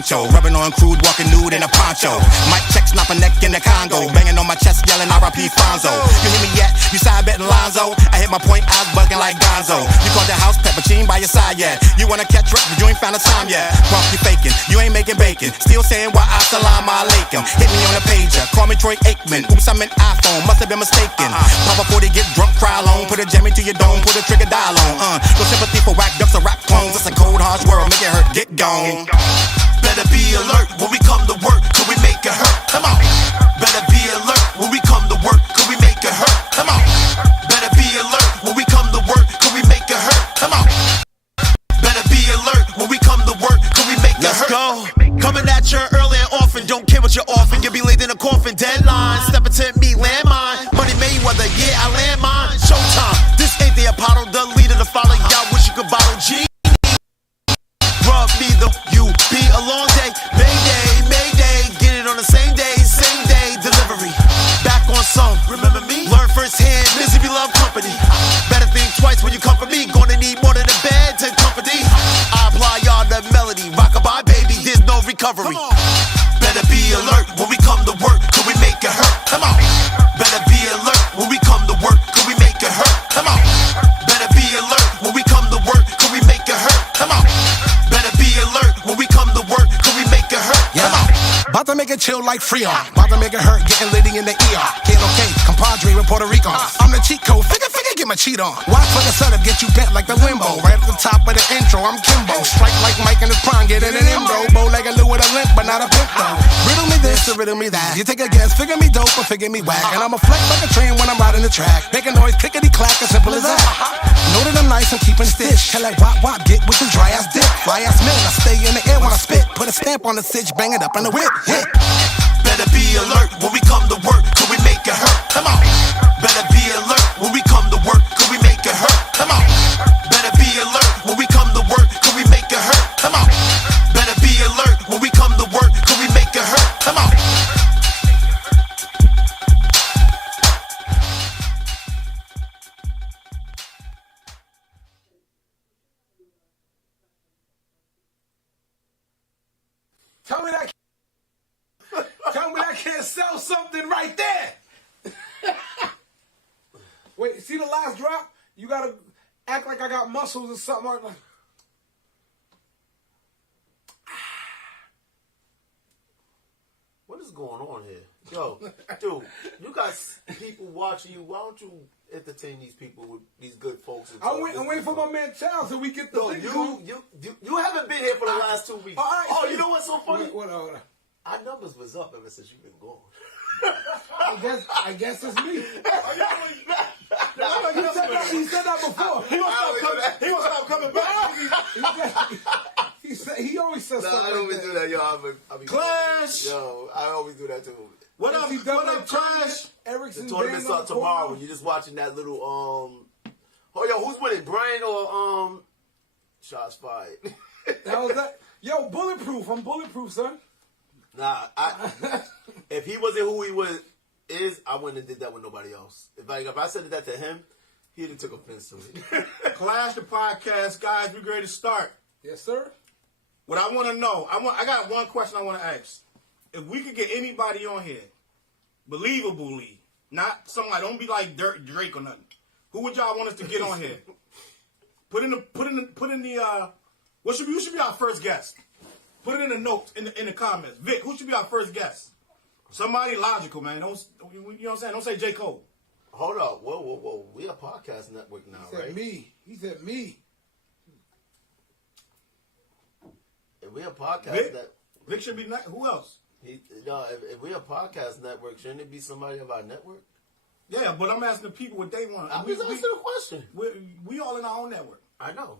honcho. Rubbing on crude, walking nude in a poncho. Mic check, snap a neck in the Congo. Banging on my chest, yelling R.I.P. Fonzo. You hear me yet? You side betting Lonzo? I hit my point, eyes bugging like Gonzo. You called the house peppercine by your side yet? You wanna catch rap, but you ain't found a time yet. Pump, you faking, you ain't making bacon. Still saying why assalamu alaikum. Hit me on the pager, call me Troy Aikman. Oops, I'm an iPhone, must have been mistaken. Papa 40, get drunk, cry alone. Put a jammy to your dome, put a trigger dial on. No sympathy for whack ducks or rap clones. It's a cold, harsh world, make it hurt, get gone. Better be alert when we come to work, could we make it hurt? Come on. Better be alert when we come to work, could we make it hurt? Come on. Better be alert when we come to work, could we make it hurt? Come on. Better be alert when we come to work, could we make it hurt? Let's go. Coming at you early and often, don't care what you're offering, you'll be laid in a coffin. Deadline, step into me, landmine. Money Mayweather, yeah, I land mine. Showtime, this ain't the Apollo, the leader to follow. Y'all wish you could bottle G. Rub me the you be a long day. Mayday, Mayday, get it on the same day delivery. Back on some, remember me? Learn firsthand, misery love company. Better think twice when you come for me. Gonna need more than a bed to company. I apply y'all the melody, rockabye baby, there's no recovery. Better be alert when we come to work, could we make it hurt? Come on. Better be alert when we come to work, could we make it hurt? Come on. Better be alert when we come to work, could we make it hurt? Come on. Better be alert when we come to work, could we make it hurt? Come on. About to make it chill like Freon. About to make it hurt, getting litty in the ER. K.O.K., compadre with Puerto Rico. I'm the cheat code, figure, get my cheat on. Watch for the setup, get you bent like the limbo. Right at the top of the intro, I'm Kimbo. Strike like Mike in his prime, get in an imbro. Bow like a Lou with a limp, but not a pimp though. Riddle me this or riddle me that. You take a guess, figure me dope or figure me whack. And I'ma flex like a train when I'm riding the track. Make a noise, clickety clack, as simple as that. Know that I'm nice, I'm keeping stitch. Tell that wop wop, get with the dry ass dick. Fly ass man, I stay in the air when I spit. Put a stamp on the stitch, bang it up in the whip. Hit. Better be alert when we come to work, could we make it hurt? Come on. Better be alert when we come to work, could we make it hurt? Come on. Better be alert when we come to work, could we make it hurt? Come on. Better be alert when we come to work, could we make it hurt? Come on. Tell me I can't sell something right there. Wait, see the last drop? You gotta act like I got muscles or something like that. What is going on here? Yo, dude, you got people watching you. Why don't you entertain these people with these good folks? I'm waiting for my man Challz till we get the thing going. You haven't been here for the last 2 weeks. All right, oh, you know what's so funny? What? Our numbers was up ever since you've been gone. I guess it's me. He said that before. He won't stop coming back. He always says something. I always do that, yo. I be Clash. Yo, I always do that too. What up, Clash? The tournament starts tomorrow. You're just watching that little Oh, yo, who's winning, Brian or Shots fired? How was that? Yo, bulletproof. I'm bulletproof, son. Nah, if he wasn't who he is, I wouldn't have did that with nobody else. If I said that to him, he'd have took offense to it. Clash the podcast, guys. We ready to start. Yes, sir. What I want to know, I got one question I want to ask. If we could get anybody on here, believably, not somebody, don't be like Drake or nothing. Who would y'all want us to get on here? Put in the who should be our first guest? Put it in the notes in the comments. Vic, who should be our first guest? Somebody logical, man. Don't you know what I'm saying? Don't say J. Cole. Hold up. Whoa. We a podcast network now, right? He said me. If we a podcast Vic should be who else? If we a podcast network, shouldn't it be somebody of our network? Yeah, but I'm asking the people what they want. I'm just asking a question. We all in our own network. I know.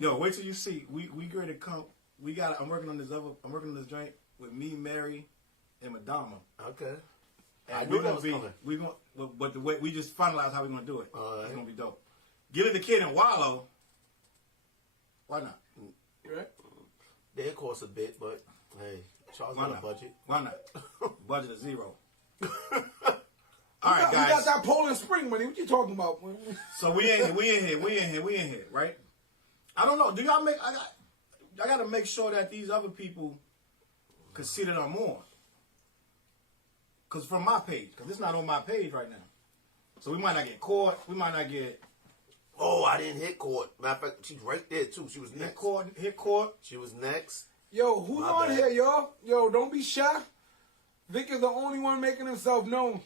Yo, wait till you see. We ready to come. I'm working on this joint with me, Mary, and Madonna. Okay. And I knew that was coming. But the way we just finalized how we're gonna do it. Right. It's gonna be dope. Get it the kid and Wallow. Why not? You right? They cost a bit, but hey, Charles got a budget. Why not? Budget is zero. All right, guys. We got that Poland Spring money. What you talking about, man? So we in here, right? I don't know. Do y'all gotta make sure that these other people can see that I'm on. Cause from my page, cause it's not on my page right now. So we might not get caught. We might not get. Oh, I didn't hit court. Matter of fact, she's right there too. She was next. Hit court. She was next. Yo, who's My on bad. here, y'all? Yo, don't be shy. Vic is the only one making himself known.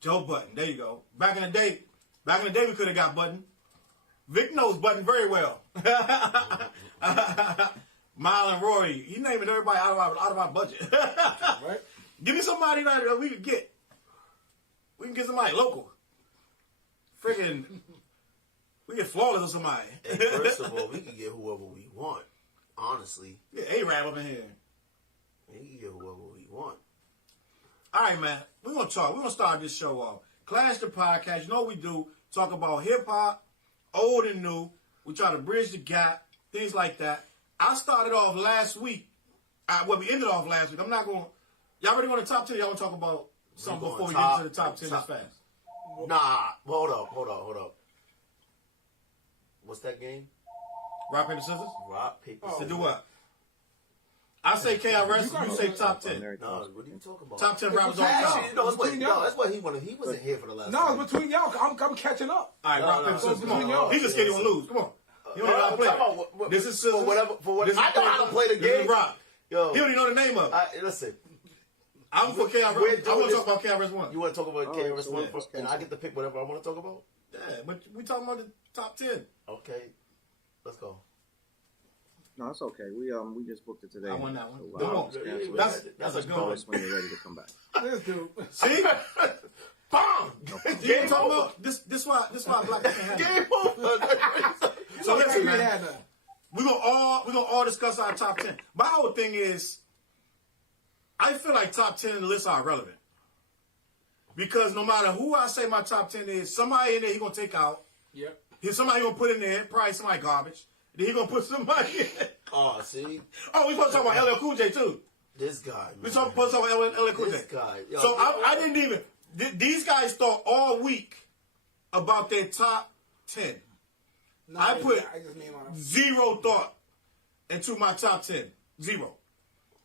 Joe Button. There you go. Back in the day, we could have got Button. Vic knows Button very well. Mile and Rory. He naming everybody out of our budget. Right? Give me somebody that we could get. We can get somebody local. Freaking, we get Flawless or somebody. Hey, first of all, we can get whoever we want. Honestly, Yeah, A-Rab up in here. we can get whoever we want. All right, man. We're going to talk. We're going to start this show off. Clash the Podcast. You know what we do? Talk about hip-hop, old and new. We try to bridge the gap, things like that. I started off last week. We ended off last week. I'm not going to... Y'all ready to go to the top 10? Y'all want to talk about something before we get into the top 10 this fast? Nah, hold up. What's that game? Rock, paper, scissors? Rock, paper, To scissors. do what? I say KRS, you say top 10. No, what are you talking about? Top 10 rappers on Actually, top. No, that's what, Between no, y'all. that's what he wanted. He wasn't here for the last No, time. it's between y'all. I'm catching up. All right, No, rock, no, paper, no, scissors. Come between on. y'all. He's just scared he gonna lose. Come on. You don't know how to play. I'm talking about This is scissors. for whatever. This is I know how to play the This is game. rock. Yo, He don't even know the name of it. listen. I'm for KRS. I We're want doing to talk this- about KRS One. You want to talk about All KRS right, so One yeah, first, and let's I get to pick whatever I want to talk about? Yeah, but we talking about the top 10. Okay, let's go. No, it's okay. We just booked it today. I won that one. So, Come on. cancel it. That's a good Call one. us when you're ready to come back. This dude. See? Bang! You ain't talking about this why black people can't have it. Game over. So listen, We man. had none. We're gonna all discuss our top 10. My whole thing is, I feel like top 10 lists are irrelevant. Because no matter who I say my top 10 is, somebody in there he gonna take out. Yep. Somebody gonna put in there, probably somebody garbage. Then he gonna put somebody in. Oh, see, Oh, we supposed to talk about LL Cool J too. this guy. We Man. supposed to talk about LL Cool J. This guy. Yo, So I didn't even. These guys thought all week about their top 10. No, I put I just mean my. zero thought into my top 10. Zero.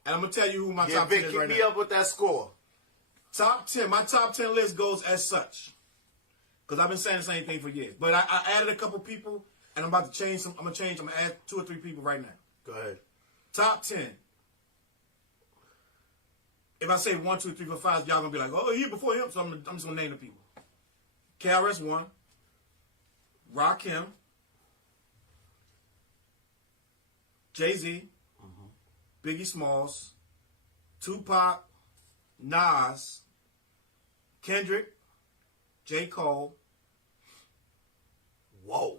And I'm going to tell you who my Yeah, top 10 Vic, is keep right me now. up with that score. Top 10. My top 10 list goes as such. Because I've been saying the same thing for years. But I added a couple people, and I'm about to change some. I'm going to add 2 or 3 people right now. Go ahead. Top 10. If I say 1, 2, 3, 4, 5, y'all going to be like, oh, he before him. So I'm just going to name the people. KRS One. Rakim. Jay-Z. Biggie Smalls. Tupac. Nas. Kendrick. J. Cole. Whoa.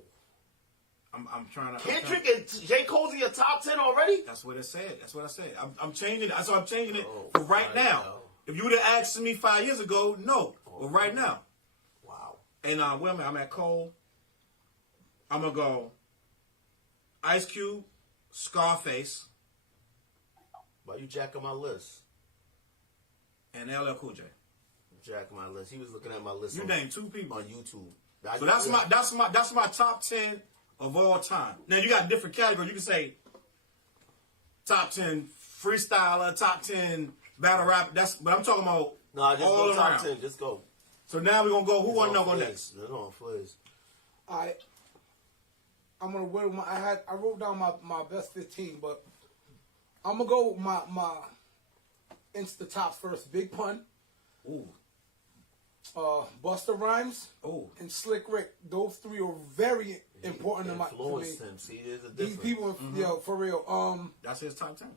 I'm trying to... Kendrick and J. Cole's in your top 10 already? That's what it said. That's what I said. I'm changing it. So I'm changing it Oh, for right now. wow. If you would have asked me 5 years ago, no. But right now. Wow. And where am I? I'm at Cole. I'm going to go Ice Cube, Scarface, Why you jacking my list? and LL Cool J. Jacking my list. He was looking at my list. You on, named 2 people. on YouTube. So that's my top 10 of all time. Now you got different categories. You can say top 10 freestyler, top 10 battle rap. But I'm talking about No, just all go top around. 10. Just go. So now we're gonna go. Who It's want to on go Flizz. next? It's on Flizz. I'm gonna wear my. I wrote down my best 15, but I'm gonna go with my Insta top first. Big Pun, Ooh, Busta Rhymes, ooh. and Slick Rick. Those 3 are very important to me. Influenced him. See, there's a These difference. people, yo, for real. That's his top 10.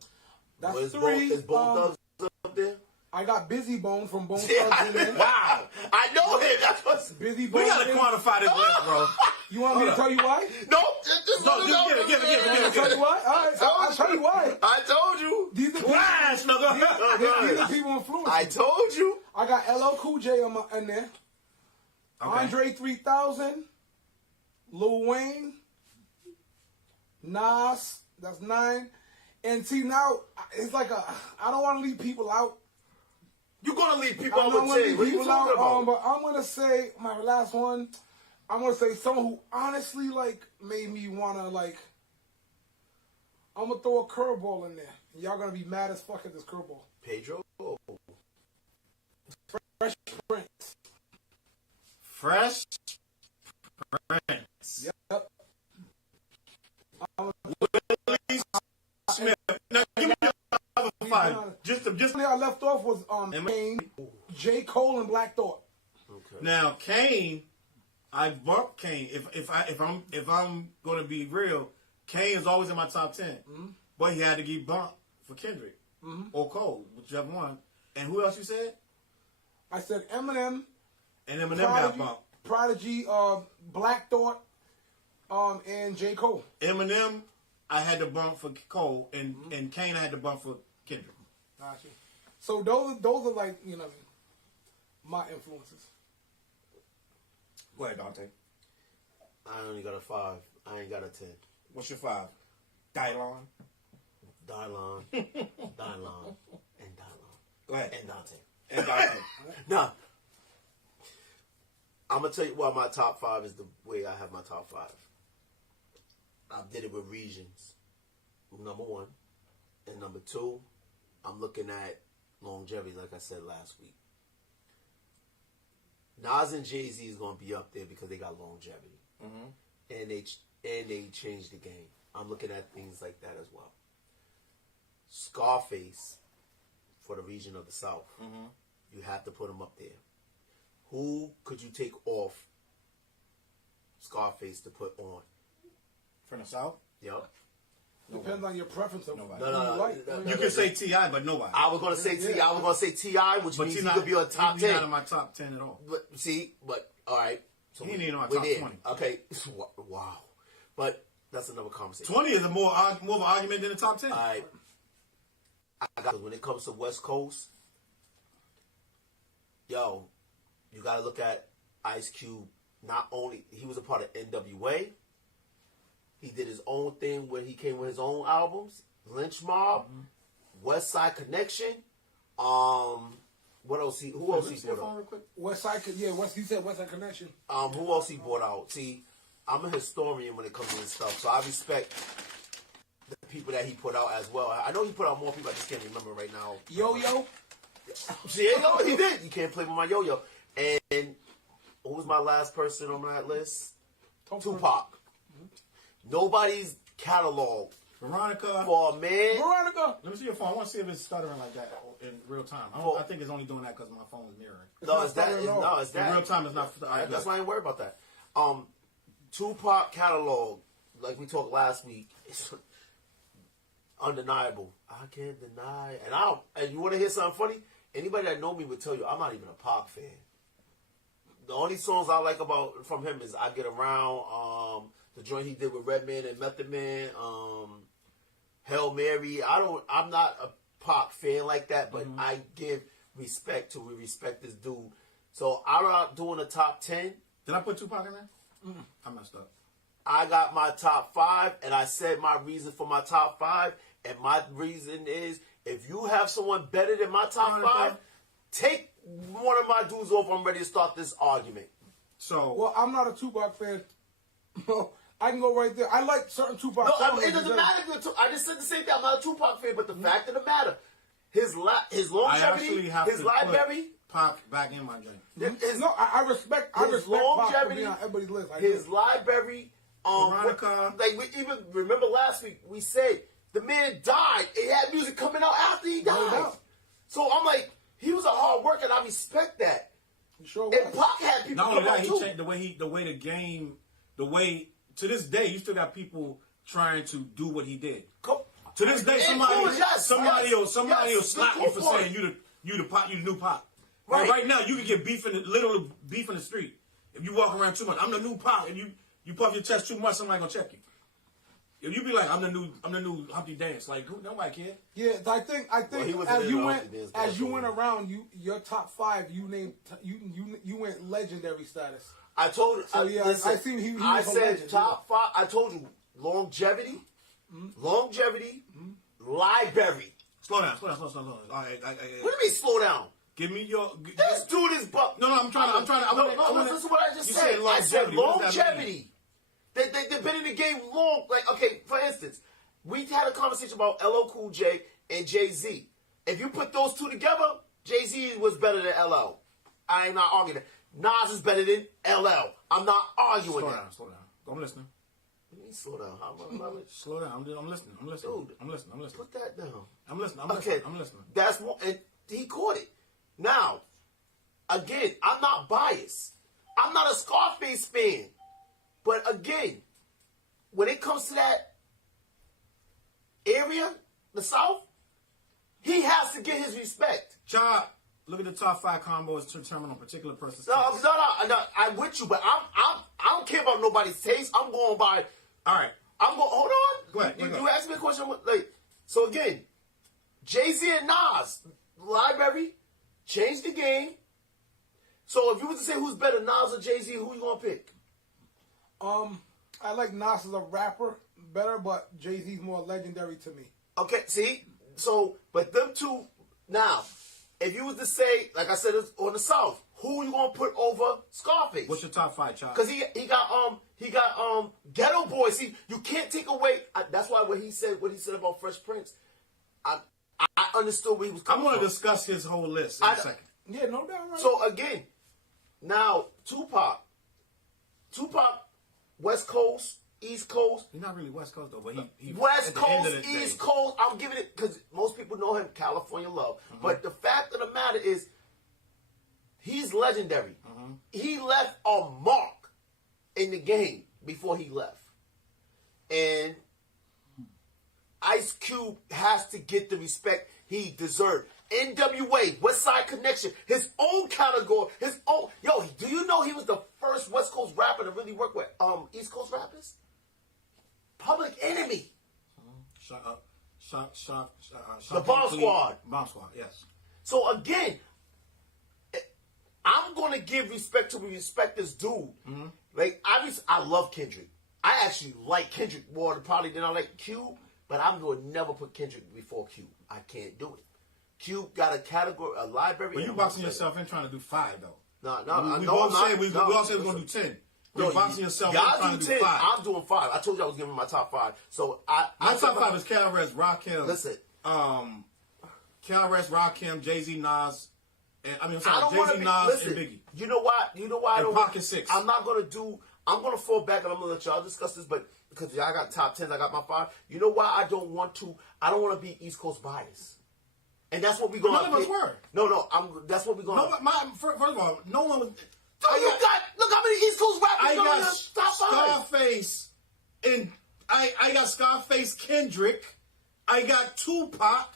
That's Is 3. Is Bone Thugs up there? I got Busy Bone from Bone Yeah, Thugs in there. wow. I know him. That's what's... Busy Bone. We gotta is- quantify this list, bro. You want me to tell you why? No, just No, just give it. Tell you why? All right, I'll tell you why. I told you. These are people. Flash, nigga. These are people influencing. I told you. I got LL Cool J in there. Okay. Andre 3000, Lil Wayne, Nas, that's 9. And see now, it's like I don't want to leave people out. You're going to leave people I out don't with want to Jay. leave What are you people talking out. about? But I'm going to say, my last one, I'm going to say someone who honestly, like, made me want to, like, I'm gonna throw a curveball in there. Y'all gonna be mad as fuck at this curveball. Pedro. Fresh Prince. Fresh Prince. Yep. Willie Smith. Now give me your other five. Just Where I left off was Kane, J. Cole, and Black Thought. Okay. Now Kane, I bumped Kane. If I'm gonna be real, Kane is always in my top 10. Mm-hmm. But he had to get bumped for Kendrick or Cole, whichever one. And who else you said? I said Eminem, And Eminem got bumped. Prodigy, Black Thought, and J. Cole. Eminem, I had to bump for Cole, and Kane I had to bump for Kendrick. Gotcha. So those are like, you know, my influences. Go ahead, Dante. I only got a 5. I ain't got a 10. What's your 5? Dylon. Dylon, and Dylon. Go ahead. And Dante. And Dante. Nah. I'm going to tell you why my top 5 is the way I have my top 5. I did it with regions. Number 1. And number 2, I'm looking at longevity, like I said last week. Nas and Jay-Z is going to be up there because they got longevity. And they changed the game. I'm looking at things like that as well. Scarface, for the region of the South, you have to put him up there. Who could you take off Scarface to put on? From the South? Yep. Depends on your preference of Nobody. who you like. You can say T.I., but nobody. I was going to say T.I., I was going to say T.I., which But means you're he not, could be on top 10. He's not in my top 10 at all. But see, all right. So He ain't in my we're top there. 20. Okay. Wow. But that's another conversation. 20 is more of an argument than the top 10. All right. When it comes to West Coast, yo, you got to look at Ice Cube. Not only, he was a part of NWA. He did his own thing when he came with his own albums. Lynch Mob, West Side Connection. What else? Who else he brought out? West Side, you said West Side Connection. Who else he brought out? See, I'm a historian when it comes to this stuff, so I respect the people that he put out as well. I know he put out more people. I just can't remember right now. Yo-Yo. Yeah, he did. You can't play with my yo-yo. And who was my last person on that list? Tupac. Nobody's catalog Veronica. for a man. Veronica. Let me see your phone. I want to see if it's stuttering like that in real time. I think it's only doing that because my phone is mirroring. It's that. In real time, it's not. That's why I ain't worried about that. Tupac catalog, like we talked last week, it's undeniable. I can't deny. And you want to hear something funny? Anybody that know me would tell you I'm not even a Pac fan. The only songs I like from him is I Get Around, the joint he did with Redman and Method Man, Hail Mary. I'm not a Pac fan like that, but I give respect to we respect this dude. So I'm not doing a top 10. Did I put Tupac in there? I messed up. I got my top 5, and I said my reason for my top 5, and my reason is if you have someone better than my top 5, take one of my dudes off. I'm ready to start this argument. So, well, I'm not a Tupac fan. I can go right there. I like certain Tupac songs. It doesn't matter if you're I just said the same thing. I'm not a Tupac fan, but the fact of the matter, his longevity, his library. Pac back in my joint. I respect his longevity on everybody's list. His library. Veronica. Like we even remember last week, we said the man died. He had music coming out after he died. No. So I'm like, he was a hard worker, and I respect that. Sure was. And Pac had people. Not only that, he he changed the way to this day, you still got people trying to do what he did. To this day, somebody will slap you for saying you the new Pac. Right now, you can get literal beef in the street if you walk around too much. I'm the new Pac, and you puff your chest too much, somebody gonna check you. If you be like, I'm the new Humpty Dance, like nobody care. Yeah, I think as you went around, your top 5, you went legendary status. I told you. So I seen he I was a said legend, top 5. I told you longevity, library. Slow down. All right, What do you mean slow down? Give me your. This dude is buck. No, I'm trying to. Listen to what I just said. I said longevity. They've been in the game long. Like, okay, for instance, we had a conversation about LL Cool J and Jay-Z. If you put those two together, Jay-Z was better than LL. I ain't not arguing that. Nas is better than LL. I'm not arguing Slow that. down, slow down. I'm listening. What do you mean slow down? How about it? Slow down. I'm listening. I'm listening. Dude, I'm listening. I'm listening. Put that down. I'm listening. I'm Okay, listening. I'm listening. that's more, and he caught it. Now, again, I'm not biased. I'm not a Scarface fan. But again, when it comes to that area, the South, he has to get his respect. Chop, look at the top 5 combos to determine on particular person's No, taste. no, I'm with you, but I don't care about nobody's taste. I'm going by. All right. I'm going. Hold on. Go ahead. You asked me a question. Like, so again, Jay-Z and Nas library changed the game. So if you were to say who's better, Nas or Jay-Z, who you gonna pick? I like Nas as a rapper better, but Jay-Z's more legendary to me. Okay, see? So, but them two, now, if you was to say, like I said, it's on the South, who you gonna put over Scarface? What's your top 5, Chop? Because he got Ghetto Boy. See, you can't take away. That's why what he said about Fresh Prince, I understood where he was I'm coming going from. to discuss his whole list in a second. Yeah, no doubt. Right? So again, now Tupac, West Coast, East Coast. He's not really West Coast, though, but he West at the end Coast, of the day- East Coast, I'm giving it, because most people know him, California Love. But the fact of the matter is, he's legendary. He left a mark in the game before he left. And Ice Cube has to get the respect he deserved. NWA, West Side Connection, his own category, his own. Yo, do you know he was the first West Coast rapper to really work with East Coast rappers? Public Enemy. The Bomb Squad. Bomb Squad, yes. So again, I'm gonna give respect to respect this dude. Like I love Kendrick. I actually like Kendrick more probably than I like Cube, but I'm gonna never put Kendrick before Cube. I can't do it. Cube got a category, a library. But you boxing yourself in trying to do 5, though. No, we no, all I'm said we not. all said we're gonna do 10. You're boxing yourself in Y'all trying do to do 10. 5. I'm doing 5. I told you I was giving my top 5. So My top 5 is KRS, Rakim. Listen. KRS, Rakim, Jay-Z, Nas, and I don't Jay-Z, want to be. Nas, Listen, and Biggie. you know why? I And don't. Pocket 6. I'm not gonna do. I'm gonna fall back and I'm gonna let y'all discuss this, but because y'all got top 10s, I got my 5. You know why I don't want to? I don't want to be East Coast biased, and that's what we gonna. None of us were. No. That's what we gonna. First of all, no one was. Look how many East Coast rappers I are in got the top 5. Scarface, and I got Scarface, Kendrick. I got Tupac.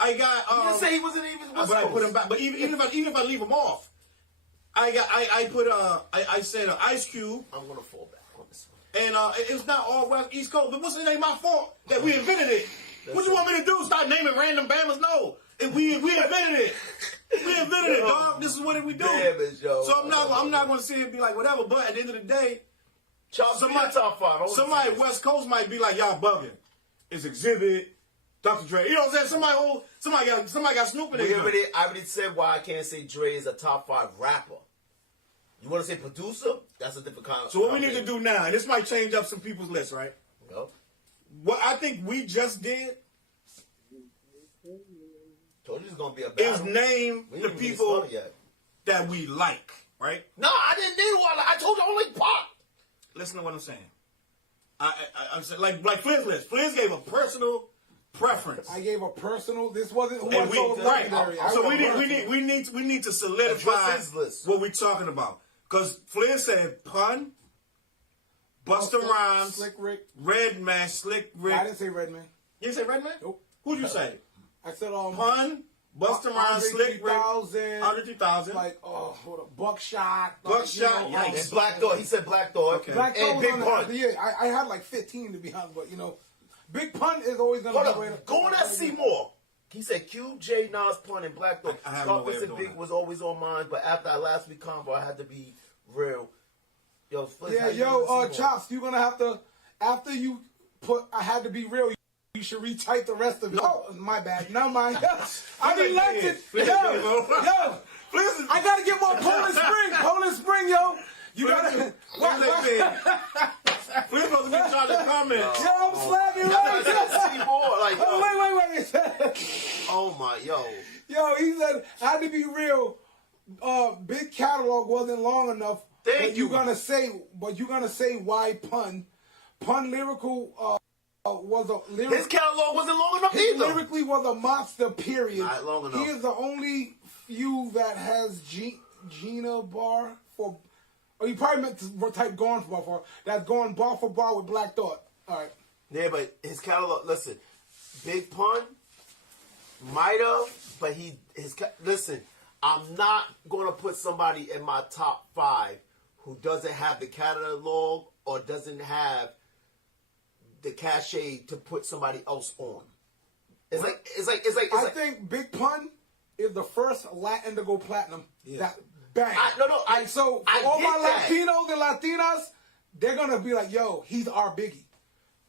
I got. You didn't say he wasn't even West But I Coast. put him back. But even if I leave him off, I said Ice Cube, I'm gonna fall back on this one. and it's not all West East Coast. But it ain't my fault that we invented it. What you want me to do? Start naming random Bammers? No, we invented it. We invented it, dog. This is what we do. Damn it, yo. So I'm not going to sit here and be like whatever. But at the end of the day, Somebody top 5. Somebody West Coast might be like, y'all bugging. It's Exhibit, Dr. Dre. You know what I'm saying? Somebody got Snoop in it. I already said why I can't say Dre is a top 5 rapper. You want to say producer? That's a different kind of. So what we need to do now, and this might change up some people's lists, right? Yep. What I think we just did Told you it's gonna be a is battle. name We the didn't even people start yet. that we like, right? No, I didn't do one. I told you I only Pac. Listen to what I'm saying. I said like Flizz list. Flizz gave a personal preference. I gave a personal. This wasn't who I And thought was legendary. I So wrote we need to solidify Address his list. what we're talking about. Because Flizz said Pun, Busta Rhymes, Slick Rick. Redman, Slick Rick. I didn't say Redman. You didn't say Redman? Nope. Who'd you say? I said Pun, Busta Rhymes, Slick Rick, 3000, Andre 3000. like hold up, Buckshot. Buckshot, like, yikes. And Black Thought. He said Black Thought. Okay. Black And Thought Big was Pun. on the, yeah, I had like 15 to be honest, but Big Pun is always gonna Hold be way up. Go on that Seymour. He said Q, J, Nas, Pun, and Black Thought. I have no way Scarface of and doing Big that. was always on mine, but after our last week convo, I had to be real. Yo, Flizz, how Yeah, you doing, Seymour? Chops, you're gonna have to after you put. I had to be real. You should retype the rest of it. Oh, my bad. Not mine. I be elected. Yo, I gotta get more Poland Spring. Poland Spring, yo. You gotta. Flizz supposed to be trying to comment. Yo, I'm slapping right. Oh my, yo. Yo, he said, I had to be real. Big catalog wasn't long enough. Thank you. You're gonna say why pun? Pun lyrical was a lyric. His catalog wasn't long enough He either. lyrically was a monster. Period. Not long enough. He is the only few that has Gina bar for. Oh, you probably meant to type gone for. That's going bar for bar with Black Thought. All right. Yeah, but his catalog. Listen, Big Pun might have, but listen. I'm not going to put somebody in my top 5 who doesn't have the catalog or doesn't have the cachet to put somebody else on. It's like. I think Big Pun is the first Latin to go platinum. Yeah. That bang. So for I all get my that. Latinos and Latinas, they're gonna be like, "Yo, he's our Biggie."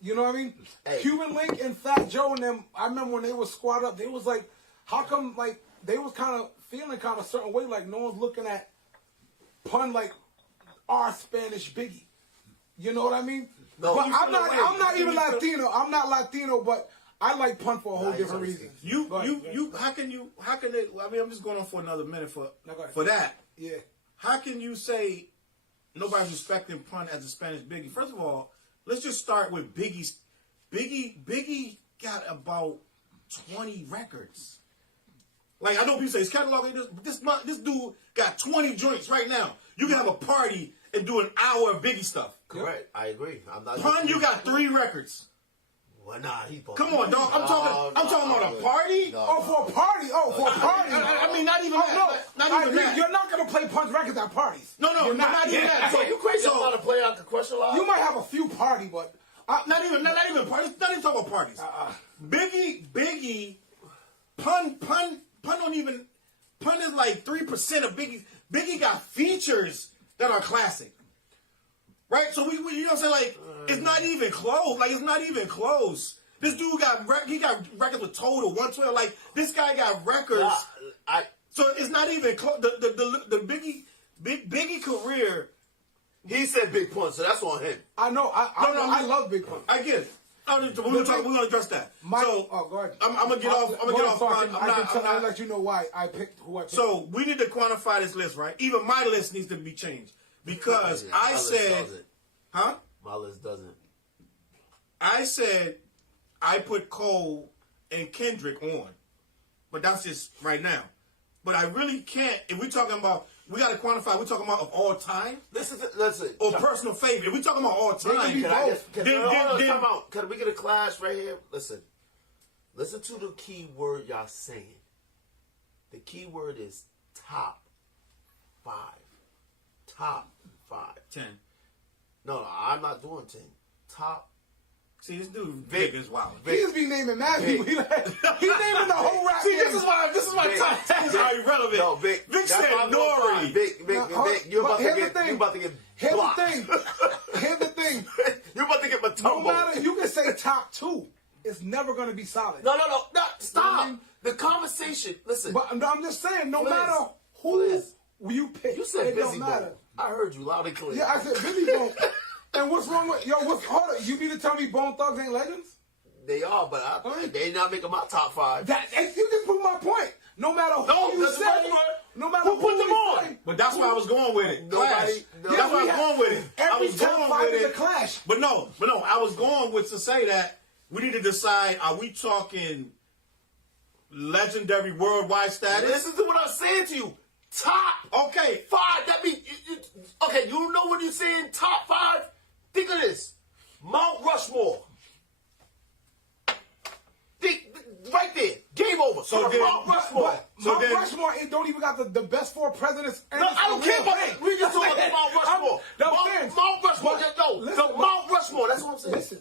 You know what I mean? Hey. Cuban Link and Fat Joe and them. I remember when they was squad up, they was like, "How come?" Like they was kind of feeling kind of a certain way, like no one's looking at Pun like our Spanish Biggie. You know what I mean? No, but you I'm feel not. away. I'm not even You feel- Latino. I'm not Latino, but I like Pun for a whole Nah, different he's reason. How can they, I mean, I'm just going on for another minute for ahead. that. Yeah. How can you say nobody's respecting Pun as a Spanish Biggie? First of all, let's just start with Biggie's. Biggie got about 20 records. Like, I know people say his catalog, but this dude got 20 joints right now. You can have a party and do an hour of Biggie stuff. Correct. I agree. I'm not. Pun, you got 3 records. Well, nah, he. Come on, dog. I'm talking about a party. Oh, for a party. For a party. I mean, not even Oh, that. no. Not even that. You're not going to play Punch records at parties. No, You're not even that. So you crazy about to play out the question live? You might have a few party, but not even parties. Not even talking about parties. Biggie, Pun don't even. Pun is like 3% of Biggie. Biggie got features that are classic. Right? So we you know what I'm saying? Like, it's not even close. Like, it's not even close. This dude got records with Total 112. Like, this guy got records. So it's not even close. The Biggie career. He said Big Pun, so that's on him. I know. I love Big Pun. I get it. We're gonna address that. Go ahead. I'm gonna get off. I'm gonna get off. I'll let you know why I picked who I picked. So we need to quantify this list, right? Even my list needs to be changed because I said, huh? My list doesn't. I said I put Cole and Kendrick on, but that's just right now. But I really can't. If we're talking about, we got to quantify. We're talking about of all time. Listen. Or personal favorite. If we're talking about all time, Can we get a clash right here? Listen to the key word y'all saying. The key word is top 5. Top 5. 10. No, I'm not doing 10. Top. See, this dude big is wild. He just be naming mad people. He naming the whole rap. See, this is why top 10 is irrelevant. No, Vic said Nori. Vic, you're about to get blocked. Here's the thing. You're about to get Matumbo. No matter, you can say top 2. It's never going to be solid. No, stop. I mean, the conversation, listen. But I'm just saying, no Flizz, matter who Flizz. you pick, You said it don't Busy matter. Bone. I heard you loud and clear. Yeah, I said Busy Bone. And what's wrong with hold on? You mean to tell me Bone Thugs ain't legends? They are, but they not making my top 5. You just proved my point. No matter who you say, no matter who put them on. Say, But that's why I was going with it. Clash. That's why I was going with it. Every top 5 is a clash. But no, I was going with to say that we need to decide: are we talking legendary worldwide status? Listen to what I'm saying to you. Top. Okay. 5. That means okay. You know when you're saying top 5. Think of this. Mount Rushmore. Right there. Game over. So then, Mount Rushmore. Mount Rushmore, it don't even got the best 4 presidents. No, I don't care about that. We just talking about Mount Rushmore. Mount Rushmore. Mount Rushmore. That's what I'm saying. Listen,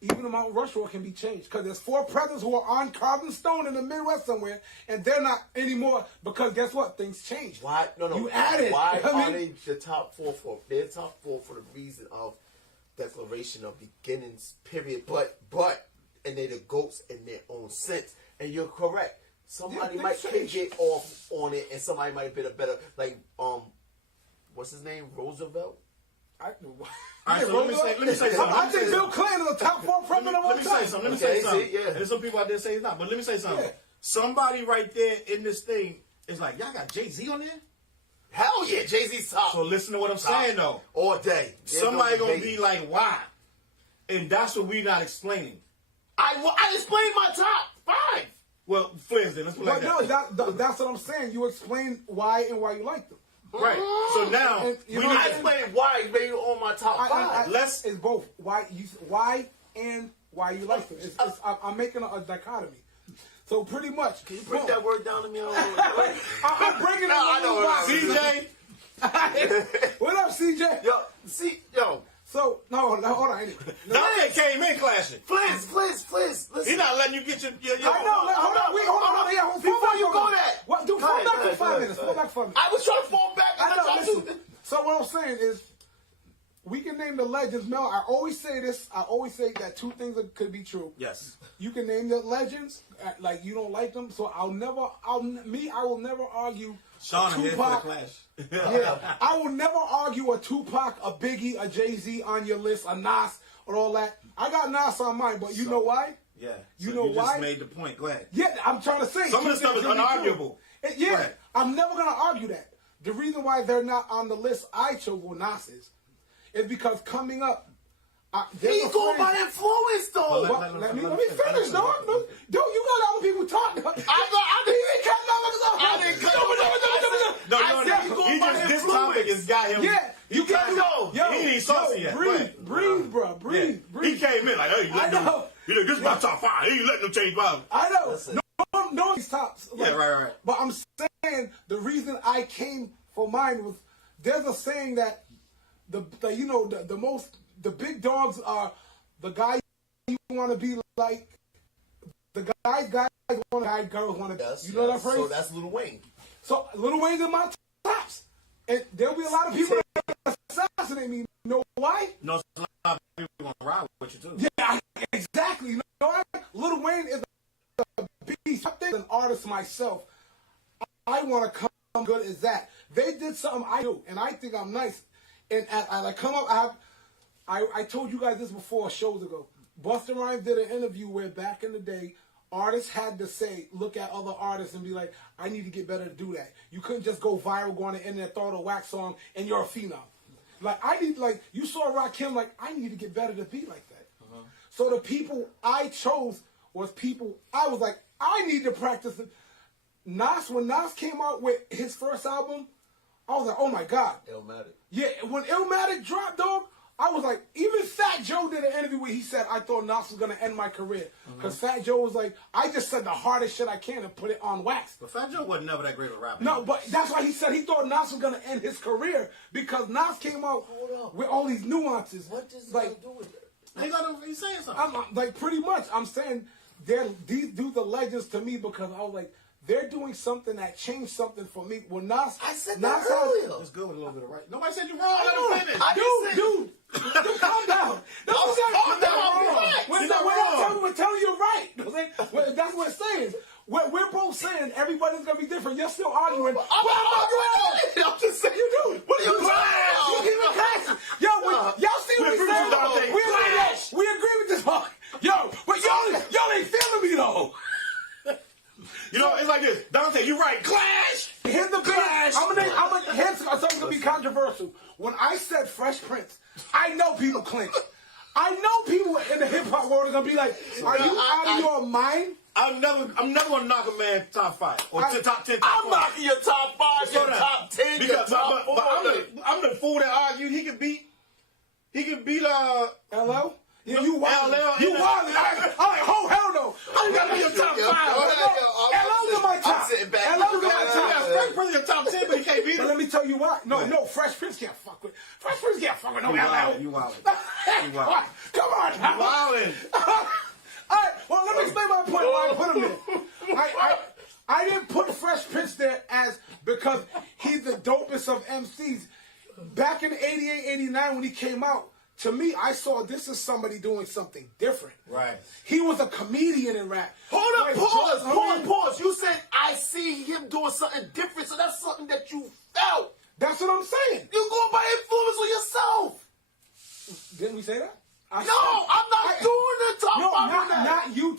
even the Mount Rushmore can be changed because there's 4 presidents who are on carved in stone in the Midwest somewhere, and they're not anymore because guess what? Things changed. Why? No. You added. Why are they the top 4 for? They're top 4 for the reason of declaration of beginnings. Period. But and they're the goats in their own sense. And you're correct. Somebody might get off on it, and somebody might have been a better what's his name? Roosevelt. All right, so let me say something. I think Bill Clinton is the top 4 president of all time. Let me say something. There's some people out there say he's not, but let me say something. Yeah. somebody right there in this thing is like, y'all got Jay-Z on there? Hell yeah, Jay-Z's top. So listen to what I'm saying, though. All day. Somebody gonna be like, why? And that's what we not explaining. I explained my top 5. Well, Flizz, then let's put it like that. That's what I'm saying. You explain why and why you like them. Right. So now I explained why you made it on my top 5. It's both why and why you like them. I'm making a dichotomy. So pretty much. Can you break that word down to me? I'm breaking it down. CJ. What up, CJ? Yo. So hold on. Anyway. Dante came in clashing. Flizz. Listen. He's not letting you get your I know. Hold on. Yeah, before you go there. What? Dude, fall back for 5 minutes. Fall back for 5 minutes. I was trying to fall back. I know. Listen. So what I'm saying is, we can name the legends. Mel, I always say this. I always say that 2 things could be true. Yes. You can name the legends, like you don't like them. So I will never argue. Sean a here for the clash. Yeah, I will never argue a Tupac, a Biggie, a Jay-Z on your list, a Nas, or all that. I got Nas on mine, but you know why? Yeah. You know why? Just made the point. Go ahead. Yeah, I'm trying to say. Some of the stuff is unarguable. Yeah, right. I'm never going to argue that. The reason why they're not on the list I chose, well, Nas is because coming up, he's going by influence, though. Let me finish, dog. Dude, you got other people talking. This topic has got him. Yeah, you can't go. He ain't saucy yet. Breathe, bro. Breathe. He came in like, hey, this is my top 5. He ain't letting them change my. I know. No, these tops. Yeah, right. But I'm saying the reason I came for mine was there's a saying that the big dogs are the guys you want to be like. The guys want to girls want to. You know that phrase? So that's Lil Wayne. So Lil Wayne's in my tops, and there'll be a lot of people that assassinate me. You know why? No, a lot of people gonna ride with you too. Yeah, exactly. You know why? Lil Wayne is a beast. I'm an artist myself. I want to come good as that. They did something I do, and I think I'm nice. And as I come up, I told you guys this before shows ago. Busta Rhymes did an interview where back in the day, artists had to say, look at other artists and be like, I need to get better to do that. You couldn't just go viral, go on the internet, throw out a wax song, and you're a phenom. You saw Rakim, I need to get better to be like that. So the people I chose was people, I was like, I need to practice it. When Nas came out with his first album, I was like, oh my God. Illmatic. Yeah, when Illmatic dropped, dog, I was like, even Fat Joe did an interview where he said, I thought Nas was going to end my career. Because Fat Joe was like, I just said the hardest shit I can and put it on wax. But Fat Joe wasn't never that great of a rapper. No, but that's why he said he thought Nas was going to end his career because Nas came out with all these nuances. What does that do with it? He's saying something. I'm pretty much, I'm saying these dudes are legends to me because I was like, they're doing something that changed something for me. When Nas, I said that earlier. It's good with a little bit of right. Nobody said you're wrong. Let him finish. Dude, calm down. That's what I'm saying. We're telling you right. That's what it's saying. We're both saying everybody's gonna be different. You're still arguing. I'm arguing. I'm just saying. You do. What are you talking about? Yo, y'all see what we saying? We agree with this part. Yo, but y'all ain't feeling me though. You know, it's like this. Dante, you right. Clash! Here's the clash. Here's something gonna be controversial. When I said Fresh Prince, I know people clinch. I know people in the hip hop world are gonna be like, are you out of your mind? I'm never gonna knock a man top 5 or top 10. I'm knocking your top 5, your top 10, your top 4. I'm the fool that argued he could beat LL? Yeah, you wild. You wild. All right, hell no. I gotta be your top 5. LL's in my top. I'm sitting back. LL's in my top. Fresh Prince your top 10, but he can't beat him. But let me tell you why. No, Fresh Prince can't fuck with no LL. You wild. Come on. You wildin'. All right, well, let me explain my point why I put him there. I didn't put Fresh Prince there because he's the dopest of MCs. Back in 88, 89 when he came out, to me, I saw this as somebody doing something different. Right. He was a comedian in rap. Hold up, pause. You said, I see him doing something different, so that's something that you felt. That's what I'm saying. You're going by influence on yourself. Didn't we say that? I'm not doing the top 5 on that. Not you,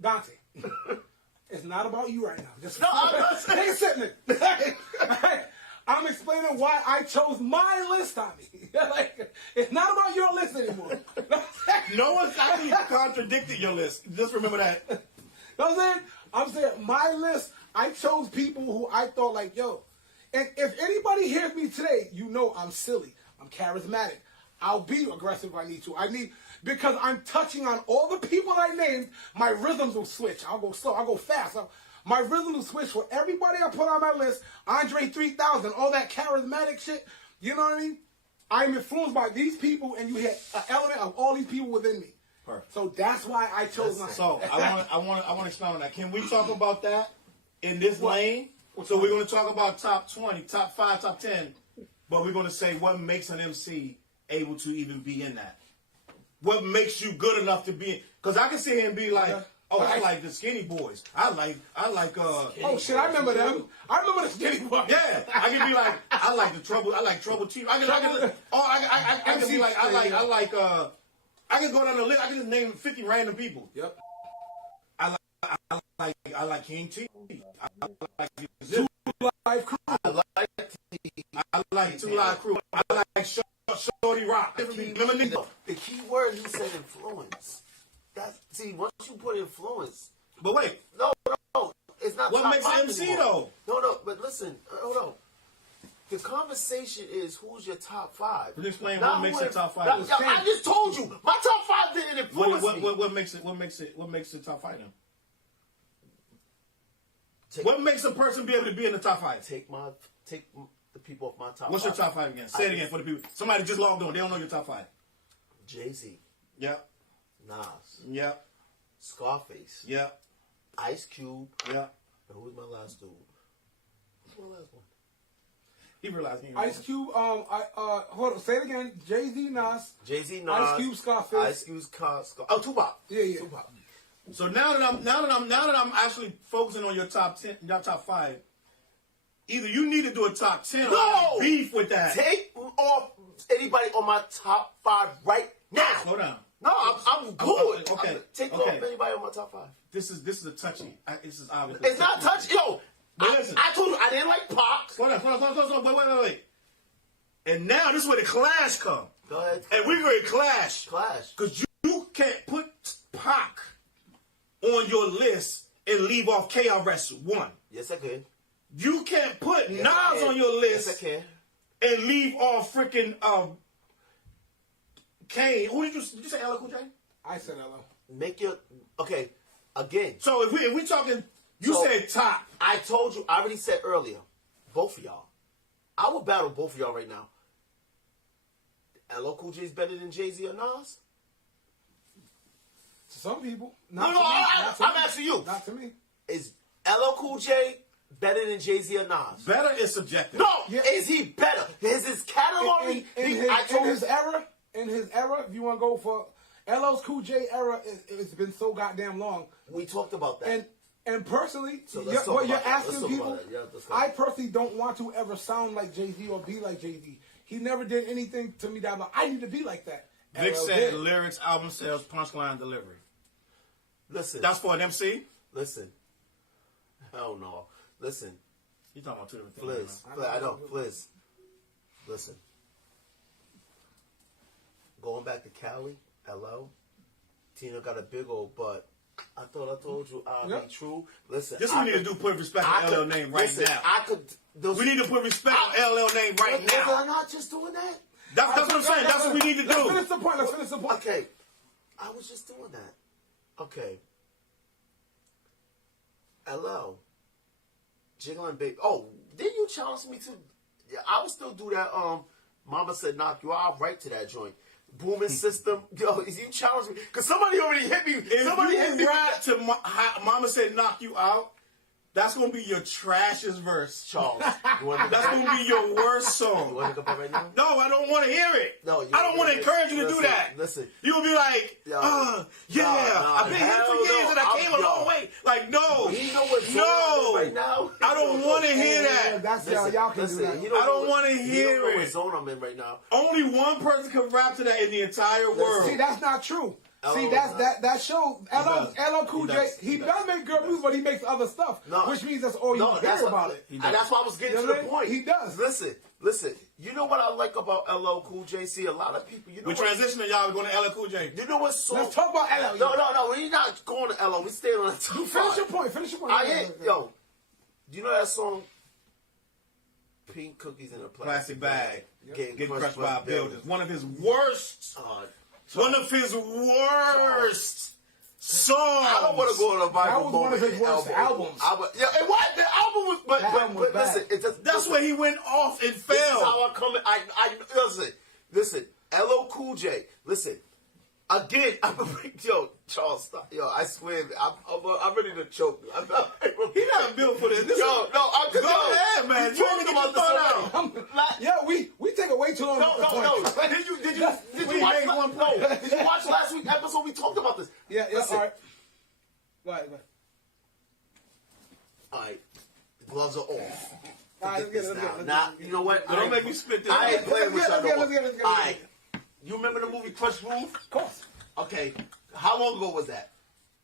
Dante. It's not about you right now. Just No, I'm not saying. Nigga sitting there. I'm explaining why I chose my list, Tommy. Like, it's not about your list anymore. No one's actually contradicted your list. Just remember that. You know what I'm saying my list, I chose people who I thought like, yo, and if anybody hears me today, you know I'm silly. I'm charismatic. I'll be aggressive if I need to. Because I'm touching on all the people I named, my rhythms will switch. I'll go slow, I'll go fast. My rhythm will switch for everybody I put on my list. Andre 3000, all that charismatic shit. You know what I mean? I'm influenced by these people, and you hit an element of all these people within me. Perfect. So that's why I chose my. So I want to expound on that. Can we talk about that in this lane? So we're going to talk about top 20, top 5, top 10, but we're going to say what makes an MC able to even be in that. What makes you good enough to be? Because I can sit here and be like, oh, I like the Skinny Boys. I like. Oh shit, I remember them. I remember the Skinny Boys. Yeah, I can be like, I like the Trouble. I like Trouble Chief. I can be like, I can go down the list. I can just name 50 random people. Yep. I like King T. I like Two Live Crew. I like Two Live Crew. I like Shorty Rock. The key word he said influence. See, once you put influence. But wait. No, it's not. What makes an MC anymore. though? No, but listen, hold on. The conversation is who's your top 5. Let's explain what makes the top 5. I just told you my top 5 didn't influence me. What makes it top 5 then? What makes a person be able to be in the top 5? Take the people off my top 5. What's your top 5 again? Say it again for the people. Somebody just logged on. They don't know your top 5. Jay-Z. Yep. Nas. Yep. Scarface. Yep. Ice Cube. Yep. And who was my last dude? Who's my last one? He realized he Ice Cube. Hold on. Say it again. Jay-Z, Nas. Jay-Z, Nas. Ice Cube, Scarface. Ice Cube, Scarface. Oh, Tupac. Yeah. Tupac. So now that I'm actually focusing on your top 10, your top 5, either you need to do a top 10 or I have beef with that. Take off anybody on my top 5 right now. Slow down. No, I'm good. Okay. Take off anybody on my top 5. This is a touchy. This is obvious. It's not touchy. Yo, Listen. I told you I didn't like Pac. Slow down. Wait. And now this is where the clash come. Go ahead. And we're going to clash. Clash. Because you can't put Pac on your list and leave off KRS 1. Yes, I can. You can't put Nas on your list yes, I can. and leave off freaking Kane. Who did you say LL Cool J? I said LL. Make your okay again. So if we talking, you said top. I told you. I already said earlier. Both of y'all. I will battle both of y'all right now. LL Cool J is better than Jay-Z or Nas? To some people. No, I'm asking you. Not to me. Is LL Cool J better than Jay-Z or Nas? Better is subjective. No, is he better? Is his catalog in his era, if you want to go for LL's Cool J era, it's been so goddamn long. We talked about that. And personally, so what you're asking people, yeah, I personally don't want to ever sound like Jay-Z or be like Jay-Z. He never did anything to me that I'm like, I need to be like that. Vic said lyrics, album sales, punchline delivery. Listen. That's for an MC? Listen. Hell no. Listen. You talking about two different things. Flizz. I know. Flizz. Listen. Going back to Cali, LL, Tina got a big old butt. I thought I told you I'll be true. Listen. This we need to do put respect on LL name right now. We need to put respect on LL name right now. I'm not just doing that. That's what I'm saying. That's what we need to do. Let's finish the point. Okay. I was just doing that. Okay. LL. Jiggling Baby. Oh, didn't you challenge me to? Yeah, I would still do that. Mama said knock you out. I'll write to that joint. Booming system. Yo, is you challenge me? Because somebody already hit me. Somebody hit me. Right to Mama said knock you out. That's gonna be your trashiest verse, Charles. That's gonna be your worst song. You want to go up right now? No, I don't want to hear it. No, I don't want to encourage you to do that. Listen, you'll be like, I've been here for years and I came a long way. Like, no, right now. I don't want to hear Yeah, that. that's y'all can do that. I don't want to hear it. it. What zone I'm in right now? Only one person can rap to that in the entire world. See, that's not true. See, that show. LL Cool J, he does make girl music, but he makes other stuff, which means that's all you hear about it. And that's why I was getting to the point. He does. Listen. You know what I like about LL Cool J? See, a lot of people. We're transitioning, y'all. We're going to LL Cool J. You know what song? Let's talk about LL. No. We're not going to LL. We staying on the top. Finish your point. Yo, do you know that song? Pink cookies in a plastic bag. Getting crushed by buildings. One of his worst. One of his worst songs. I don't want to go on a Bible. That was one of his worst albums. It was. The album was, but listen, that's where he went off and fell. This is how I come. Listen. LL Cool J. Listen. Again, yo, Challz, stop. Yo, I swear, I'm ready to choke. He's not built for this. Go ahead, man. You talking about the out. Yeah, we take it way too long. No. Did you watch last week's episode? We talked about this. Yeah. Listen. All right. Go ahead. All right. The gloves are off. All right, let's get it. Now, you know what? Don't make me spit this. I ain't playing with y'all no more. Let's get All right. You remember the movie Crush Groove? Of course. Okay. How long ago was that?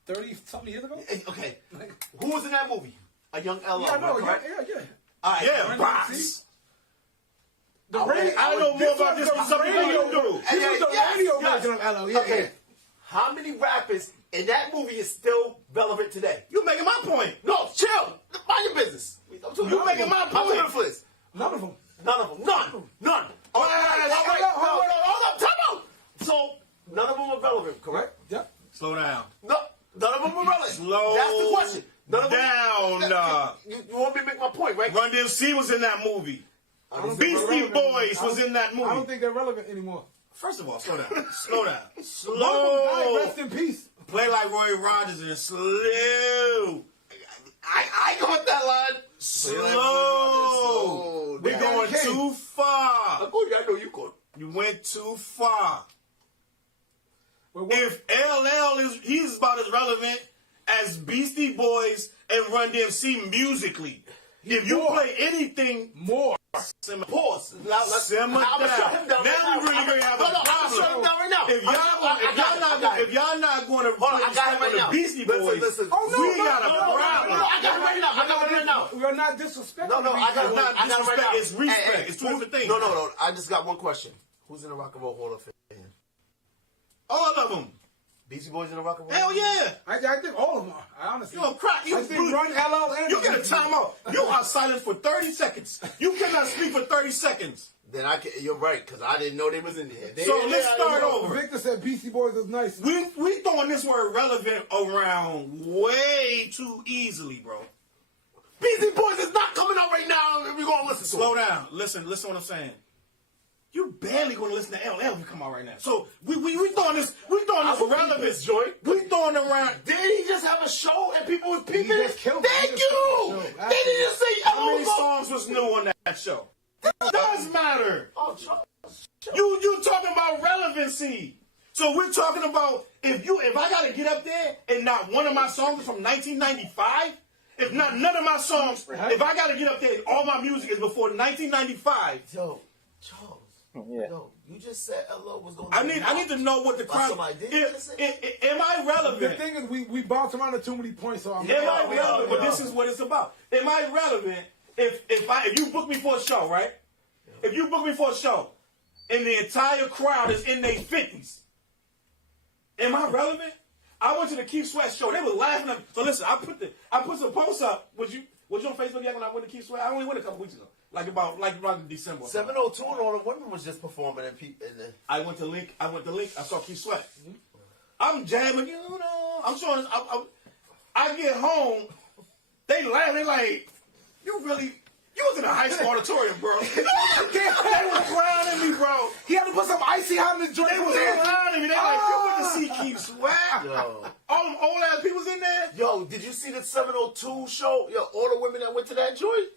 30-something years ago? Okay. Who was in that movie? A young LL, yeah, no, correct? Yeah. All right. Yeah, Box. I know more about this than some people do. This was the radio version of LL. Okay. How many rappers in that movie is still relevant today? You making my point. No, chill. Mind your business. You making my point. I'm to the Flizz. None of them. None. All right. Hold up. Time out. So, none of them are relevant, correct? Yeah. Slow down. No, none of them are relevant. Slow That's the question. down. You want me to make my point, right? Run DMC was in that movie. Beastie Boys was in that movie. I don't think they're relevant anymore. First of all, slow down. Slow down. Slow. Rest in peace. Play like Roy Rogers and slow. I got that line. Slow. We're going too far. I know you going. You went too far. Well, if LL he's about as relevant as Beastie Boys and Run DMC musically. If you play anything more, pause. Simmer down. Now we really gonna have a problem. I'm shutting him down right now. If y'all not going to respect the Beastie Boys, we got a problem. I got it right now. We're not disrespecting. No, I got it right now. It's respect. It's two different things. No. I just got one question. Who's in the Rock and Roll Hall of Fame? All of them. Beastie Boys in the Rock and Roll? Hell yeah. I think all of them are. I honestly. You're a crack. I think Run LL and you get a timeout. You are silent for 30 seconds. You cannot speak for 30 seconds. Then you're right, because I didn't know they was in there. So let's start over. Victor said Beastie Boys was nice. We throwing this word relevant around way too easily, bro. Beastie Boys is not coming out right now, and we're going to listen to Slow down. Listen what I'm saying. You barely going to listen to LL if you come out right now. So we throwing this relevance joint. We throwing around. Did he just have a show and people was peeping it? Thank you. They didn't just say how many songs was new on that show? It does matter. Oh, you talking about relevancy. So we're talking about if I gotta get up there and not one of my songs is from 1995, if not none of my songs, if I gotta get up there, all my music is before 1995. Yo, Charles. Yeah. No, you just said LL was going to I need to know what the crime is. Am I relevant? The thing is, we bounce around to too many points. So am I relevant? But this is what it's about. Am I relevant if you book me for a show, right? If you book me for a show and the entire crowd is in their 50s, am I relevant? I went to the Keith Sweat show. They were laughing at me. So listen, I put some posts up. Was you on Facebook yet when I went to Keith Sweat? I only went a couple weeks ago. Like around December. 702 and all the women was just performing and I went to Link. I saw Keith Sweat. Mm-hmm. I'm jamming, I'm showing. I get home. They laugh. They like, you was in a high school auditorium, bro. They were clowning me, bro. He had to put some icy hot in the joint. They was clowning me. They like, you went to see Keith Sweat. Yo. All them old ass people was in there. Yo, did you see the 702 show? Yo, all the women that went to that joint.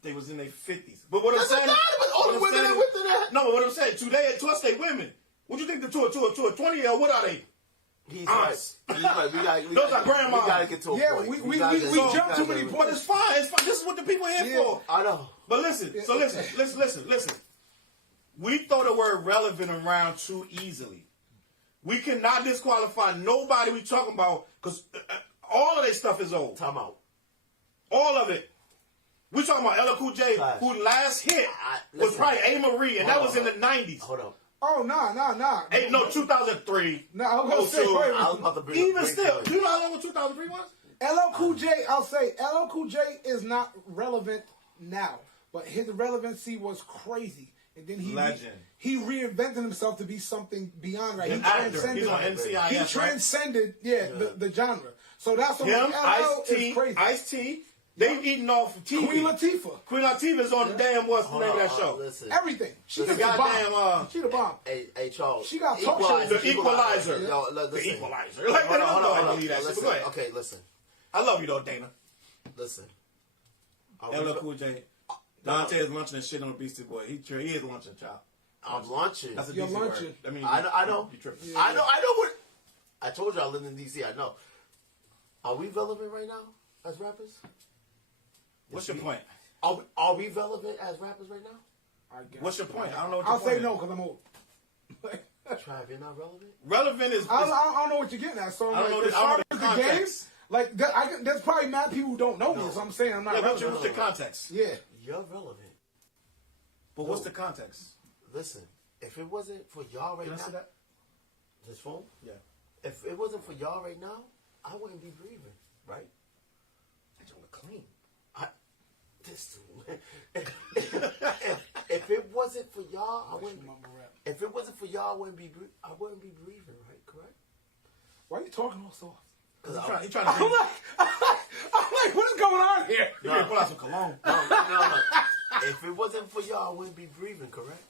They was in their 50s. But what I'm saying, all the women that went to that. No, what I'm saying, to us they women. What you think to a 20-year-old? What are they? He's right. Those are grandmas. We gotta get to a point. We jump too many points. But it's fine. This is what the people are here for. I know. But listen. Listen. We throw the word relevant around too easily. We cannot disqualify nobody we talking about because all of their stuff is old. Time out. All of it. We talking about LL Cool J, Flash. who last hit was probably A. Marie, and that was in the 90s. Hold up. Oh, nah. Hey, no, 2003. No, I was gonna say, wait a minute. I was about to bring Even bring still, to you know how long 2003 was? LL Cool J, I'll say LL Cool J is not relevant now, but his relevancy was crazy. And then he reinvented himself to be something beyond right. He transcended. He's on NCIS, he transcended, the genre. So that's what Him, LL is crazy. Ice-T, they eating off TV. Queen Latifah. Queen Latifah is on the damn, what's the name of that show? Listen. Everything. She The the goddamn, bomb. She the bomb. Hey, Charles. She got talk shows. The Equalizer. Yo, listen. The Equalizer. Like, Hold on. believe that shit. Listen. Go ahead. Okay, listen. I love you though, Dana. Listen. LL Cool J. Dante is lunching and shit on the Beastie Boy. He is lunching, child. I'm launching. That's a You're DC lunching. word. I mean, I know. You tripping. I know what. I told you I live in DC. I know. Are we relevant right now as rappers? What's your point? Are we relevant as rappers right now? I guess. What's your point? I don't know what I'll your point say is. no because I'm old. Trav, you're not relevant? Relevant is... I don't know what you're getting at. So I don't know as the far as the game, context. like there's probably mad people who don't know me. So I'm saying I'm not Yeah, relevant. what's the context? Yeah. You're relevant. But what's the context? Listen, if it wasn't for y'all right Can I now... see that? This phone? Yeah. If it wasn't for y'all right now, I wouldn't be breathing, right? That joint look clean. This dude. If it wasn't for y'all, I wouldn't. If it wasn't for y'all, I wouldn't be breathing, right? Correct? Why are you talking all soft? Because he's trying to I'm bring... like, what is going on here? You better pull out some cologne. No. If it wasn't for y'all, I wouldn't be breathing, correct?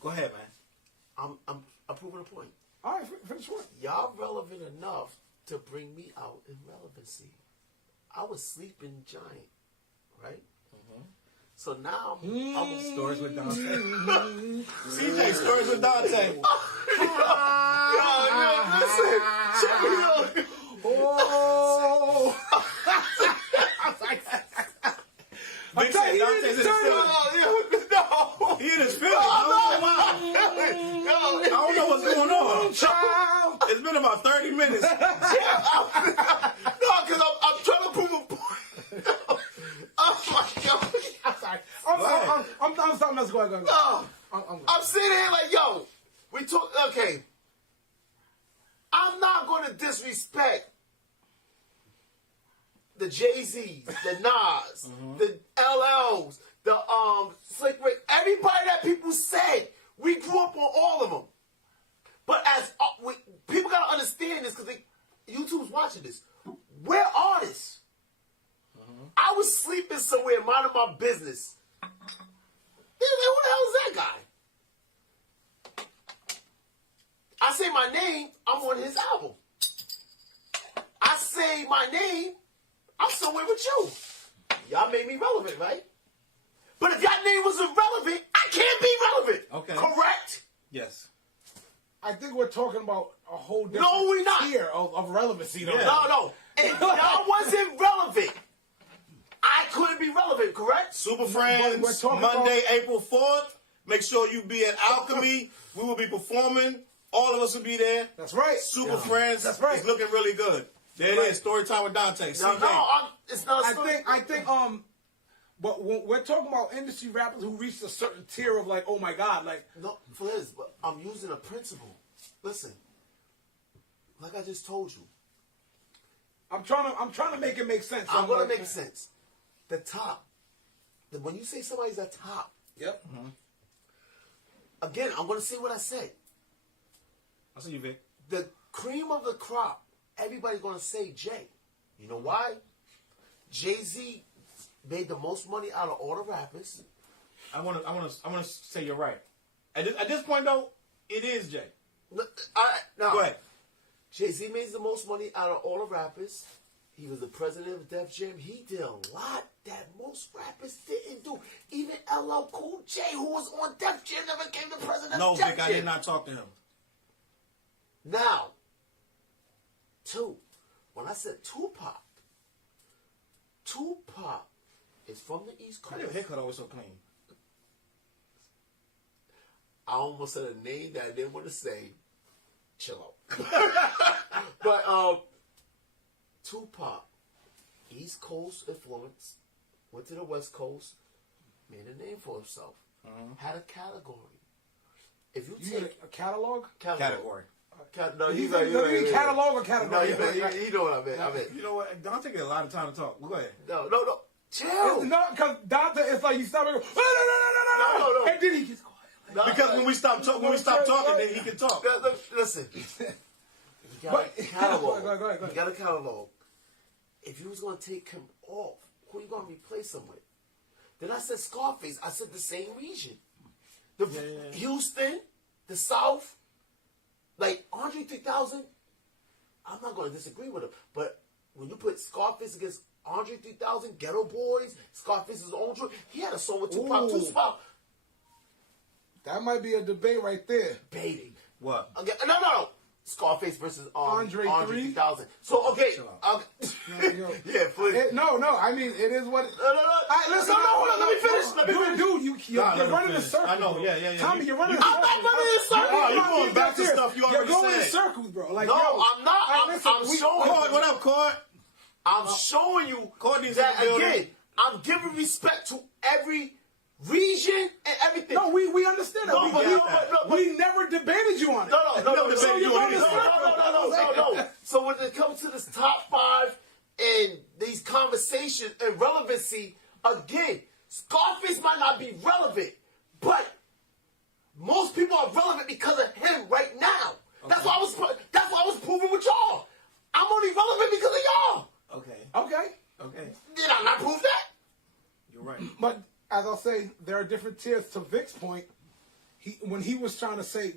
Go ahead, man. I'm proving a point. All right, finish what? Y'all relevant enough to bring me out in relevancy. I was sleeping giant, right? So now I'm Stories with Dante. CJ, Stories with Dante. listen. Oh. Big said Dante's in his feelings. No. He in his feelings. I don't know what's going on. Child. It's been about 30 minutes. No, because I'm trying to prove a point. Oh my God. I'm sorry. I'm sorry. Let's go. No. I'm sitting here like, yo, we talk. Okay, I'm not going to disrespect the Jay-Z's, the Nas, the LLs, the Slick Rick, everybody that people say. We grew up on all of them. But as people got to understand this because YouTube's watching this. We're artists. I was sleeping somewhere, minding my business. They was like, who the hell is that guy? I say my name, I'm on his album. I say my name, I'm somewhere with you. Y'all made me relevant, right? But if y'all name was irrelevant, I can't be relevant. Okay. Correct? Yes. I think we're talking about a whole different No, we're not. tier of relevancy. Though. Yeah. No. If y'all wasn't relevant, I couldn't be relevant, correct? Super we're Friends, talking Monday, April 4th. Make sure you be at Alchemy. We will be performing. All of us will be there. That's right. Super Friends. That's right. It's looking really good. There it is. Story time with Dante. No, CJ. it's not a story. I think, but when we're talking about industry rappers who reached a certain tier of like, oh my God, like, No, Flizz, but I'm using a principle. Listen, like I just told you, I'm trying to make it make sense. I'm gonna like, make sense. The top. When you say somebody's a top, Yep. again, I'm gonna say what I said. I'll see you, Vic. The cream of the crop, everybody's gonna say Jay. You know why? Jay-Z made the most money out of all the rappers. I want to say you're right. At this point, though, it is Jay. Now, Go ahead. Jay-Z made the most money out of all the rappers. He was the president of Def Jam. He did a lot that most rappers didn't do. Even LL Cool J, who was on Def Jam, never became the president No, of Def Vic, Jam. I did not talk to him. Now, two. When I said Tupac is from the East Why Coast. your haircut always so clean? I almost said a name that I didn't want to say. chill out. But Tupac, East Coast influence, went to the West Coast, made a name for himself, had a category. If you take a catalog? Category. No, He's catalog or category? No, you know what I mean. You know what? Dante get a lot of time to talk. Go ahead. No. Chill. No, because Dante, it's like you stop and go, no. And then he gets quiet. No, because when we stop talking, then he can talk. Listen. You got a catalog. Go ahead. You got a catalog. If you was going to take him off, who you going to replace him with? Then I said Scarface. I said the same region. Houston, the South. Like, Andre 3000, I'm not going to disagree with him. But when you put Scarface against Andre 3000, Ghetto Boys, Scarface's own joint, he had a song with Tupac, Tupac. That might be a debate right there. Baiting. What? Okay, no. Scarface versus Andre 3000. So, okay. Yeah, please. No, I mean, it is what... Listen, hold on, let me finish. Dude, you're running in circles. I know, yeah. Tommy, you're running in circles. I'm not running in circles. You're going back to stuff you already said. You're going in circles, bro. Like, no, I'm not. I'm showing you. Cord, what up, Cord? I'm showing you Courtney's that, in the building. again, I'm giving respect to every region and everything. No, we understand that. We never debated you on it. No. So when it comes to this top 5 and these conversations and relevancy, again, Scarface might not be relevant, but most people are relevant because of him right now. Okay. That's why I was proving with y'all. I'm only relevant because of y'all. Okay. Did I not prove that? You're right. But as I'll say, there are different tiers. To Vic's point, when he was trying to say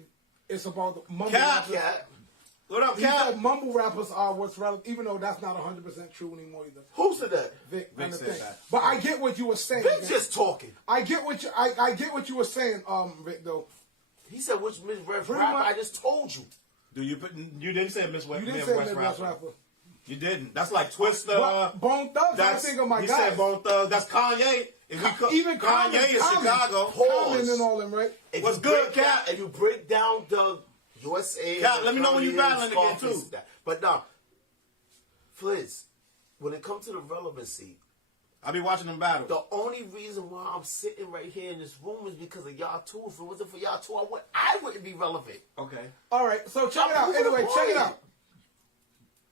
it's about the mumble rappers. What up, he said mumble rappers are what's relevant, even though that's not 100% true anymore either. Who said that? Vic said that. But I get what you were saying. Vic's just talking. I get what you were saying, Vic. Though he said which Midwest rapper. I just told you. You didn't say Miss West. You didn't say Midwest rapper. You didn't. That's like Twister. Bone Thugs. I think of my guys. You said Bone Thugs. That's Kanye. Even Kanye is Chicago. Common and all them, right? What's good, Cap? And you break down the USA. Cap, let me know when you battling again too. But now, Flizz, when it comes to the relevancy, I be watching them battle. The only reason why I'm sitting right here in this room is because of y'all two. If it wasn't for y'all two, I wouldn't be relevant. Okay. All right. So check it out. Anyway, check it out.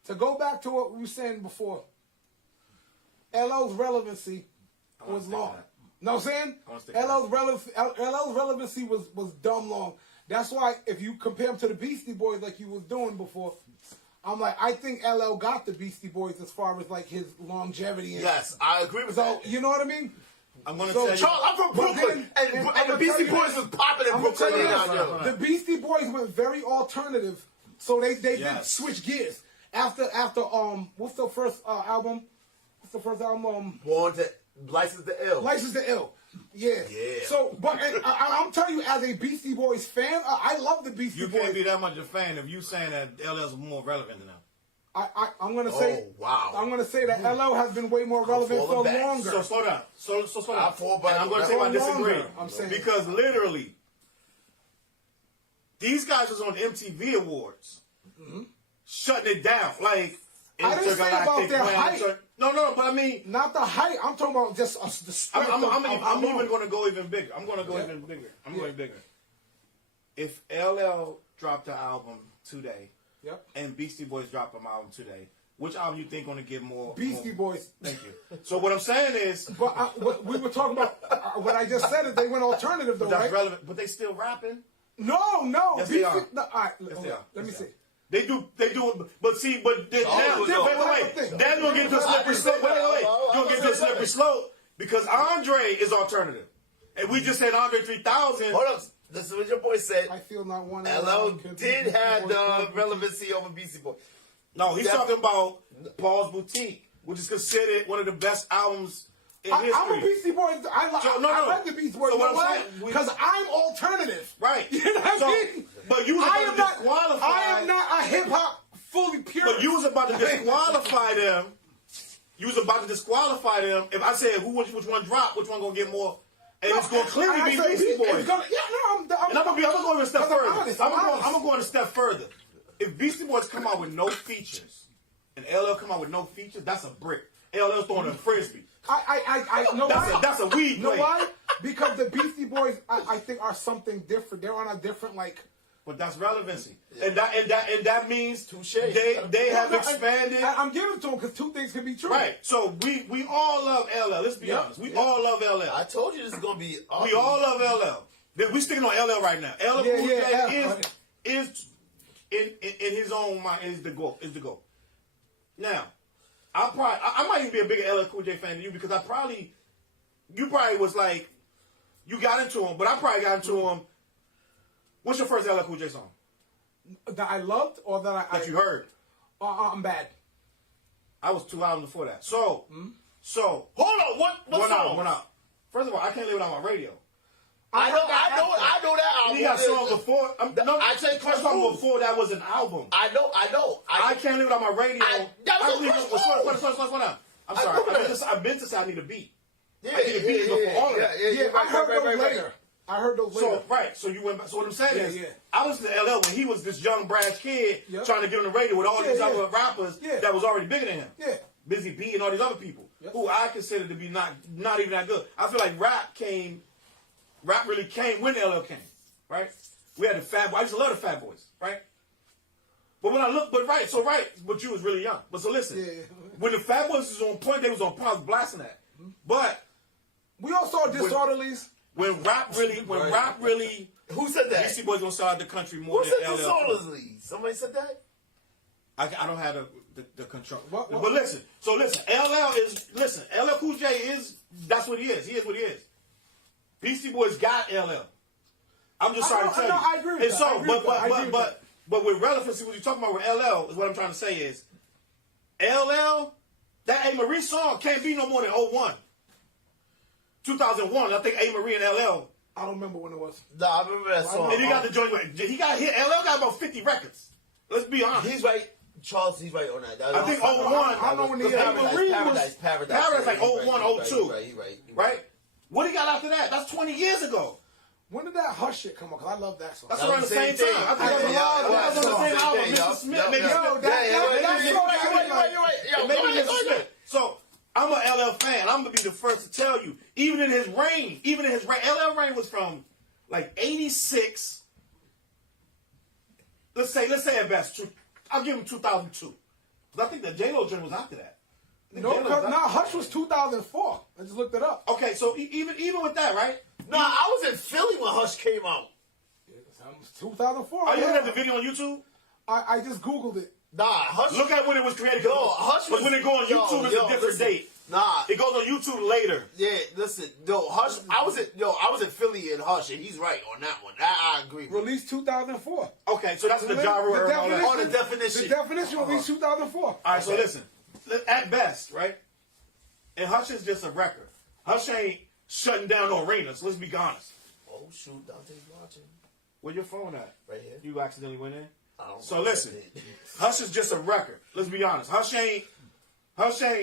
To go back to what we were saying before, LL's relevancy was long. Know what I'm saying? LL's relevancy was dumb long. That's why if you compare him to the Beastie Boys like you was doing before, I'm like, I think LL got the Beastie Boys as far as like his longevity. Yes, I agree with that. So, you know what I mean? I'm going to tell you. Charles, I'm from Brooklyn, and the Beastie Boys was popping in Brooklyn. The Beastie Boys went very alternative, so they did switch gears. After what's the first album? What's the first album? License to Ill. License to Ill. Yeah. So, but I'm telling you, as a Beastie Boys fan, I love the Beastie Boys. You can't be that much a fan if you saying that LL's more relevant than them. I'm gonna say. Oh, wow. I'm gonna say that LL has been way more relevant for longer. So slow down. So slow down. And I'm gonna say I disagree. I'm saying because literally, these guys was on MTV Awards, shutting it down. Like I didn't say about their height. No, but I mean, not the height. I'm talking about just the strength. I'm even going to go even bigger. I'm going to go even bigger. I'm going bigger. If LL dropped an album today, and Beastie Boys dropped an album today, which album you think going to get more? Beastie Boys. Thank you. So what I'm saying is, but what we were talking about, what I just said is they went alternative though, that's right? relevant. But they still rapping. No. Yes, they are. All right, let me see. They do, but see, now, wait. That's gonna get to a slippery slope. Wait. You're gonna get to a slippery slope because Andre is alternative, and we just said Andre 3000. Hold up, this is what your boy said. I feel not one. LL did have the relevancy over Beastie Boys. No, he's talking about Paul's Boutique, which is considered one of the best albums in history. I'm a Beastie Boys. I like the Beastie Boys. Because I'm alternative. Right. You know what I mean? But you was about to disqualify. I am not a hip hop fully pure. But you was about to disqualify them. You was about to disqualify them. If I said which one dropped, which one gonna get more, and it's gonna clearly be Beastie Boys. And I'm gonna go even a step further. I'm gonna go a step further. if Beastie Boys come out with no features, and LL come out with no features, that's a brick. LL's throwing a frisbee. I know why. That's a weed You know play. why? Because the Beastie Boys, I think, are something different. They're on a different, like... But that's relevancy. And that means Touche. they have expanded. I'm giving it to them because two things can be true. Right. So we all love LL. Let's be honest. We all love LL. I told you this is gonna be. We all love LL. We sticking on LL right now. LL Cool J is in his own mind is the goal. Now, I might even be a bigger LL Cool J fan than you because you probably was like you got into him, but I probably got into him. What's your first LL Cool J song That I loved or that you heard? I'm Bad. I was 2 albums before that. So Hold on. What song? One out. First of all, I can't live without my radio. I know that album. He got songs before. I take first song before that was an album. I know. I can't live without my radio. Slow down. I'm sorry. I meant to say I need a beat. Yeah, I need a beat before all of that. I heard those later. I heard those later. So you went back. So what I'm saying is, yeah. I listened to LL when he was this young brash kid trying to get on the radio with all these other rappers that was already bigger than him. Yeah. Busy B and all these other people who I consider to be not even that good. I feel like rap really came when LL came, right? We had the Fat Boys. I used to love the Fat Boys, right? But when I look, but you was really young. But so listen, when the Fat Boys was on point, they was on point. I was blasting that. But we all saw Disorderlies. When rap really, who said that? Beastie Boys gonna sell out the country more Who than said LL. Disorderly? Somebody said that? I don't have the control. What? But listen. LL Cool J is that's what he is. He is what he is. Beastie Boys got LL. I'm just trying to tell you. I agree with that. But with relevancy, what you're talking about with LL is what I'm trying to say is LL. That A. Marie song can't be no more than 01. 2001, I think A. Marie and LL. I don't remember when it was. Nah, I remember that song. And he got the joint. He got hit. LL got about 50 records. Let's be honest. He's right. Challz, he's right on that. I think 01. I know when the A. Marie was. Paradise like 01, 02. He's right. Right? What he got after that? That's 20 years ago. When did that Hush shit come on? Because I love that song. That's around the same time. I think that's on the same album. Mr. Smith. Maybe Mr. Smith. So I'm an LL fan. I'm gonna be the first to tell you. Even in his reign, LL reign was from like 86. Let's say at best, I'll give him 2002. Because I think the J-Lo joint was after that. No, Hush was 2004. I just looked it up. Okay, so even with that, right? Nah, I was in Philly when Hush came out. Yeah, 2004. Are you looking at the video on YouTube? I just Googled it. Nah, Hush. Look at when it was created. Hush was when it go on YouTube, it's a different date. Nah, it goes on YouTube later. Yeah, listen, Hush. I was in Philly and Hush, and he's right on that one. I agree. Released 2004. Okay, so that's the genre. The definition. The definition released 2004. All right, so listen. At best, right? And Hush is just a record. Hush ain't shutting down no arenas. Let's be honest. Oh shoot, Dante's watching. Where your phone at? Right here. You accidentally went in. So listen, Hush is just a record. Let's be honest. Hush ain't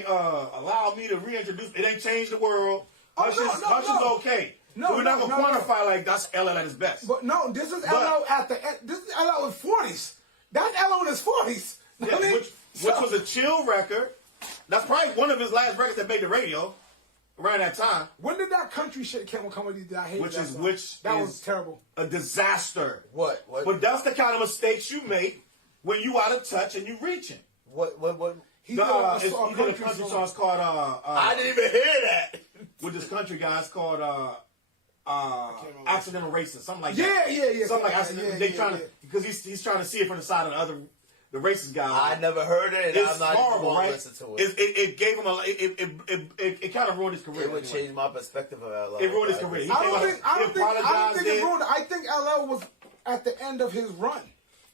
allowed me to reintroduce. It ain't changed the world. Hush is okay. No, we're not gonna quantify like that's LL at his best. But no, this is LL at the end. This is LL in 40s. That's LL in his 40s. Yeah, which was a chill record. That's probably one of his last records that made the radio around that time. When did that country shit come with you that I hated? That was terrible. A disaster. What? But that's the kind of mistakes you make when you out of touch and you reaching. What? He did a country song called I didn't even hear that. With this country guy, it's called Accidental Racist, something like that. Yeah. Something like accidental. They trying to because he's trying to see it from the side of the racist guy. I never heard it. It's I'm not horrible, right? Listen to it. It gave him it kind of ruined his career. It would change my perspective of LL. It ruined his career. I don't think it ruined it. I think LL was at the end of his run.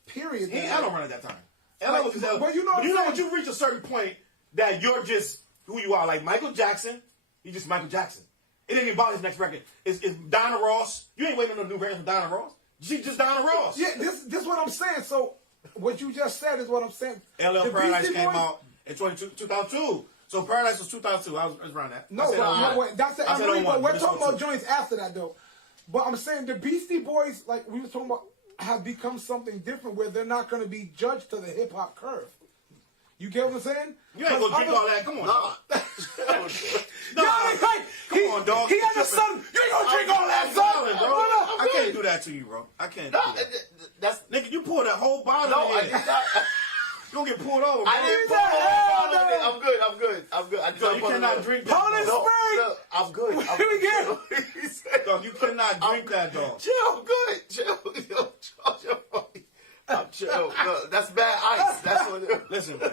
Period. He had no run at that time. LL was his LL. But you know when you reach a certain point that you're just who you are. Like Michael Jackson, he's just Michael Jackson. It ain't even about his next record. It's Donna Ross. You ain't waiting on no new record from Donna Ross. She's just Donna Ross. Yeah, this is what I'm saying. So what you just said is what I'm saying. LL Paradise came out in 2002. So Paradise was 2002. I was around that. No, wait. That's the But we're talking about joints after that, though. But I'm saying the Beastie Boys, like we were talking about have become something different where they're not going to be judged to the hip hop curve. You get what I'm saying? You ain't gonna drink all that. Come on. Nah. Come on, dog. He had a son. You ain't gonna drink all that, son, bro. I can't do that to you, bro. I can't do that. That's Nigga, you poured that whole bottle no. I in. did not. You gonna get pulled over, bro. I didn't pour the whole bottle in it. I'm good. I So you cannot drink that. Poland dog. Spring. No, I'm good. Here we go. Dog, you cannot drink that, dog. Chill, I'm good. Chill. Yo, Charles, you're funny. I'm chill. No, that's bad ice. That's what it is. Listen, man.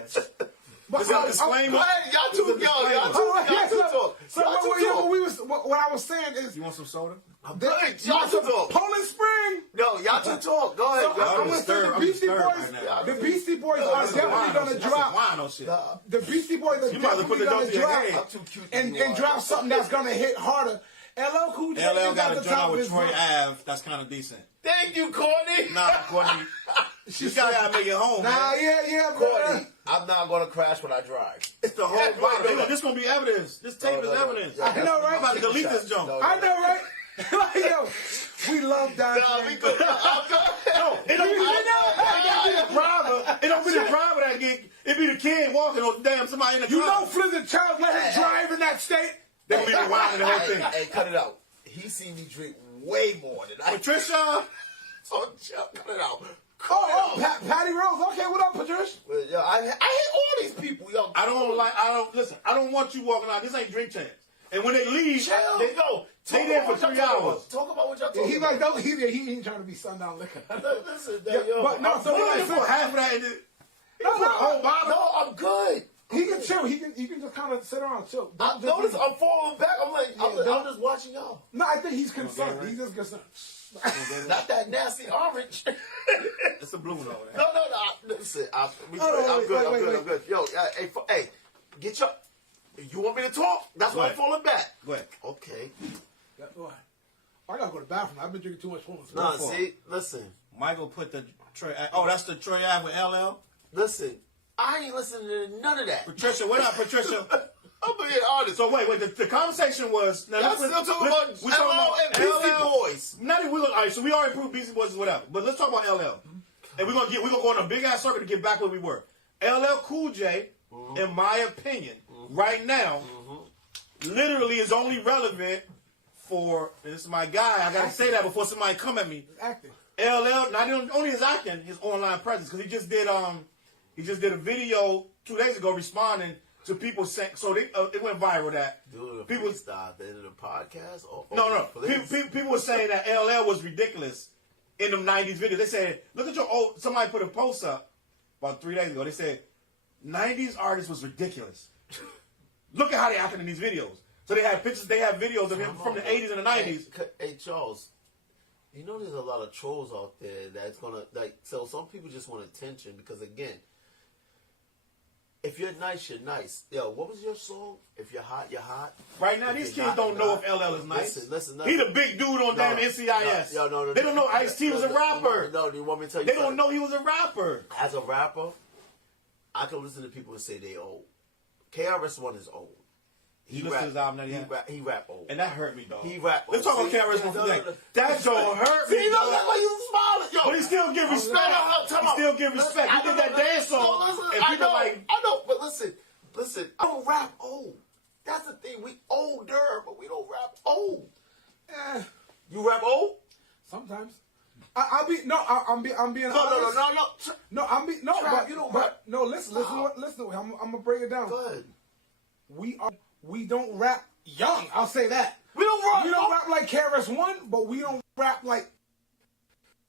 But Is that a disclaimer? Go ahead. Y'all two talk. So what I was saying is, You want some soda? I'm good. Y'all two talk. Poland Spring. No, y'all two talk. Go ahead. So I'm I'm gonna say the disturbed Beastie right Boys. now. The Beastie Boys are definitely gonna drop. Wine on shit. The Beastie Boys are You might as well put definitely the dope gonna to your drop head. I'm too cute. and drop something that's gonna hit harder. LL Cool J LL is got at a the joint top out of with his Troy list. Ave. That's kind of decent. Thank you, Corny. Nah, Courtney. You gotta make it home, Nah, man. yeah, Corny, I'm not gonna crash when I drive. It's the whole bottle. This gonna be evidence. This tape is evidence. Yeah, I know, right? I'm about to delete this junk. I know, right? Like, yo, we love Dante. No, we good. I'm good. No, it don't be the driver. It don't be the driver that get. It be the kid walking or damn somebody in the car. You know Flizz and Challz let him drive in that state? They gonna be rewinding the whole thing. Hey, cut it out. He seen me drink way more than I. Patricia. So, cut it out. Patty Rose. Okay, what up, Patricia? Well, yo, I hate all these people, yo. I don't want you walking out. This ain't drink champs. And when they leave, Chill. they go. Stay there for 3 hours. Talk about what y'all talking He about. like, no, he ain't trying to be sundown liquor. Listen, Yeah, yo. but no, so What what do I you put said, half of that in the no, whole bottle? No, I'm good. he can chill. He can just kind of sit around, chill. I Don't notice just- I'm falling back. I'm like, I'm just watching y'all. No, I think he's concerned. He's just concerned. Not that nasty orange. It's a blue one over there. No. Listen, I'm wait, good. wait. I'm good. Yo, hey, get your. You want me to talk? That's why I'm falling back. Go ahead. Okay. I gotta go to the bathroom. I've been drinking too much Poland. No, see, listen. Michael put the Troy. Oh, that's the Troy Ave with LL. Listen, I ain't listening to none of that. Patricia, what up, Patricia? I'm being honest. So wait, the conversation was. Now, Y'all still talking about LL and Beastie Boys. Not even, all right, so we already proved Beastie Boys is whatever. But let's talk about LL. And we're gonna go on a big ass circle to get back where we were. LL Cool J, in my opinion, right now, literally is only relevant for, this is my guy, I gotta say that before somebody come at me. Acting. LL, not only his acting, his online presence, because he just did a video 2 days ago responding to people saying, so it went viral that People stop at the end of the podcast. no. People were saying that LL was ridiculous in them 90s videos. They said, look at your old, somebody put a post up about 3 days ago. They said, 90s artists was ridiculous. Look at how they acted in these videos. So they had pictures, they have videos of him from the 80s and the 90s. Hey, Charles, you know there's a lot of trolls out there that's gonna, like, so some people just want attention because, again, if you're nice, you're nice. Yo, what was your song? If you're hot, you're hot. Right now, these kids don't know if LL is nice. Listen. He the big dude on damn NCIS. No. They don't know Ice-T was a rapper. No, do you want me to tell you They something? don't know he was a rapper. As a rapper, I can listen to people and say they old. KRS One is old. You listen to his album that he rap old. And that hurt me, dog. He rap old. Let's talk about KRS One for a second. That don't hurt me, See, dog. that's why you smiling. Yo, But he still give respect. He still give respect. He did that dance song. And people like, I know, but listen, I don't rap old. That's the thing. We older, but we don't rap old. You rap old? Sometimes. I'm being honest. No. No, Trap, you don't rap. No, listen. I'm gonna break it down. Go ahead. We don't rap young. I'll say that. We don't rap like KRS-One, but we don't rap like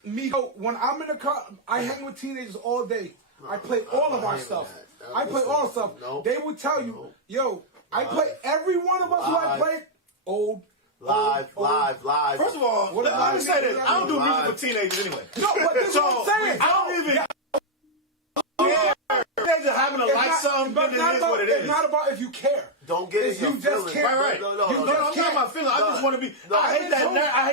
me. When I'm in the car, I hang with teenagers all day. I play all of our stuff. I play all the stuff. No. They will tell you, yo, I play every one of us who I play old. Live. first of all, let me say this. I don't do music for teenagers anyway. No, but this is what I'm saying. I don't even care. Teenagers having to like something, then it is what it is. It's not about if you care. Don't get it. You just can't. Right. You I'm just not my feeling. I just want to be. I hate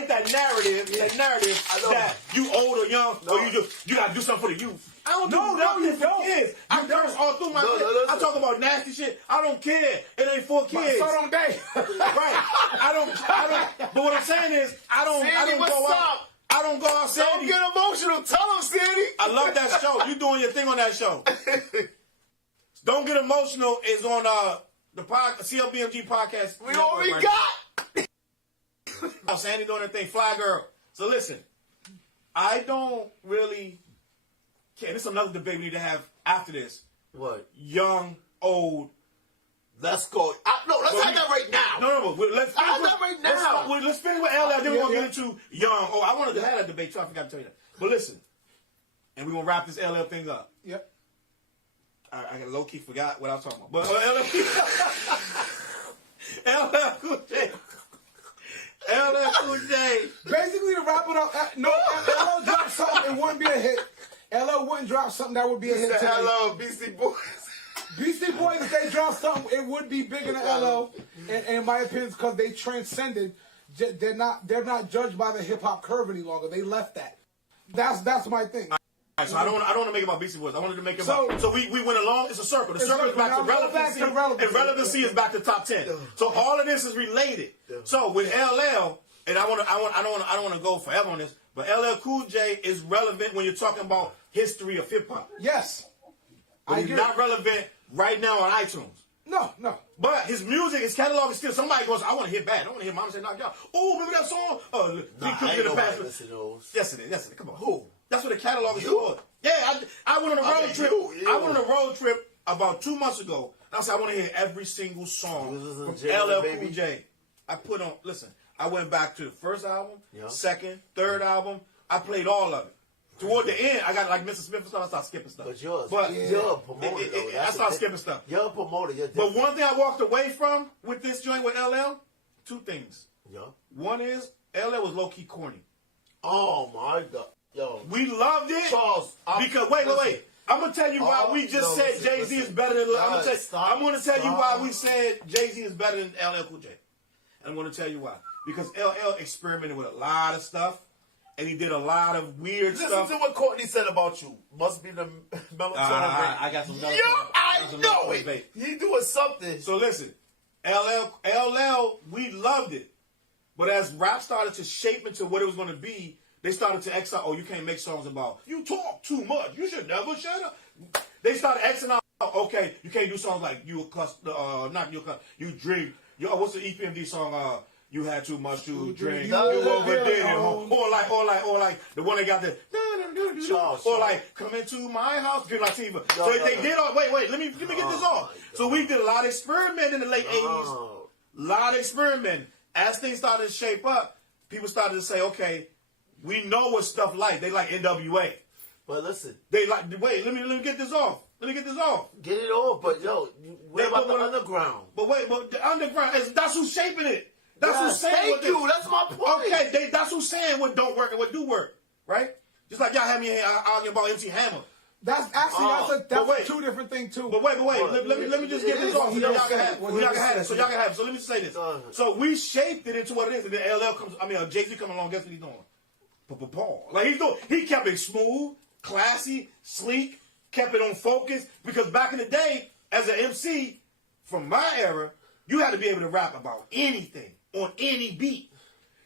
that narrative. That narrative that you old or young, or you gotta do something for the youth. I don't do nothing for kids. I curse all through my kids. I talk about nasty shit. I don't care. It ain't for kids. So don't they? Right. I don't. But what I'm saying is, I don't go out. I don't go out, Sandy. Don't get emotional. Tell him, Sandy. I love that show. You doing your thing on that show. Don't Get Emotional is on the CLBMG podcast. We already got. Sandy doing her thing. Fly girl. So listen, I don't really care. This is another debate we need to have after this. What? Young, old. Let's go. Let's have that right now. No, let's finish have that right now. Let's finish with LL. Then we're going to get into young. Oh, I wanted to have that debate, too. I forgot to tell you that. But listen, and we're going to wrap this LL thing up. Yep. I low-key forgot what I was talking about. But LL Cool J. LL Cool J. Basically, to wrap it up, LL dropped something, it wouldn't be a hit. LL wouldn't drop something that would be a hit today. LL Beastie Boys. Beastie Boys, if they drop something, it would be bigger than LL. And in my opinion, because they transcended. They're not judged by the hip hop curve any longer. They left that. That's my thing. All right, so I don't want to make it about Beastie Boys. I wanted to make it about. So we went along. It's a circle. The circle is back to relevancy, and relevancy is back to top 10. So all of this is related. So with LL, and I don't want to go forever on this, but LL Cool J is relevant when you're talking about history of hip hop. Yes, but he's not relevant right now on iTunes. No. But his music, his catalog is still. Somebody goes, I want to hear bad. I want to hear Mama Say Knock Out. Oh, remember that song? I ain't nobody listen to those. Yes, it is. Come on. Who? That's what the catalog is for. Yeah, I went on a road trip. I went on a road trip about 2 months ago. And I said, I want to hear every single song from LL Cool J. I put on, listen, I went back to the first album, second, third album. I played all of it. Toward the end, I got like Mr. Smith and stuff. I started skipping stuff. But you're a promoter, though. I started skipping stuff. You're a promoter. But one thing I walked away from with this joint with LL, 2 things. Yeah. One is, LL was low-key corny. Oh, my God. Yo. We loved it. Challz. Because, wait. I'm going to tell you why we just said Jay-Z is better than... I'm going to tell you why we said Jay-Z is better than LL Cool J. I'm going to tell you why. Because LL experimented with a lot of stuff. And he did a lot of weird stuff. Listen to what Corny said about you. Must be the melatonin. I got some melatonin. I know it. He doing something. So listen, LL, we loved it. But as rap started to shape into what it was going to be, they started to X out, you can't make songs about, you talk too much. You should never shut up. They started Xing out, okay, you can't do songs like you cuss, not you cuss, you drink. What's the EPMD song? You had too much to drink. You overdid it. Or like the one that got the or like come into my house. Good Latifah. So they did all. Wait. Let me get this off. So we did a lot of experiment in the late '80s. A lot of experiment. As things started to shape up, people started to say, okay, we know what stuff like. They like NWA. But listen, they like. Wait, let me get this off. Get it off. But what about the underground? But the underground that's who's shaping it. That's who's saying thank you. That's my point. Okay, that's who's saying what don't work and what do work, right? Just like y'all had me arguing about MC Hammer. That's actually that's 2 different things too. But wait. Let me just get this off so y'all can have it. So let me just say this. So we shaped it into what it is, and then Jay-Z coming along. Guess what he's doing? Paul. Like he kept it smooth, classy, sleek, kept it on focus. Because back in the day, as an MC from my era, you had to be able to rap about anything. On any beat.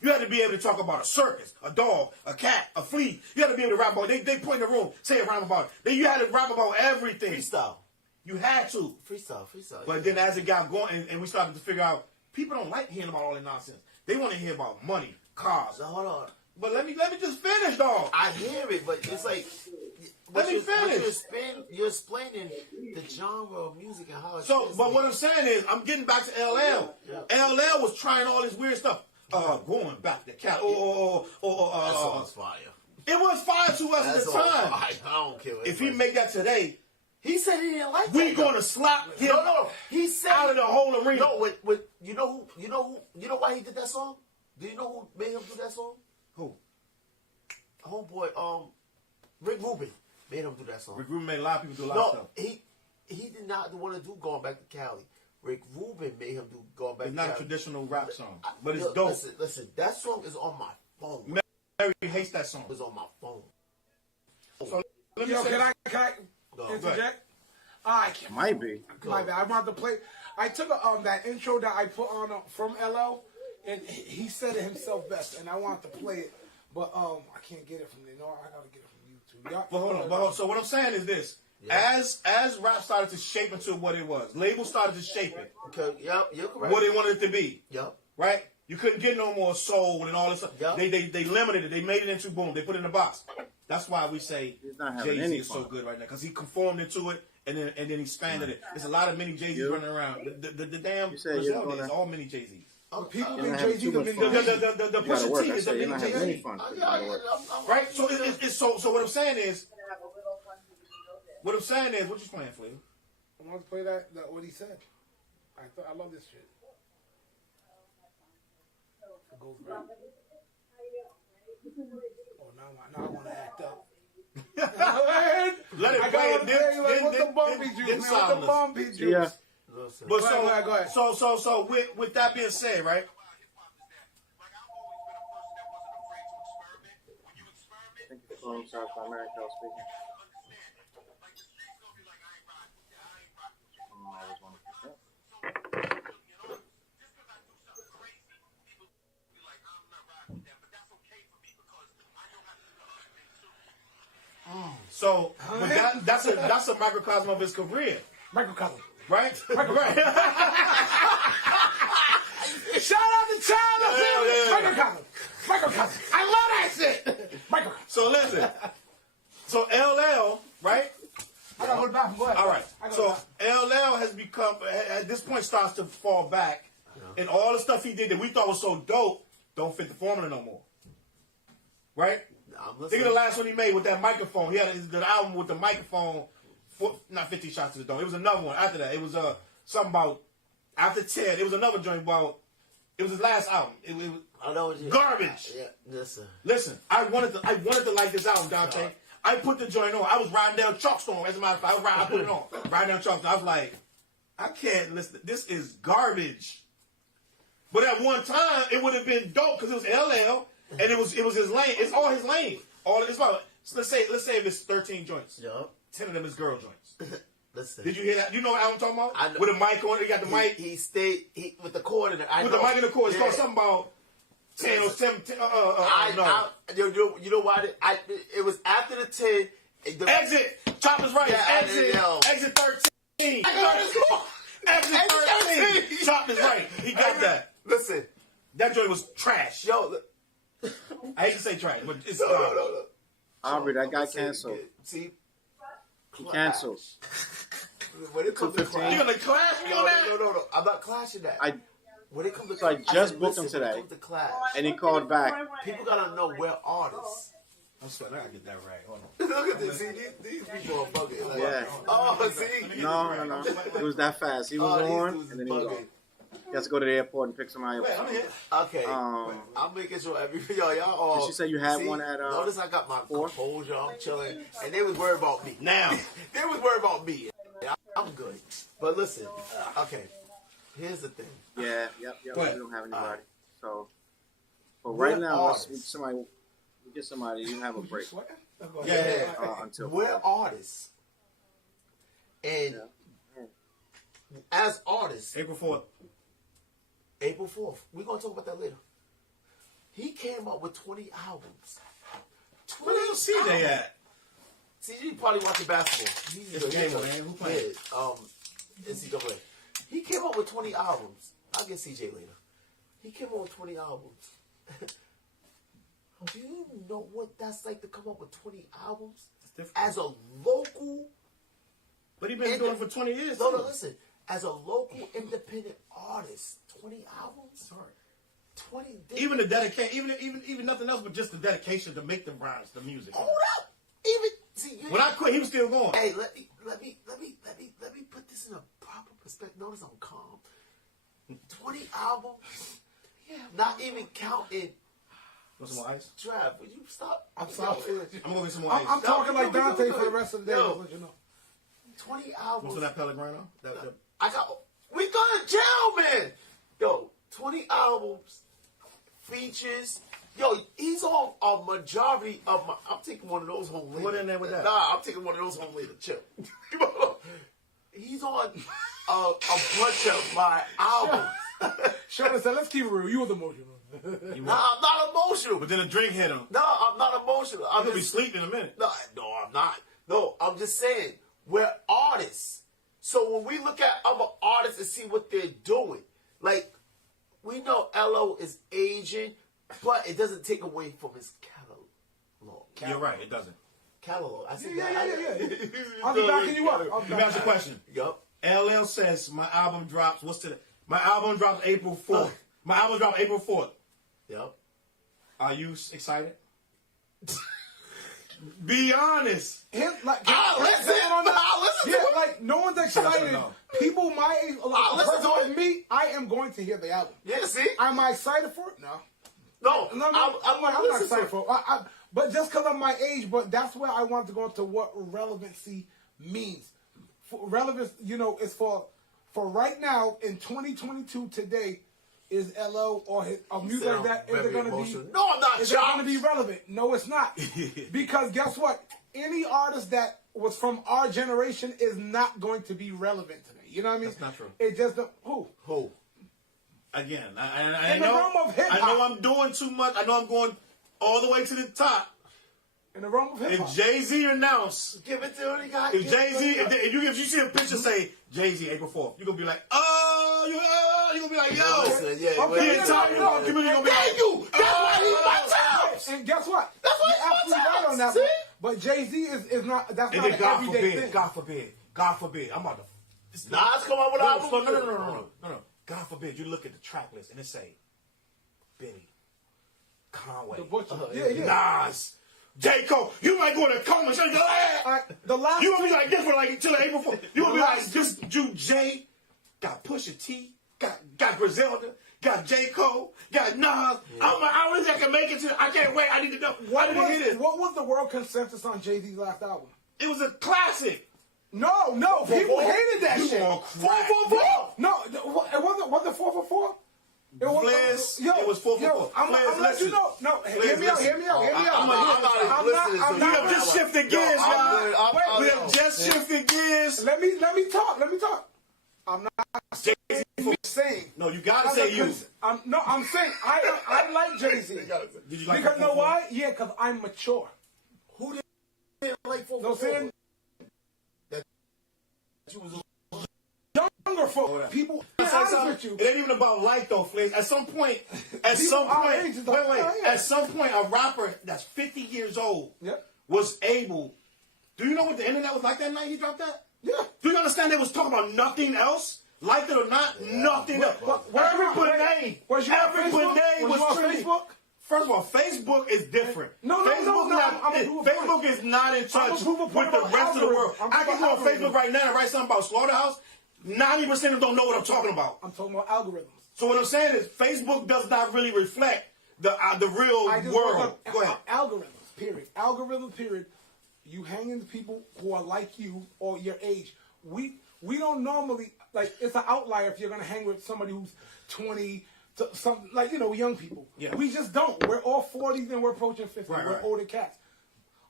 You had to be able to talk about a circus, a dog, a cat, a flea. You had to be able to rap about it. They point in the room, say a rhyme about it. Then you had to rap about everything. Freestyle. You had to. Freestyle. But then as it got going and we started to figure out, people don't like hearing about all that nonsense. They want to hear about money, cars. Now, hold on. But let me just finish, dog. I hear it, but it's like... Let me finish. You're explaining the genre of music and how it's... But what I'm saying is, I'm getting back to LL. Yeah. LL was trying all this weird stuff. Going back to Cat. That song's fire. It was fire to us at the time. Fire. I don't care. If he make that today... He said he didn't like that. We gonna slap him He said out of the whole arena. No, you know why he did that song? Do you know who made him do that song? Who? Homeboy, Rick Rubin made him do that song. Rick Rubin made a lot of people do a lot of stuff. He did not want to do Going Back to Cali. Rick Rubin made him do Going Back to Cali. It's not a traditional rap song, but it's dope. Listen, that song is on my phone. Mary hates that song. It's on my phone. So let me can I interject? I can't. Might be. My bad. I'm about to play. I took that intro that I put on from LL, and he said it himself best, and I want to play it. But I can't get it from there. No, I gotta get it from YouTube. Y'all, But hold on. So what I'm saying is this: as rap started to shape into what it was, labels started to shape it. Okay, yep, you're correct. What they wanted it to be. Yep. Right? You couldn't get no more soul and all this stuff. Yep. They limited it. They made it into boom. They put it in a box. That's why we say He's not having Jay-Z any is so fun. good right now because he conformed into it and then expanded it. There's a lot of mini Jay-Z's running around. The damn You said you're Brazil gonna- is all mini Jay-Z's. People You're think not having Jay-Z too the much big fun. The You gotta Pusha work. T I is the said you're mini not having any Jay-Z. fun. You gotta work. Right? So so what I'm saying is what you playing, Flizz? I want to play that what he said. I love this shit. It goes back. Oh, now I want to act up. Let it play. What the bumpy juice, man? What the bumpy juice? Yeah. Listen. But Go ahead. so with that being said, right? Thank you for calling South by America speaking. I always want to pick up. So but that's a microcosm of his career, Microcosm. right? Right. Shout out to Challz. Yeah. Microcosm. I love that shit. Microcosm. So listen. So LL, right? I gotta go to the bathroom. Go ahead. All right. So LL has become at this point starts to fall back, and all the stuff he did that we thought was so dope don't fit the formula no more. Right? Think of the last one he made with that microphone. He had the album with the microphone. Not 50 Shots to the Dome. It was another one after that. It was something about after 10. It was another joint about. It was his last album. It was I know what you garbage. Yeah, Listen, I wanted to like this album, Dante. I put the joint on. I was riding down Chalkstone. As a matter of fact, I put it on. Riding down Chalkstone. I was like, I can't listen. This is garbage. But at one time, it would have been dope because it was LL and it was his lane. It's all his lane. It's about. So let's say if it's 13 joints. Yup. 10 of them is girl joints. Listen. Did you hear that? You know what I'm talking about? I know. With a mic on it. He got the mic. He stayed with the cord in it. With the mic in the cord. It's called something about 10 or 7. No. You know why? It was after the 10. Exit. Chop is right. Yeah, Exit 13. Exit 13. Chop is right. He got that. Listen. That joint was trash. Yo. I hate to say trash, but it's No. Aubrey, that got canceled. See? He canceled. When it comes to 215. You gonna clash me on that? No. I'm not clashing that. When it comes to So I just booked him when today. it comes to clash, And he called back. people gotta know we're artists. I'm sweating. I gotta get that right. Hold on. Look at this. See, these people are bugging. Like, Yeah. Oh, see? No. It was that fast. He was Oh, on, these and then dudes he was bugging. off. He has to go to the airport and pick somebody Wait, I'm up. here. Okay, I'm making sure y'all all. Did she say you had see, one at, Notice I got my 4? composure. I'm chilling, and they was worried about me. Now. They was worried about me. I'm good. But listen, okay. Here's the thing. Yeah, yep. We Go ahead. don't have anybody. So, but right We're now, let's artists. get somebody. You have a break Yeah. until We're artists, and as artists, April 4th. April 4th. We're gonna talk about that later. He came up with 20 albums. 20 Where the CJ at? CJ probably watching basketball. It's a game, man. Who playing? Yeah, NCAA. He came up with 20 albums. I'll get CJ later. He came up with 20 albums. Do you know what that's like to come up with 20 albums? It's different. As a local... But he been doing it for 20 years. No, too. listen. As a local independent artist, 20 albums? Sorry. 20 Even the dedication, even nothing else, but just the dedication to make the rhymes, the music. Hold up. Even... See, When I quit, he was still going. Hey, let me put this in a proper perspective. Notice I'm calm. 20 albums. Yeah, not even counting. Want some more ice? Trav, would you stop? I'm sorry. I'm gonna get some more ice. I'm talking like No, Dante no, for the rest of the day. no. Just let you know. 20 Want albums. some of that Pellegrino? I got. We gonna chill, man. Yo, 20 albums, features. Yo, he's on a majority of my. I'm taking one of those home later. What in there with that? Nah, I'm taking one of those home later. Chill. He's on a bunch of my albums. Shorty said, let's keep it real. You was emotional. Nah, I'm not emotional. But then a drink hit him. No, I'm not emotional. I'm He'll be just sleeping in a minute. No, I'm not. No, I'm just saying we're artists. So when we look at other artists and see what they're doing, like we know LO is aging, but it doesn't take away from his catalog. You're right, it doesn't. Catalog. I said Yeah. I'll be backing you up. Let me ask you a question. Yup. LL says my album drops. My album drops April 4th. My album drops April 4th. Yup. Are you excited? Be honest. I'll listen to it. Like no one's excited. People my age, listen to like me, I am going to hear the album. Yeah, see? Am I excited for it? No. I'm not excited for it. But just because of my age, but that's where I want to go into what relevancy means. Relevance, is for right now in 2022 today. Is LO or music like that? Is it going to be? No, I'm not. Is it going to be relevant? No, it's not. Because guess what? Any artist that was from our generation is not going to be relevant today. You know what I mean? That's not true. It just who? Again, In the realm of hip hop. I know I'm doing too much. I know I'm going all the way to the top. In the realm of hip hop. If Jay-Z announced, Give it to any guy. if Jay-Z, if you see a picture say Jay-Z April 4th, you're gonna be like, you're gonna be like, yo, the entire community gonna be like, thank you. That's why he's my house. And guess what? That's why You're he's my absolutely right on that. See? But Jay-Z is not. That's and not then an God everyday forbid, thing. God forbid, I'm about to. Nas come out with an album. No. God forbid, you look at the track list and it say, Benny, Conway, The Butcher. Yeah. Nas, J. Cole. You might go to the comments and go, The last you gonna be like this for like till April 4th. You gonna be like this Dude J, got Pusha T, got Griselda, got J. Cole, got Nas. I don't think I can make it to. I can't wait. I need to know. Why did he hear this? What was the world consensus on Jay-Z's last album? It was a classic. No, people hated that You shit. on crack. 444. No, it wasn't 444. Flizz, it was 444. I'm gonna let you know. No, hear me out. I'm not We have just shifted gears, y'all. We have just shifted gears. Let me talk. I'm not saying. No, you gotta say you. I'm saying I like Jay-Z. Did you like Because know why? Yeah, because I'm mature. Who did like 444? No saying. You was Younger folk, people. Be honest with you. It ain't even about life though, Flizz. At some point, At some point, a rapper that's 50 years old Yep. was able. Do you know what the internet was like that night he dropped that? Yeah. Do you understand they was talking about nothing else? Like it or not, nothing else. Every Was you on Facebook? was on trending. Facebook? First of all, Facebook is different. No, Facebook Facebook is not in touch prove a with point the about rest of the world. algorithm. I can go on Facebook right now and write something about Slaughterhouse. 90% of them don't know what I'm talking about. I'm talking about algorithms. So what I'm saying is Facebook does not really reflect the real world. Go ahead. Algorithms, period. Algorithms, period. You hang into people who are like you or your age. We don't normally, like, it's an outlier if you're going to hang with somebody who's 20, to some, like, young people. Yeah. We just don't. We're all 40s and we're approaching 50. We're older cats.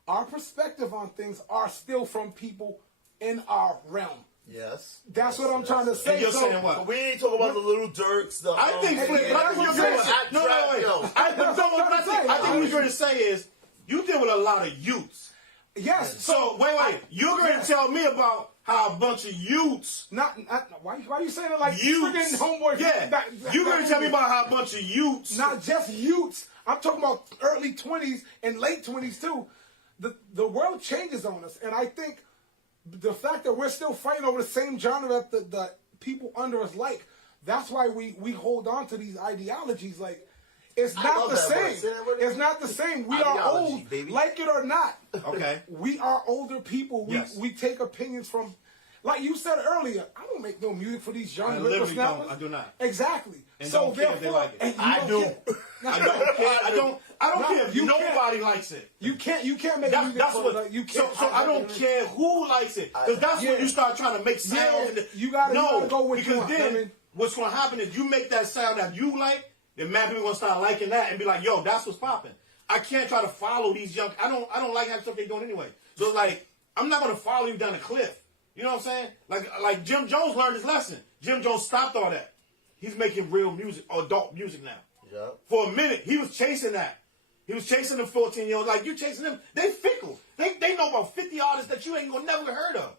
Our perspective on things are still from people in our realm. Yes. That's what I'm trying to say. And you're saying what? So we ain't talking about the little Dirks. I think you're going I think what you're going to say is you deal with a lot of youths. Yes. So wait. You're going to tell me about how a bunch of youths. Why are you saying it like youths? freaking homeboy? Yeah. You're going to tell me about how a bunch of youths. Not just youths. I'm talking about early 20s and late 20s too. The world changes on us, and I think the fact that we're still fighting over the same genre that the people under us like, that's why we hold on to these ideologies. Like, it's not the same. It's not the same. We are old, baby. Like it or not. Okay. We are older people. We take opinions from, like you said earlier, I don't make no music for these young little snappers. I do not. Exactly. And so don't care if they like it. I do. I don't care. I don't care if nobody likes it. You can't make music that's for what. you can't. So I don't care who likes it, because that's when you start trying to make sounds. Yeah, you gotta go with because then what's going to happen is you make that sound that you like, then mad people going to start liking that and be like, yo, that's what's popping. I can't try to follow these young. I don't like how stuff they're doing anyway. So it's like, I'm not going to follow you down a cliff. You know what I'm saying? Like Jim Jones learned his lesson. Jim Jones stopped all that. he's making real music, adult music now. Yeah. For a minute, he was chasing that. He was chasing the 14-year-olds. Like, you chasing them. They fickle. They know about 50 artists that you ain't gonna never heard of.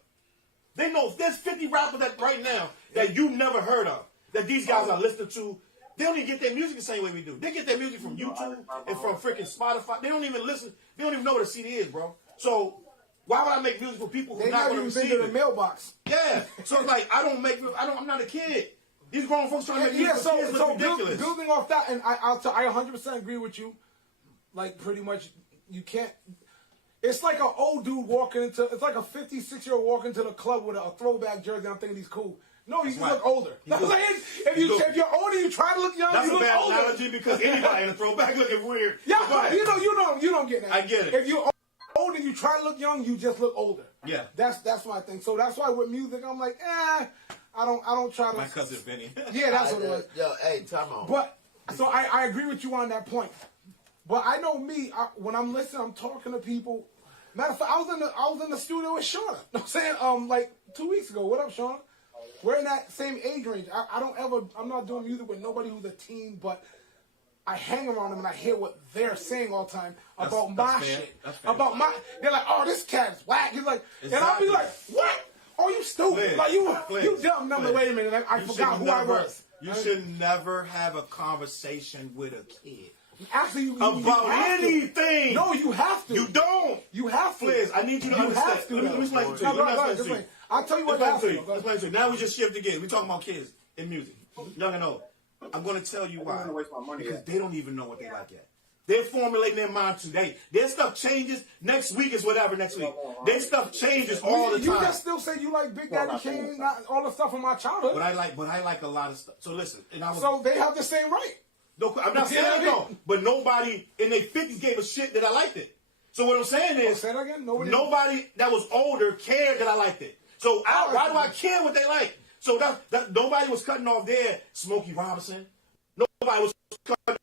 They know there's 50 rappers that right now that you never heard of, that these guys are listening to. They don't even get their music the same way we do. They get their music from YouTube and from freaking Spotify. They don't even listen. They don't even know what a CD is, bro. So why would I make music for people who are not going to receive it? The mailbox. Yeah. So it's like I'm not a kid. These grown folks trying to make music for kids look ridiculous. Building off that, and I 100% agree with you. Like, pretty much, you can't. It's like an old dude walking into. It's like a 56-year-old walking to the club with a throwback jersey. I'm thinking he's cool. No, you just look older. That's what I'm saying. If you're older, you try to look young. That's you a look bad older. analogy because anybody in a throwback looking weird. Yeah, you don't get that. I get it. If you're older, you try to look young. You just look older. Yeah, that's my thing. So that's why with music, I'm like, I don't try to. My cousin Vinny. Yeah, that's what it was. Yo, hey, time out. But so I agree with you on that point. But I know me, when I'm listening, I'm talking to people. Matter of fact, I was in the studio with Shauna. You know what I'm saying? Like 2 weeks ago. What up, Shauna? We're in that same age range. I'm not doing music with nobody who's a teen, but I hang around them and I hear what they're saying all the time about my shit. About my, they're like, oh, this cat is whack. He's like, and I'll be like, what? Oh, you stupid. Flizz, like, you dumb. Flizz. Wait a minute. I forgot who I was. You should never have a conversation with a kid. Actually, you about have anything. To. No, you have to. You don't. You have to. Flizz, I need you to understand. Have to. Let me explain it to you. I'll tell you what happened. Now we just shift again. We're talking about kids in music. Young and old. I'm going to tell you why. Because they don't even know what they like yet. They're formulating their mind today. Their stuff changes. Next week is whatever next week. Their stuff changes all the time. You just still say you like Big Daddy Kane, not all the stuff from my childhood. But I like a lot of stuff. So listen. So they have the same right. No, I'm not saying that though. But nobody in their 50s gave a shit that I liked it. So what I'm saying is, say that again? Nobody that was older cared that I liked it. So why do I care what they like? So that nobody was cutting off their Smokey Robinson. Nobody was cutting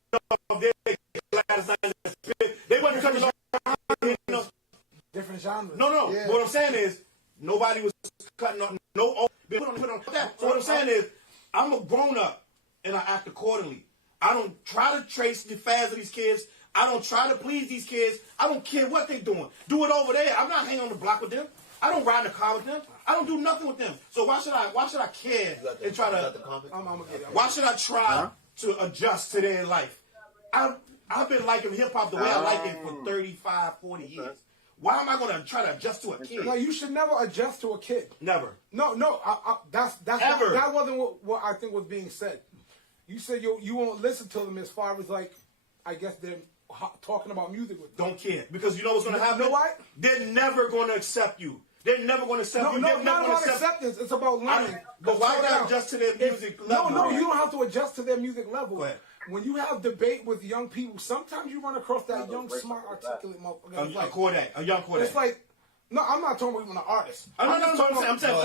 off their Gladys Knight. They wasn't cutting off different genres. No. Yeah. What I'm saying is nobody was cutting off put on that. So what I'm saying is I'm a grown up and I act accordingly. I don't try to trace the fads of these kids. I don't try to please these kids. I don't care what they're doing. Do it over there. I'm not hanging on the block with them. I don't ride in the car with them. I don't do nothing with them. So why should I care and try to? Why should I try to adjust to their life? I've been liking hip hop the way I like it for 35, 40 years. Why am I going to try to adjust to a kid? No, you should never adjust to a kid. Never. No. That wasn't what I think was being said. You said you won't listen to them as far as like, I guess they're talking about music with them. Don't care. Because you know what's going to happen? You know why? They're never going to accept you. They're never going to accept you. No, not about acceptance. It's about learning. But why would I adjust to their music level? No, you don't have to adjust to their music level. Go ahead. When you have debate with young people, sometimes you run across that young, smart, articulate motherfucker. A young Corny. It's like, no, I'm not talking about even an artist. I'm saying,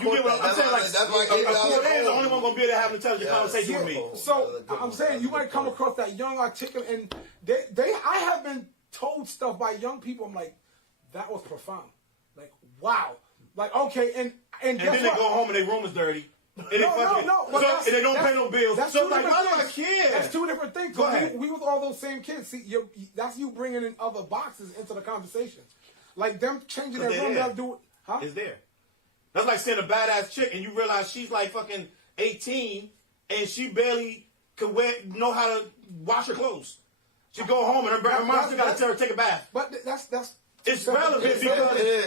you get what I'm saying? Like, a Corny is the only one going to be able to have an intelligent conversation with me. So, I'm saying, you might come across that young, articulate, and I have been told stuff by young people, I'm like, that was profound. Like, wow. Like, okay, and then they go home and their room is dirty. And and they don't pay no bills. So like, why do I care? That's two different things. Go ahead. We with all those same kids. See, that's you bringing in other boxes into the conversation. Like them changing their room, they'll do it. Huh? It's there. That's like seeing a badass chick and you realize she's like fucking 18 and she barely can know how to wash her clothes. She go home and her mom still got to tell her to take a bath. But that's it's relevant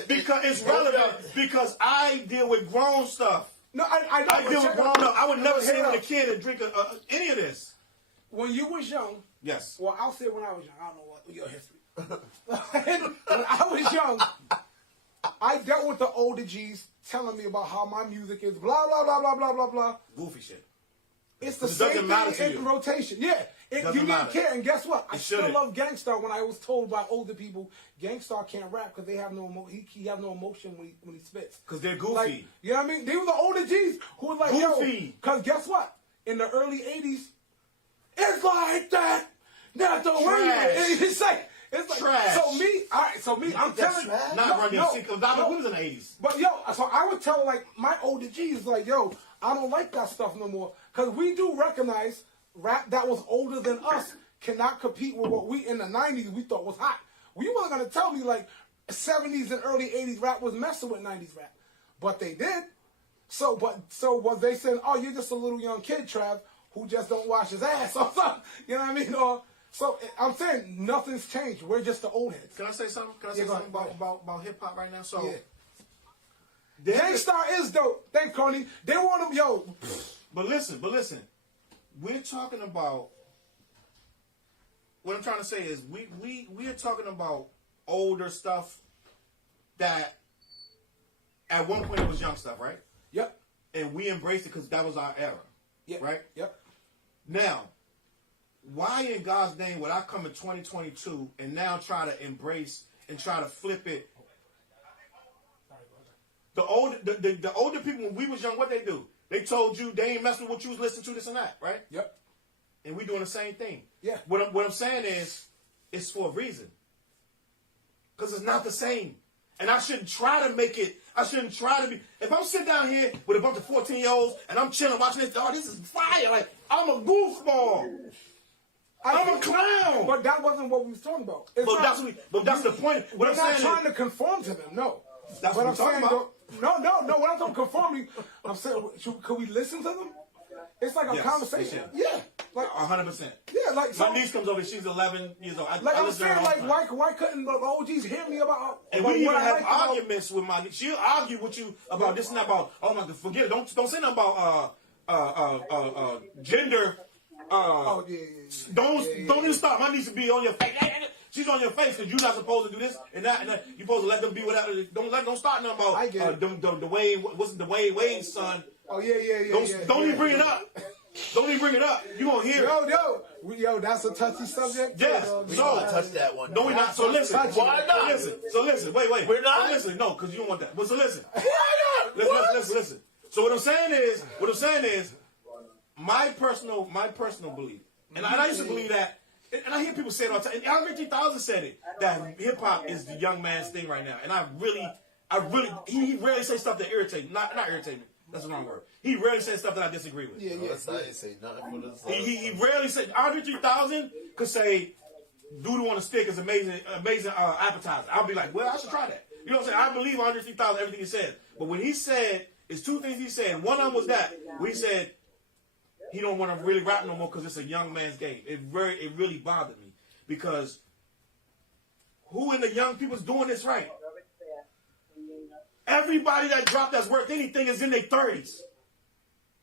because it's relevant because I deal with grown stuff. No, I deal with grown up. I would never sit with a kid and drink any of this. When you was young, yes. Well, I'll say when I was young. I don't know what your history. When I was young, I dealt with the older G's telling me about how my music is blah blah blah blah blah blah blah. Goofy shit. It's the same thing in rotation. Yeah. You didn't care, and guess what? I still love Gangstar. When I was told by older people, Gangstar can't rap because they have no he have no emotion when he spits. Because they're goofy. Like, you know what I mean? They were the older G's who were like, goofy. Because guess what? In the early 80s, it's like that. Not the way it's like trash. So me, I'm telling you. Not Run DMC, because Dante was in the 80s. But so I would tell like my older G's like, yo, I don't like that stuff no more. Because we do recognize rap that was older than us cannot compete with what we in the 90s we thought was hot. Well, you weren't going to tell me like 70s and early 80s rap was messing with 90s rap. But they did. So was they saying, oh, you're just a little young kid, Trav, who just don't wash his ass or something? You know what I mean? So I'm saying nothing's changed. We're just the old heads. Can I say something? Can I say something about hip hop right now? So, yeah. Gangstar is dope. Thank Corny. They want him, yo. But listen. We're talking about. What I'm trying to say is we are talking about older stuff that at one point it was young stuff, right? Yep. And we embraced it because that was our era. Yep. Right? Yep. Now, why in God's name would I come in 2022 and now try to embrace and try to flip it? The older people when we was young, what they do? They told you they ain't messing with what you was listening to, this and that, right? Yep. And we doing the same thing. Yeah. What I'm saying is, it's for a reason. Because it's not the same. And I shouldn't try to make it. I shouldn't try to be. If I'm sitting down here with a bunch of 14-year-olds and I'm chilling watching this, oh, this is fire. Like, I'm a goofball. I'm a clown. But that wasn't what we was talking about. But that's the point. What we're I'm not saying trying to conform to them, no. That's what I'm talking about. No. When I'm talking conforming, I'm saying, could we listen to them? It's like a conversation. Yeah. Like 100%. Yeah, like my niece comes over. She's 11 years old. I'm saying, like, why couldn't the OGs hear me about? And we even have arguments with my niece. She'll argue with you about this and that, about my God, forget it. Don't say nothing about gender. Don't even stop. My niece will be on your face. She's on your face because you're not supposed to do this and that. You're supposed to let them be whatever. Don't start nothing about the Wayne. Wasn't the Wayne's son? Oh yeah. Don't even bring it up. Don't even bring it up. You gonna hear it. Yo, that's a touchy subject. Yes. We don't touch that one. No, we're not. So listen. Why not? So listen. Wait. We're not. So listen. No, because you don't want that. But so listen. Why not? Listen. So what I'm saying is, my personal belief, and I used to believe that, and I hear people say it all the time. And Andre 3000 said it, that hip hop is the young man's thing right now. And I really, he rarely says stuff that irritate me. Not irritate me. That's the wrong word. He rarely says stuff that I disagree with. Yeah. I didn't say nothing for this. He rarely said. Andre 3000 could say, "Doodle on a stick is amazing appetizer." I'll be like, well, I should try that. You know what I'm saying? I believe Andre 3000 everything he says. But when he said, it's two things he said. One of them was that when he said he don't want to really rap no more because it's a young man's game. It really bothered me because who in the young people's doing this right? Everybody that dropped that's worth anything is in their 30s.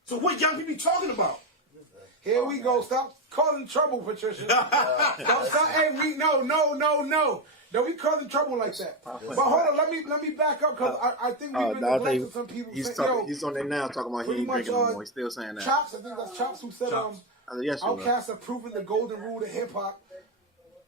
So what young people talking about? Here we go. Stop causing trouble, Patricia. Stop. Hey, no. Don't be causing trouble like that. But hold on, let me back up because I think we've been neglecting some people. He's on there now talking about he ain't drinking no more. He's still saying that. Chops, I think that's Chops who said yes, Outkast have proven the golden rule to hip hop.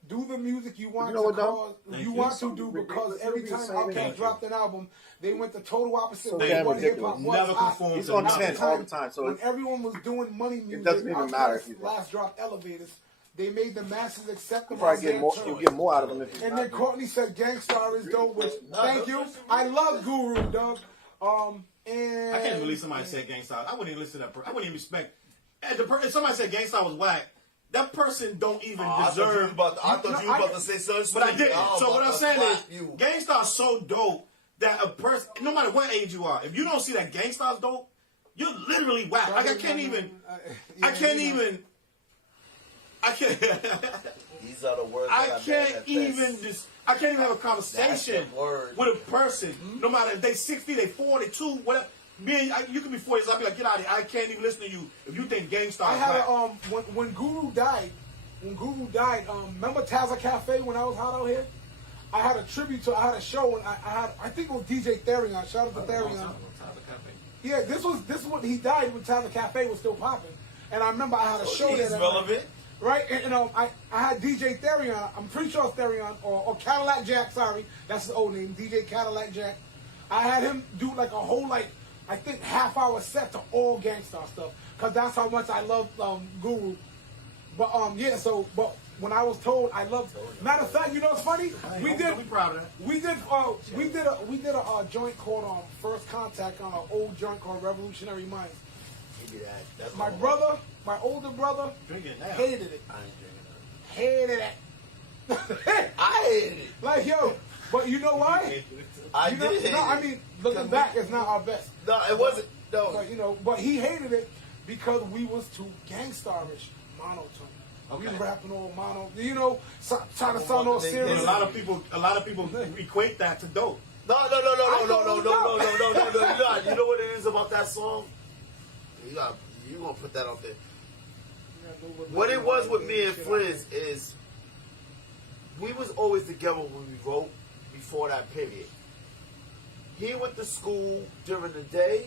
Do the music you want to do because every time Outkast dropped an album, they went the total opposite way of what hip hop was. Never conformed. He's on 10 all the time. So when everyone was doing money music, it doesn't even matter if you last dropped Elevators. They made the masses accept them. You'll get more out of them. And then Courtney said Gangstar is dope, which, thank you. I love Guru, dog. And I can't believe somebody said Gangstar. I wouldn't even listen to that person. I wouldn't even respect. If somebody said Gangstar was whack, that person don't even deserve. I thought you were about to say something. But I didn't. So what I'm saying is, Gangstar's so dope that a person, no matter what age you are, if you don't see that Gangstar's dope, you're literally whack. Like I can't even. These are the words. I can't even have a conversation with a person, no matter if they 60, they 42, whatever. You can be 40, so I'll be like, get out of here. I can't even listen to you if you think Gangstar. I had when Guru died. Remember Taza Cafe when I was hot out here? I had a tribute to. I had a show and I think it was DJ Therion. Shout out to Therion. Yeah, this was when he died when Taza Cafe was still popping. And I remember I had a show there. Relevant. Right, and I had DJ Therion, I'm pretty sure it's Therion, or Cadillac Jack, sorry, that's his old name, DJ Cadillac Jack. I had him do like a whole, I think half-hour set to all Gangstar stuff, because that's how much I love Guru. But, but when I was told I loved, matter of fact, you know what's funny? We did a joint called First Contact on an old joint called Revolutionary Minds. Give me that. That's My all. brother, my older brother, Drink it now. hated it. I ain't drinking that. Hated it. I hated it. Like, yo, but you know why? I You know, did hate no, it. I mean, looking back, it's not our best. No, it wasn't. No. But, you know, but he hated it because we was too gangstarish, monotone. We Okay. rapping all mono, you know, trying to sound all And serious. a lot of people equate that to dope. No. You know what it is about that song? You gonna put that up there. What it was with me and Flizz is we was always together when we wrote before that period. He went to school during the day,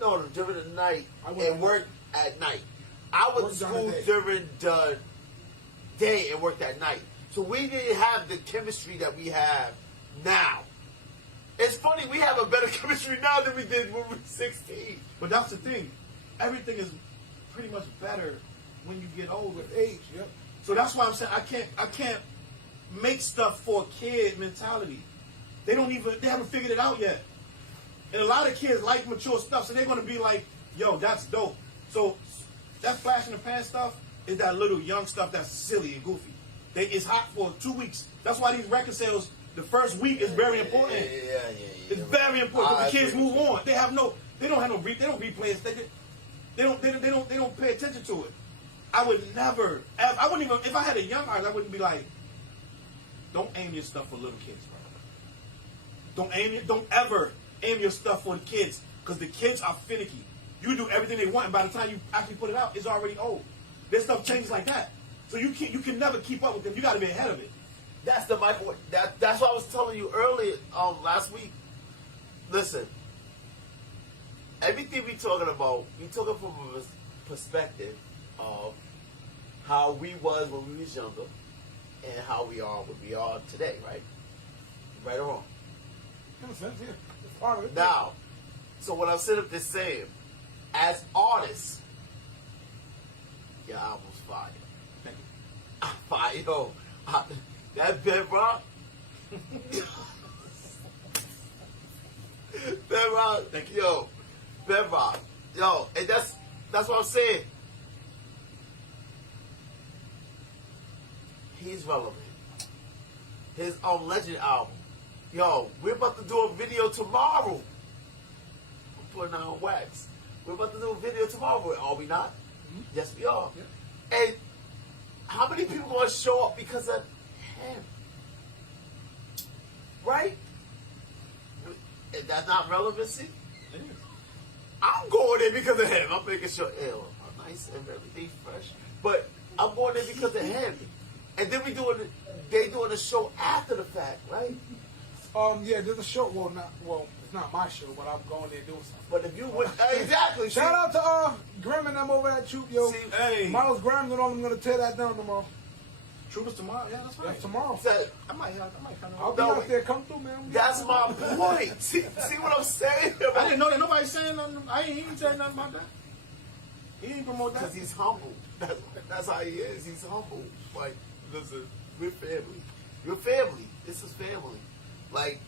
during the night, and worked at night. I went to school during the day and worked at night. So we didn't have the chemistry that we have now. It's funny, we have a better chemistry now than we did when we were 16. But that's the thing. Everything is pretty much better when you get older. With age, yep. So that's why I'm saying I can't make stuff for a kid mentality. They haven't figured it out yet. And a lot of kids like mature stuff, so they're gonna be like, yo, that's dope. So that flash in the pan stuff is that little young stuff that's silly and goofy. It's hot for 2 weeks. That's why these record sales, the first week is very important. Yeah. It's very important because the kids move on. They don't replay it. They don't pay attention to it. I would never, I wouldn't even, if I had a young eye, I wouldn't be like, don't aim your stuff for little kids, bro. Don't ever aim your stuff for the kids, because the kids are finicky. You do everything they want, and by the time you actually put it out, it's already old. Their stuff changes like that. So you can never keep up with them. You got to be ahead of it. That's the Michael. That's what I was telling you earlier, last week. Listen, everything we talking about, we talking from a perspective of how we was when we was younger, and how we are when we are today, right? Right or wrong? In a sense, yeah. It's part of it. Now, so what I'm sitting up there saying, as artists, your album's fire. Thank you. Fire, yo. That bedrock. Bedrock. Thank you. Yo. Bedrock. Yo. And that's what I'm saying. He's relevant. His Legend album. Yo, we're about to do a video tomorrow. I'm putting on wax. We're about to do a video tomorrow. Are we not? Mm-hmm. Yes, we are. Yeah. And how many people going to show up because of him? Right? Is that not relevancy? I'm going there because of him. I'm making sure, I'm nice and everything fresh. But I'm going there because of him. And then they doing the show after the fact, right? Yeah, there's a show. It's not my show, but I'm going there doing something. But if you would, exactly. Shout out to Grim and them over at Troop, yo. See, hey. Miles Grimes and all them gonna tear that down tomorrow. Troopers tomorrow? Yeah, that's right. That's tomorrow. I might come I'll out. be out there. Come through, man. That's my point. See what I'm saying? I didn't know that nobody saying nothing. He ain't saying nothing about that. He didn't promote that. Because he's humble. That's how he is. He's humble. Like, listen, we're family. You're family. This is family. Like,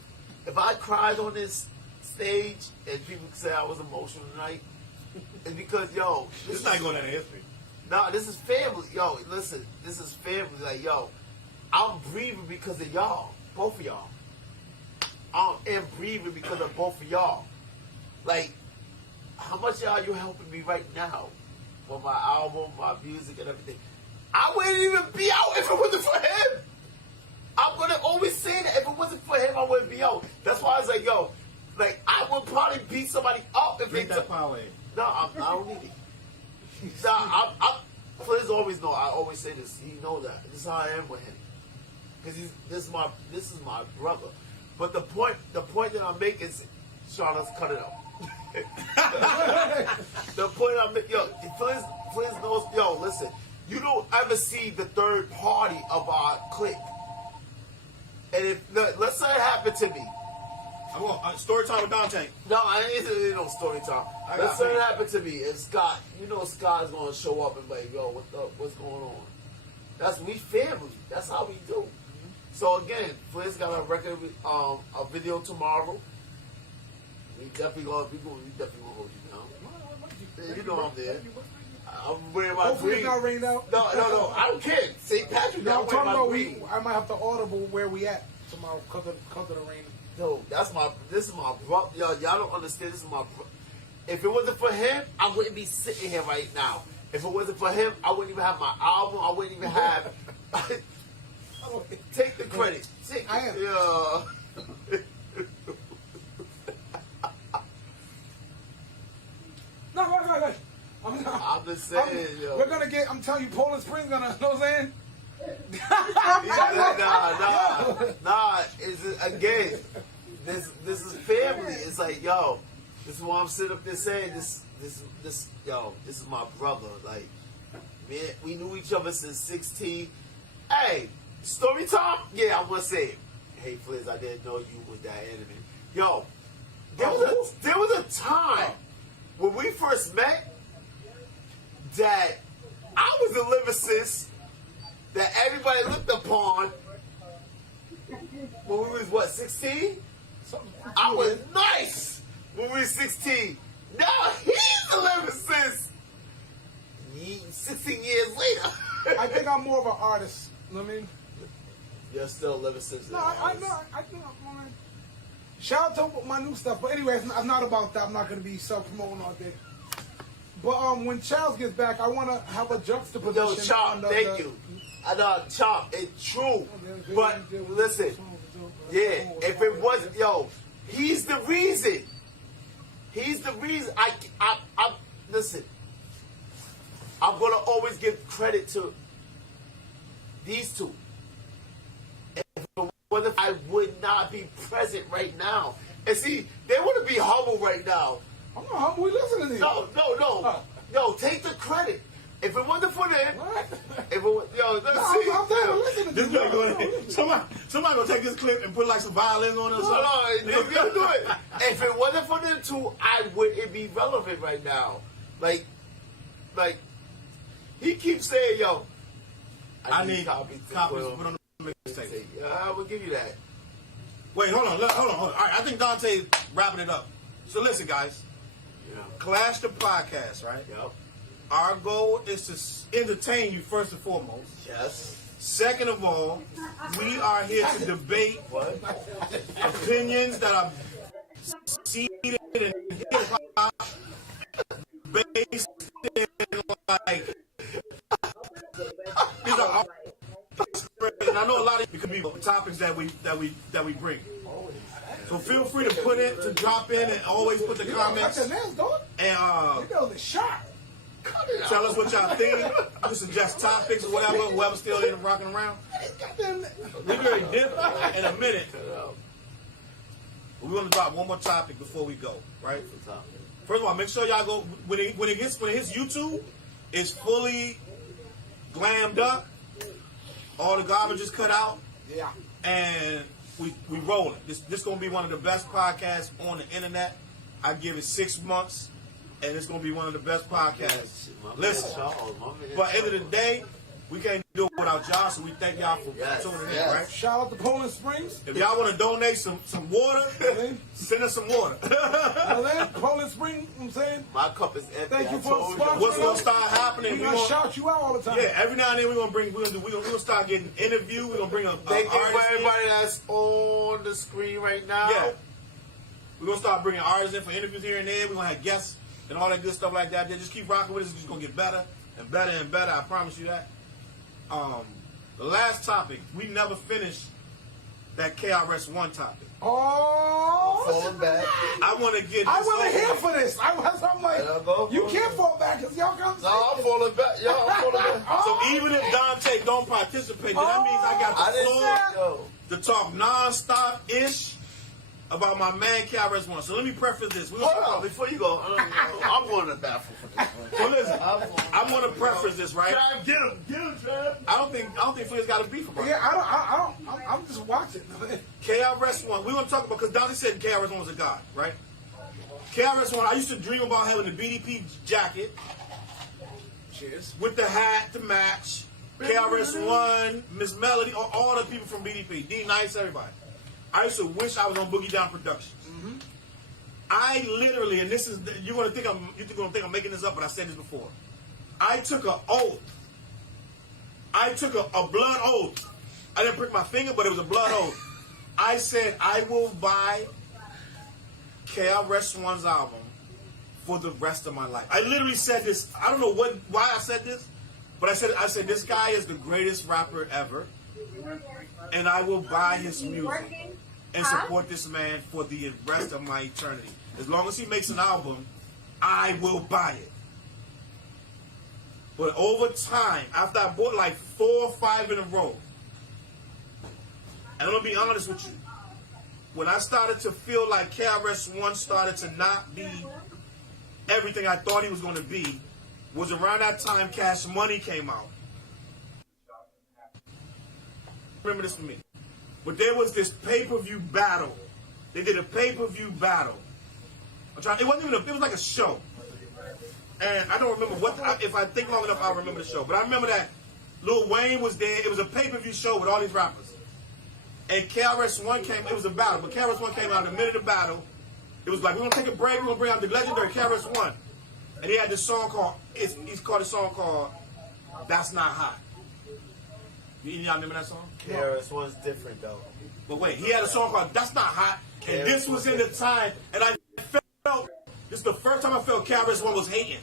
if I cried on this stage and people say I was emotional tonight, it's because, yo, This is not going down in history. No, this is family. Yo, listen, this is family. Like, yo, I'm breathing because of y'all. Both of y'all. I am breathing because of both of y'all. Like, how much y'all you helping me right now with my album, my music, and everything? I wouldn't even be out if it wasn't for him. I'm gonna always say that if it wasn't for him, I wouldn't be out. That's why I was like, yo, like I would probably beat somebody up if Drink they that power. No, I don't need it. Nah, Flizz always know. I always say this. He know that. This is how I am with him. Because this is my brother. But the point that I make is, Sean, let's cut it out. The point I make, yo, Flizz knows. Yo, listen, you don't ever see the third party of our clique. And if let's say it happened to me. I want story time with Dante. No, I ain't no story time. Let's say it happened to me. And Scott, you know Scott's gonna show up and be like, yo, what's going on? We family. That's how we do. Mm-hmm. So again, Flizz got a record, a video tomorrow. We definitely gonna hold you down. You know I'm there. I'm wearing my Hopefully green. it's not rained out. No. I don't care. St. Patrick. No, I'm talking about green. I might have to audible where we at tomorrow because of the rain. Yo, this is my bro. Y'all don't understand. This is my bro. If it wasn't for him, I wouldn't be sitting here right now. If it wasn't for him, I wouldn't even have my album. I wouldn't even have. Take the credit. I am. Yeah. No. I'm just saying, yo. We're gonna get. I'm telling you, Poland Springs gonna. You know what I'm saying? Nah. It's again. This is family. It's like, yo. This is why I'm sitting up there saying this. Yo. This is my brother. Like, man, we knew each other since 16. Hey, story time. Yeah, I want to say it. Hey, Flizz, I didn't know you was that enemy. Yo, there was a time when we first met that I was the lyricist that everybody looked upon when we was, 16? I was nice when we was 16. Now he's the lyricist 16 years later. I think I'm more of an artist. You know what I mean? You're still a lyricist. No, I know. I think I'm fine. Shout out to my new stuff. But anyway, it's not about that. I'm not going to be self-promoting all day. But when Challz gets back, I want to have a juxtaposition. Yo, Chop, thank you. I know, Chop, it's true. But listen, yeah, if it wasn't, yo, he's the reason. He's the reason. I listen. I'm gonna always give credit to these two. If it wasn't, I would not be present right now. And see, they want to be humble right now. I'm not humble. We listening to you. No. Yo, take the credit. If it wasn't for them, if it was, yo, let's see. I'm there listening to you. Somebody gonna take this clip and put like some violins on it or something. No, they gonna do it. If it wasn't for them two, I wouldn't be relevant right now. Like, he keeps saying, yo, I need copies to put on the mixtape. Yeah, I will give you that. Wait, hold on. All right, I think Dante's wrapping it up. So listen, guys. Yeah. Clash the podcast, right? Yep. Our goal is to entertain you first and foremost. Yes. Second of all, we are here to debate opinions that are seated in hip-hop based in like these are all, and I know a lot of you could be topics that we bring. So feel free to drop in and always put the comments and tell us what y'all think. You suggest topics or whatever, whoever's still in and rocking around. We're going to dip in a minute. We're going to drop one more topic before we go, right? First of all, make sure y'all go when it hits YouTube, it's fully glammed up. All the garbage is cut out. Yeah. And we rolling. This gonna be one of the best podcasts on the internet. I give it 6 months, and it's gonna be one of the best podcasts. Listen, but at the end of the day, we can't do it without y'all, so we thank y'all for tuning in, right? Shout out to Poland Springs. If y'all want to donate some water, send us some water. Poland Springs, you know what I'm saying? My cup is empty. Thank you for sponsoring. What's gonna start happening? We're gonna shout you out all the time. Yeah, every now and then we're gonna start getting interview. We're gonna bring a thank you for everybody that's on the screen right now. Yeah, we're gonna start bringing artists in for interviews here and there. We're gonna have guests and all that good stuff like that. They just keep rocking with us. It's just gonna get better and better and better. I promise you that. The last topic, we never finished that KRS One topic. Oh, falling back. I want to get. I wasn't here for this. I'm like, you can't fall back because y'all come. No, I'm falling back. Yo, I'm falling back. So even if Dante don't participate, that means I got the floor to talk non-stop-ish about my man KRS One. So let me preface this. Hold on, before you go, I'm going to the bathroom for this one. So listen, I want to preface this, right? Trav, get him, Trav. I don't think Flizz got a beef about it. Yeah, I don't. I'm just watching. KRS One. We're gonna talk about because Dante said KRS One was a god, right? KRS One. I used to dream about having the BDP jacket. Cheers. With the hat to match. KRS One, Miss Melody, all the people from BDP, D Nice, everybody. I used to wish I was on Boogie Down Productions. I literally, and this is, you're gonna think I'm making this up, but I said this before. I took an oath. I took a blood oath. I didn't prick my finger, but it was a blood oath. I said I will buy KRS One's album for the rest of my life. I literally said this. I don't know why I said this, but I said this guy is the greatest rapper ever, and I will buy his music and support this man for the rest of my eternity. As long as he makes an album, I will buy it. But over time, after I bought like 4 or 5 in a row, and I'm gonna be honest with you, when I started to feel like KRS One started to not be everything I thought he was gonna be, was around that time Cash Money came out. Remember this for me. But there was this pay-per-view battle. They did a pay-per-view battle. It wasn't even it was like a show. And I don't remember if I think long enough, I'll remember the show. But I remember that Lil Wayne was there. It was a pay-per-view show with all these rappers. And KRS One came, it was a battle, but KRS One came out in the middle of the battle. It was like, we're going to take a break, we're going to bring out the legendary KRS One. And he had this song called, he's called a song called That's Not Hot. Y'all remember that song? KRS One's different though. But wait, he had a song called That's Not Hot, and this was in the time, and I felt, this is the first time I felt KRS One was hating.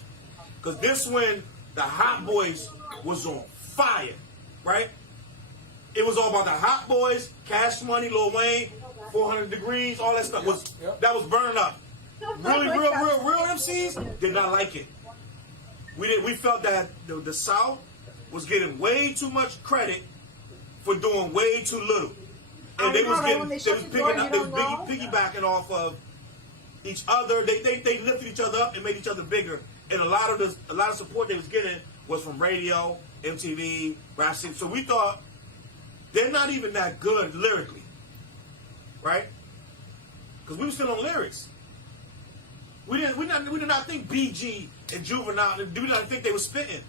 Because this when the Hot Boys was on fire, right? It was all about the Hot Boys, Cash Money, Lil Wayne, 400 Degrees, all that stuff that was burning up. Really, real MCs did not like it. We felt that the South was getting way too much credit for doing way too little, and they was piggybacking off of each other. They lifted each other up and made each other bigger, and a lot of support they was getting was from radio, MTV, rap scene. So we thought they're not even that good lyrically, right? Because we were still on lyrics. We did not think BG and Juvenile. We didn't think they were spitting.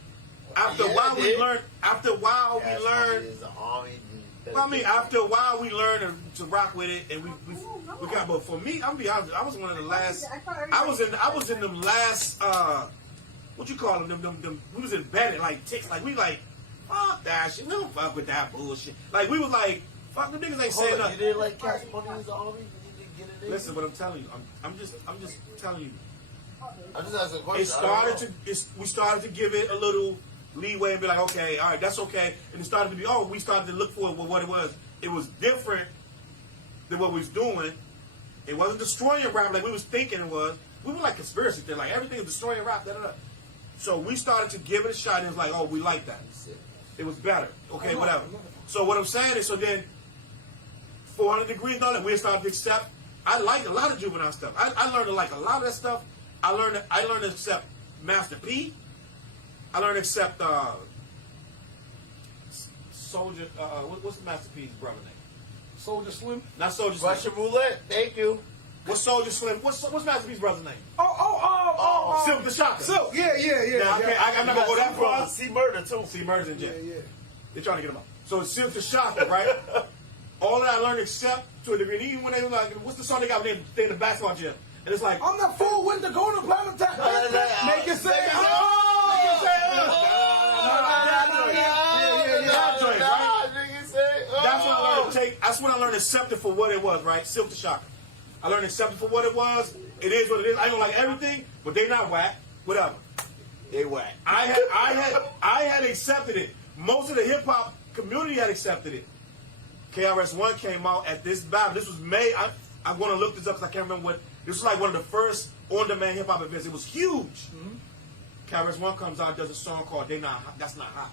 After a while we learned. After a while we learned to rock with it, and we got. But for me, I'm gonna be honest. I was one of the last. I was in them last. What you call them? We was embedded like ticks. Like we like. Fuck that shit. We don't fuck with that bullshit. Like we was like, fuck them niggas ain't saying nothing. You didn't like Cash Money as an army? You didn't get it in? Listen, what I'm telling you. I'm just telling you. I'm just asking a question. We started to give it a little leeway and be like, okay, all right, that's okay. And it started to be, we started to look for what it was. It was different than what we was doing. It wasn't destroying rap like we was thinking it was. We were like conspiracy theory, like everything is destroying rap, da-da-da. So we started to give it a shot and it was like, we like that. It was better. Okay, whatever. So what I'm saying is, so then 400 Degrees and all that, we started to accept. I like a lot of Juvenile stuff. I learned to like a lot of that stuff. I learned to accept Master P. I learned to accept Soldier. What's Master P's brother name? Soldier Slim. Not Soldier Slim. Russian Roulette. Thank you. What's Soldier Slim? What's Master P's brother's name? Silk the Shocker. Silk. Yeah. Now, I'm not gonna go that far. See Murder too. See Murder in jail. Yeah. They're trying to get him out. So it's Silk the Shocker, right? All that I learned except to a degree. And even when they were like, what's the song they got when they in the basketball gym? And it's like, I'm not fool with the golden planet attack. Make it say, That's what I learned to take. That's when I learned to accept it for what it was, right? Silk the Shocker. I learned to accept it for what it was. It is what it is. I don't like everything, but they not whack. Whatever. They whack. I had accepted it. Most of the hip hop community had accepted it. KRS One came out at this battle. This was May. I'm going to look this up because I can't remember what. This was like one of the first on-demand hip hop events. It was huge. KRS One comes out, does a song called That's Not Hot.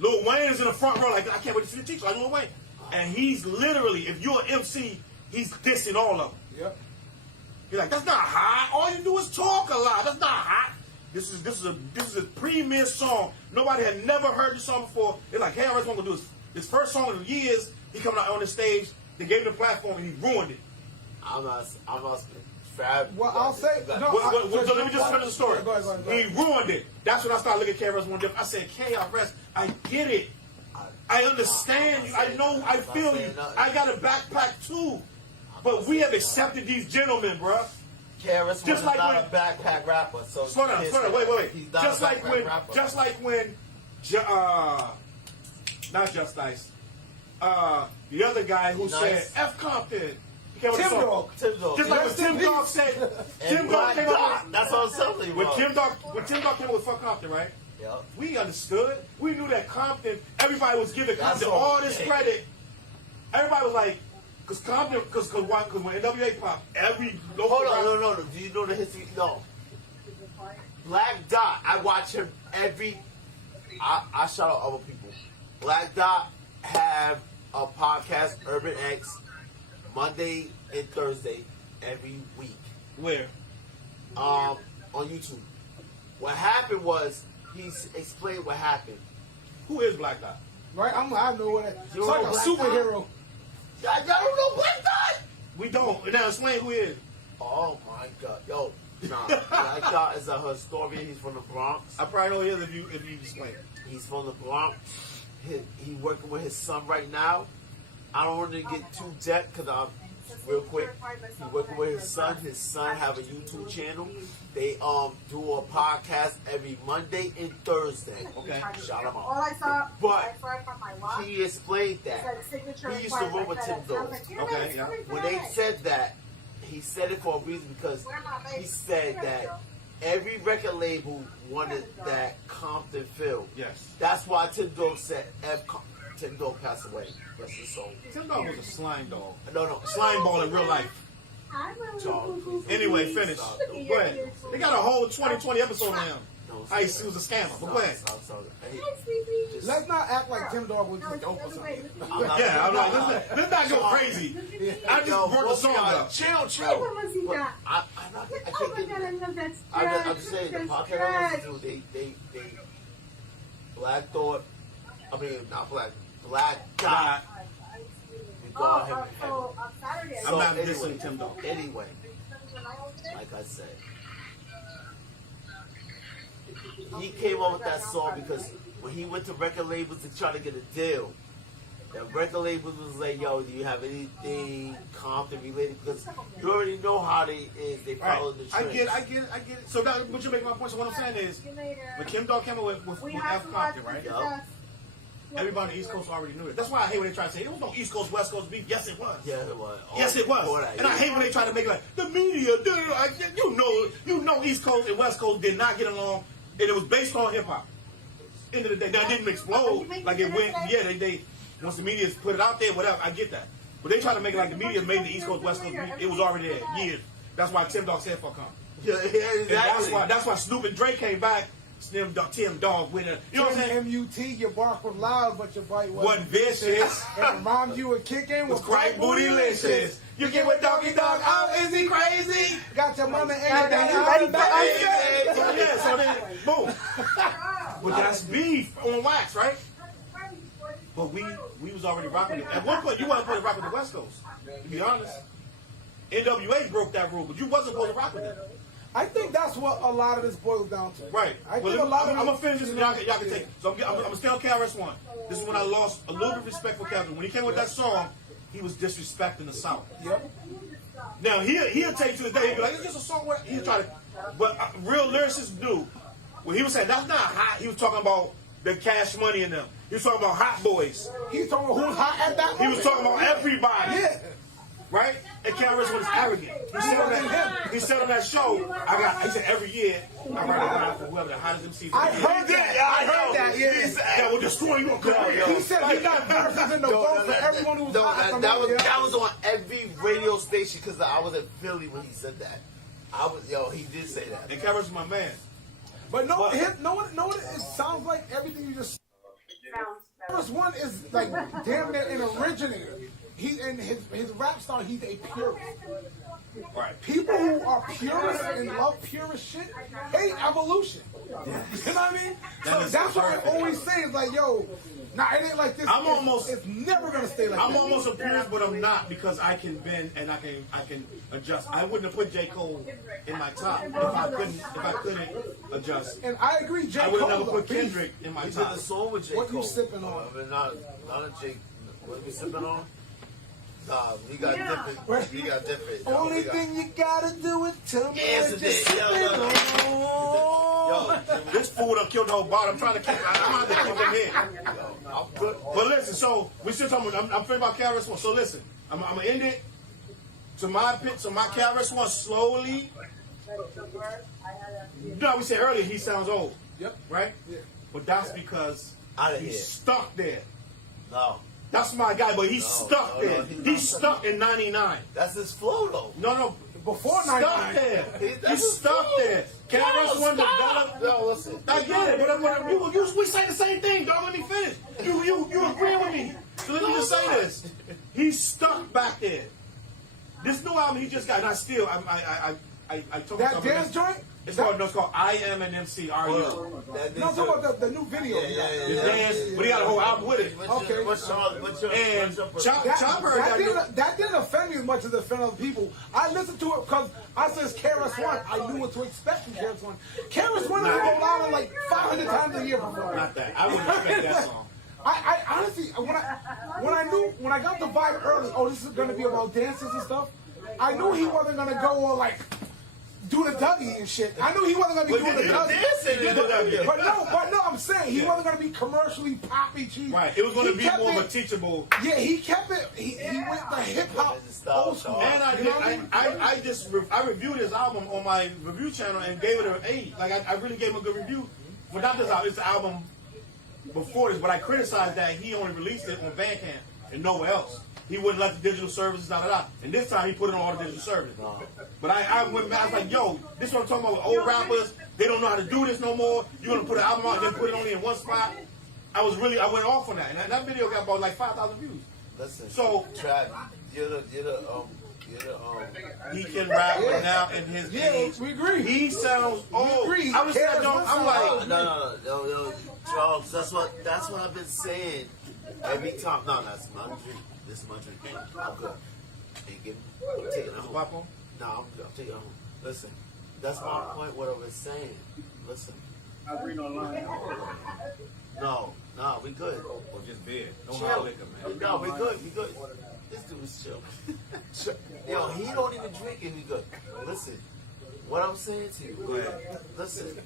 Lil Wayne is in the front row, like, I can't wait to see the teacher, like Lil Wayne. And he's literally, if you're an MC, he's dissing all of them. Yep. He's like, that's not hot. All you do is talk a lot. That's not hot. This is a premier song. Nobody had never heard this song before. They're like, KRS One gonna do his first song in years. He coming out on the stage. They gave him the platform and he ruined it. I'm not fab. Well, I'll say. So let me just finish the story. Go ahead. He ruined it. That's when I started looking at KRS One different. I said, KRS, I get it. I understand you. I know. I feel you. I got a backpack too. But we have accepted these gentlemen, bruh. KRS Just like not when- a backpack rapper. So Slow down, wait. He's not Just a like backpack rapper. Not Just Ice. The other guy who said F Compton. He came with a Tim song. Dog. Tim Dog. Just like when Rest in Tim Dog peace. said, And Tim Dog Black came Dot. up That's what I'm telling you, when bro. Tim Dog came with Fuck Compton, right? Yep. We understood. We knew that Compton. Everybody was giving That's Compton all. all this credit. Everybody was like, because Compton, because when NWA popped, every local Hold on, rapper- no. Do you know the history? No. Black Dot, I watch him every. I shout out other people. Black Dot have a podcast, Urban X, Monday and Thursday every week. Where? On YouTube. What happened was he explained what happened. Who is Black Dot? Right? I know what it You it's like a know Black superhero. Y'all don't know Black Dot? We don't. Now explain who he is. Oh my God, yo, nah. Black Dot is a historian. He's from the Bronx. I probably know he is if you explain it. He's from the Bronx. He working with his son right now. I don't want to get too deep because I'm real quick. He working with his son. His son have a YouTube channel. They do a podcast every Monday and Thursday. Okay. Shout him All out. I saw, But I saw it from my mom. he explained that. He used to roll with Tim Dog. Okay, yeah. When they said that, he said it for a reason because he said that every record label wanted that Compton feel. Yes. That's why Tim Dog said Tim Dog passed away. Rest his soul. Tim Dog was a slime dog. No. Slime ball in real life. Anyway, finish. Go ahead. They got a whole 20 episode on him. Ice was a scammer. But go ahead. Let's not act like Tim Dog was just dope or something. Yeah, I'm like, let's not go crazy. I just brought the song up. Chill. I can't get I'm just saying, the podcast I listen to, they Black Thought, Black Dot. We got him in heaven. I'm not dissing Tim Dog. Anyway, like I said, he came up with that song because when he went to record labels to try to get a deal, the record labels was like, yo, do you have anything Compton related? Because you already know how they is. They follow the trend. I get it. So that, but you make my point. So what I'm saying is, when Kim Dog came up with F Compton, right? Yup. Everybody on the East Coast already knew it. That's why I hate when they try to say, it was no East Coast, West Coast beef. Yes, it was. Yeah, it was. Yes, it was. And I hate when they try to make it like, the media, you know East Coast and West Coast did not get along, and it was based on hip-hop. End of the day, that didn't explode like it went. Yeah, they once the media put it out there, whatever, I get that. But they try to make it like the media made the East Coast, West Coast beef. It was already there, years. That's why Tim Dog said fuck on. Yeah, exactly. And that's why Snoop and Drake came back. Tim Dog winner. You know what I'm saying? M-U-T, your bark was loud, but your bite Wasn't vicious. And rhymes you were kicking Was quite bootylicious. You get with Doggy Dog, oh, is he crazy? Got your mama and Now, your daddy. you ready for us? So yeah, so then, boom. But that's beef on wax, right? But we was already rocking it. At one point, you wasn't supposed to rock with the West Coast, to be honest. NWA broke that rule, but you wasn't supposed to rock with them. I think that's what a lot of this boils down to. Right. I Well, think a lot of I'm going to finish this and y'all can take it. So I'm going to stay on KRS One. This is when I lost a little bit of respect for KRS. When he came with that song, he was disrespecting the South. Yep. Now, he'll take you to his day, he'll be like, it's just a song where he'll try to, but real lyricists do. When he was saying, that's not hot, he was talking about the Cash Money in them. He was talking about Hot Boys. He's talking about who's hot at that He moment. was talking about everybody. Yeah. Right? And KRS was arrogant. He said on that show, he said every year, I write a rhyme for whoever the hottest MC. I heard that. I heard that. Yeah. That will destroy your career. He said he got verses in the boat for everyone who was hot. That was on every radio station because I was in Philly when he said that. He did say that. And KRS is my man. But no, it sounds like everything you just. First one is like damn near an originator. He in his rap style, he's a purist. Right. People who are purists and love purist shit hate evolution. You know what I mean? So that's why I always say it's like, yo, nah, it ain't like this. It's never gonna stay like this. I'm almost a purist, but I'm not because I can bend and I can adjust. I wouldn't have put J. Cole in my top if I couldn't adjust. And I agree, J. I would have Cole never put Kendrick in my He top. did the song with J. What Cole. you sipping on? Not a J. What are we sipping on? Nah, we got different. We got different. Yo, Only thing you gotta do is tell me Yes, what it you is. spit on. Yo, This fool done killed the whole bar. I'm trying to keep. I'm trying to keep him here. I'm good. But listen, so we still talking. I'm thinking about KRS One. So listen, I'm gonna end it to my pit. So my KRS One slowly. No, we said earlier he sounds old. Yep. Right. Yeah. But that's because Out of he's here. stuck there. No, That's my guy, but he's stuck there. He's stuck in '99. that's his flow though. No. Before Stuck 99. there. That's He's his stuck flow. there. KRS One developed. Yo, listen. I get it, but we say the same thing, dog. Let me finish. You agree with me. So let me just say this. He's stuck back there. This new album he just got, and I still, I told That myself dance this. joint? It's called I Am an MC, Are You? No, I'm talking about the new video. The dance, but he got a whole album with it. Okay. What's your And Chop heard That didn't offend me as much as it offended other people. I listened to it because I says KRS One. I knew what to expect from KRS One. KRS One I go live like 500 times a year before. Not that. I wouldn't expect that song. I honestly, when I got the vibe early, oh, this is gonna be about dances and stuff. I knew he wasn't gonna go on like do the Dougie and shit. I knew he wasn't gonna be doing the Dougie. But no, I'm saying he wasn't gonna be commercially poppy cheap. Right. It was gonna He be kept more of a it- teachable. Yeah, he kept it. He went the hip hop old school. And You know what I mean? I reviewed his album on my review channel and gave it an 8. Like I really gave him a good review. But not this album, it's the album before this. But I criticized that he only released it on Bandcamp and nowhere else. He wouldn't let the digital services, And this time he put it on all the digital services. But I went back, I was like, yo, this is what I'm talking about with old rappers. They don't know how to do this no more. You're gonna put an album out and just put it only in one spot. I went off on that. And that video got about like 5,000 views. Listen. So Trav, he can rap now in his age. We agree. He sounds old. agree. I was saying, I'm like, No, Charles. That's what I've been saying every time. No, that's my drink. This is my drink. I'm good. I'm taking it home. Pop on? No, I'm good. I'm taking it home. Listen, that's my point. What I was saying. Listen. I read online. No, we good. or just beer. No Chill. hard liquor, man. No, we good. This dude is chill. Yo, he don't even drink and we good. Listen, what I'm saying to you. Go ahead. Listen.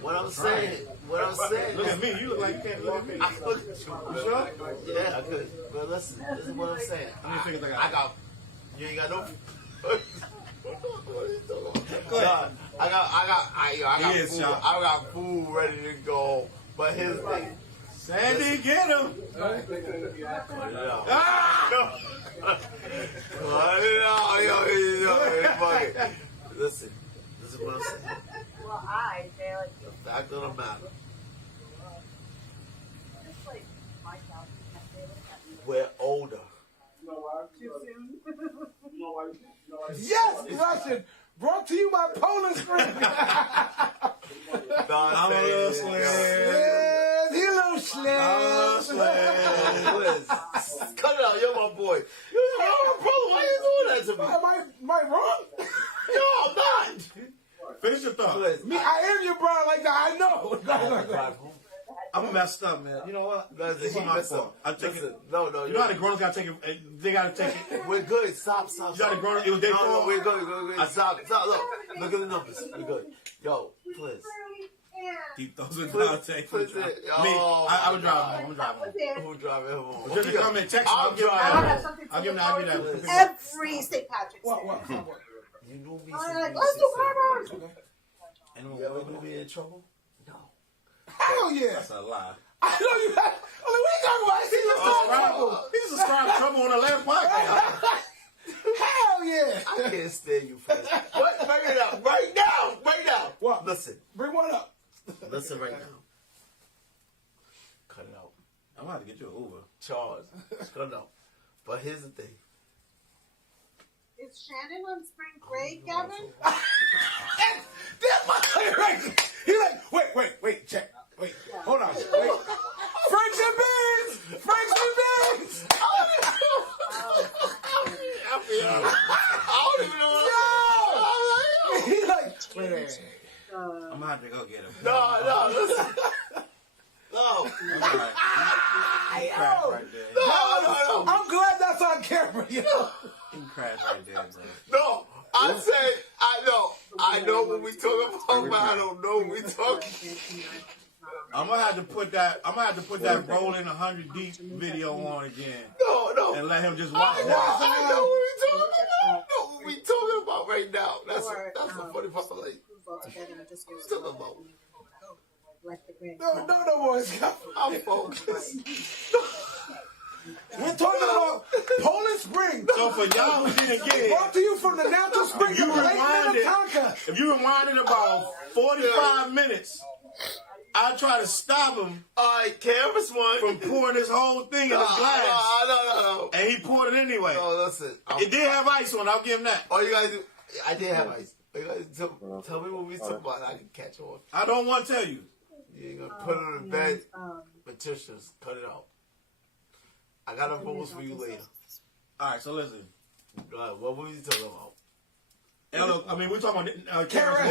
What I'm saying. Look at me. You look like you can't look at me. I look at you. You sure? Yeah, I could. But listen, this is what I'm saying. How many fingers I got? I got. You ain't got no. Go ahead. I got He is, food. y'all. I got food ready to go. But here's the thing. Sandy, get him. Cut it out. Ah! Cut it out. Yo, fuck it. Listen, this is what I'm saying. Well, I feel like The fact of the matter, it's like my house. we're older. Too soon. Yes, Russian. Brought to you by Poland Spring. Dante, I'm a little slim. Yes, he a little slim. Flizz. Cut it out, you're my boy. You're my brother. Why you doing that to me? Am I wrong? No, I'm not. Finish your thought. Flizz, Me, I am your brother like that. I know. drive home. I'm messed up, man. You know what? Listen, This is he my messed fault. up. I take Listen, it. no. You know how the grown-ups gotta take it. They gotta take it. We're good. Stop. You got the grown. It was day No, four. we're good. Stop. Look at the numbers. We're good. Yo, please. Keep those with Flizz, Dante. Flizz, Me, oh, I would my drive God. home. I'm driving home. Who driving home? Just to come and text me. I'll I'll give drive. I have something to I'll give look that. forward to I'll every St. Patrick's Day. What? You knew me. I'm like, let's do carbs. You ever knew me in trouble? No. Hell yeah. That's a lie. I know you got. I mean, what are you talking about? I see you trouble. He's subscribed trouble on the last podcast. Hell yeah. I can't stand you, Flizz. What? Bring it up. Right now. What? Listen. Bring one up. Listen right now. Cut it out. I'm about to get you an Uber. Charles. Cut it out. But here's the thing. Is Shannon on spring break, Gavin? That's my player right there. He like, wait, check. Wait, hold on. Wait. Franks and Beans! I don't even know what I'm He like, wait. I'm gonna have to go get him. No, listen. No, No. Crash right there. No. I'm glad that's on camera, yo. He crashed right there, bro. No. I said, I know what we talking about, but I don't know what we talking. I'm gonna have to put that Rolling 100 Deep video on again. No. And let him just watch that. I know what we talking about. I know what we talking about right now. That's a funny part. Like, what you talking about? No, boys. I'm focused. We're talking about Poland Spring. So for y'all who didn't get it, Brought to you from the natural spring of Lake Minnetonka. if you rewinded about 45 minutes, I try to stop him. All right, KRS One from pouring this whole thing in his glass. No. And he poured it anyway. No, listen. It did have ice on it. I'll give him that. All you guys do, I did have ice. You guys tell me what we talking about and I can catch on. I don't want to tell you. You ain't gonna put it on the bed. Patricia's, cut it out. I got a rules for you later. All right, so listen. What were you talking about? We're talking about KRS.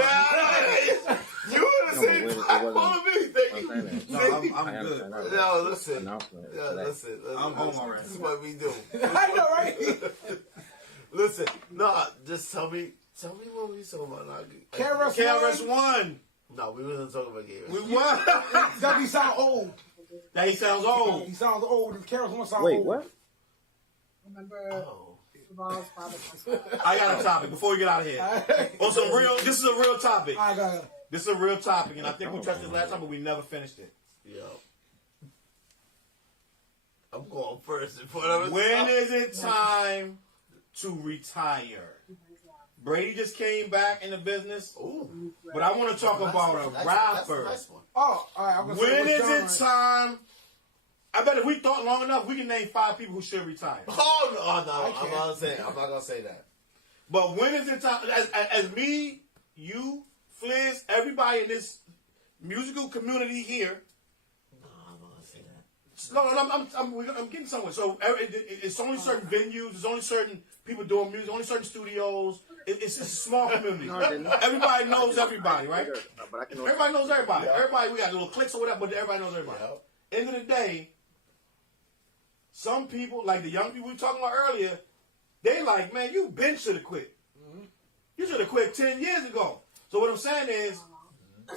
You want to say follow me? Thank you. No, I'm good. No, listen. I'm home already. This is what we do. I know, right? Listen, just tell me what we talking about. KRS One. No, we wasn't talking about KRS. We won. That he sound old. That he sounds old. He sounds old. KRS One sounds old. Wait, what? Remember, Duval's father. I got a topic before we get out of here. This is a real topic. I got it. This is a real topic, and I think we touched this last time, but we never finished it. Yo. I'm going first. When is it time to retire? Brady just came back in the business. Ooh. But I want to talk about a rapper. That's a nice one. Oh, all right. I'm gonna When is it time? I bet if we thought long enough, we can name 5 people who should retire. Oh, no. I'm not going to say that. But when is it time? As me, you, Flizz, everybody in this musical community here. No, I'm not going to say that. No, I'm getting somewhere. So it's only certain venues. There's only certain people doing music. Only certain studios. It's a small community. Everybody knows everybody, right? Everybody knows everybody. Yeah. Everybody, we got little cliques or whatever, but everybody knows everybody. Yeah. End of the day, some people, like the young people we were talking about earlier, they like, man, you been should have quit. Mm-hmm. You should have quit 10 years ago. So what I'm saying is,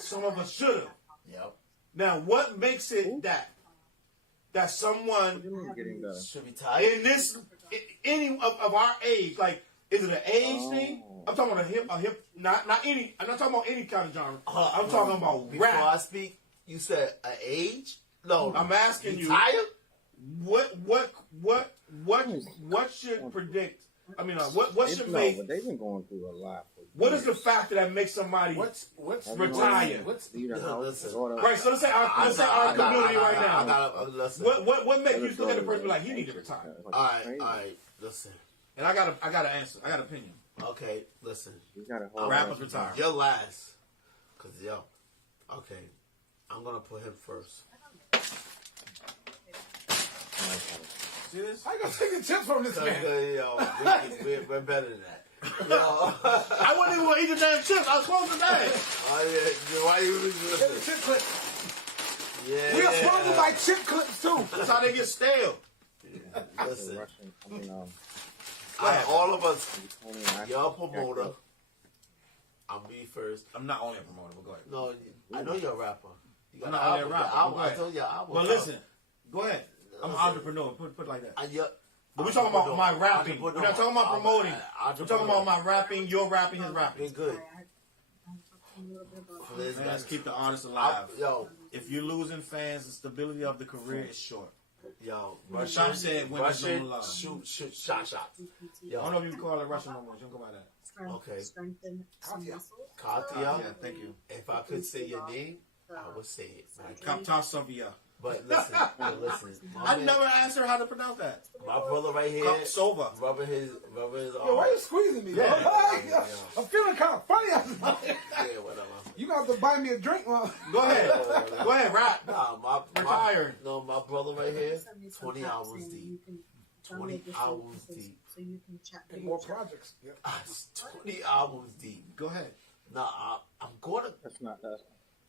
some of us should have. Yep. Now, what makes it that someone should be tired any of our age, like, is it an age thing? I'm talking about a hip, not any. I'm not talking about any kind of genre. I'm talking about before rap. I speak, you said an age? No, I'm asking you. Tired? What should predict? I mean, what should make? But they've been going through a lot. What is the factor that makes somebody retire? Right. So let's say our community right now. What makes you look at the person and be like, he need to retire? All right. Listen. And I got an answer. I got an opinion. Okay, listen. Rappers retire. You're last. Okay. I'm going to put him first. See this? I got to take the tips from this man. We're better than that. I wasn't even going to eat the damn chips. I was supposed to die. Oh, yeah. Why you listen? Chip clip. Yeah. We are sponsored by chip clips, too. That's how they get stale. Listen. All of us, you're a promoter. I'm me first. I'm not only a promoter, but go ahead. No, I know you're a rapper. I'm not only a rapper. I told you I was. Well, listen. Go ahead. I'm an entrepreneur. Put it like that. But we're talking entrepreneur. about my rapping. We're not talking about promoting. We're talking about my rapping, your rapping, his rapping. It's good. Man, let's keep the artist alive. If you're losing fans, the stability of the career is short. Yo, Russian said when Russian shoot shot. Yo, I don't know if you can call it Russian no more. You don't go by that. Okay. Strengthen some muscles. Katya. Yeah, thank you. If I could say your name, I would say it. Kaptasovia. But listen. I never asked her how to pronounce that. My brother right here, Sova. rubbing his arm. Yo, why you squeezing me? Yeah. I'm feeling kind of funny. Yeah, whatever. You gonna have to buy me a drink, man. Go ahead. Go ahead, rap. Nah, Retiring. my brother right here, 20 albums deep. 20 albums deep. So you can check More projects. Yeah. 20 albums deep. Go ahead. Nah, I'm gonna. That's not that.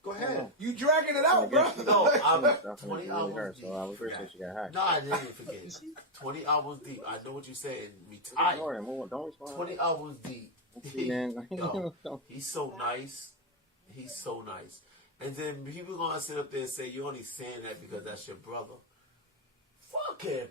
Go ahead. You dragging it out, bro. No, I'm Stuff 20 really albums hurt, deep. so I was appreciate you got hacked. No, I didn't forget. 20 albums deep. I know what you're saying. We Ignore tired. him. Don't respond. 20 albums deep. See, man. Yo, he's so nice. He's so nice. And then people gonna sit up there and say you're only saying that because that's your brother. Fuck him.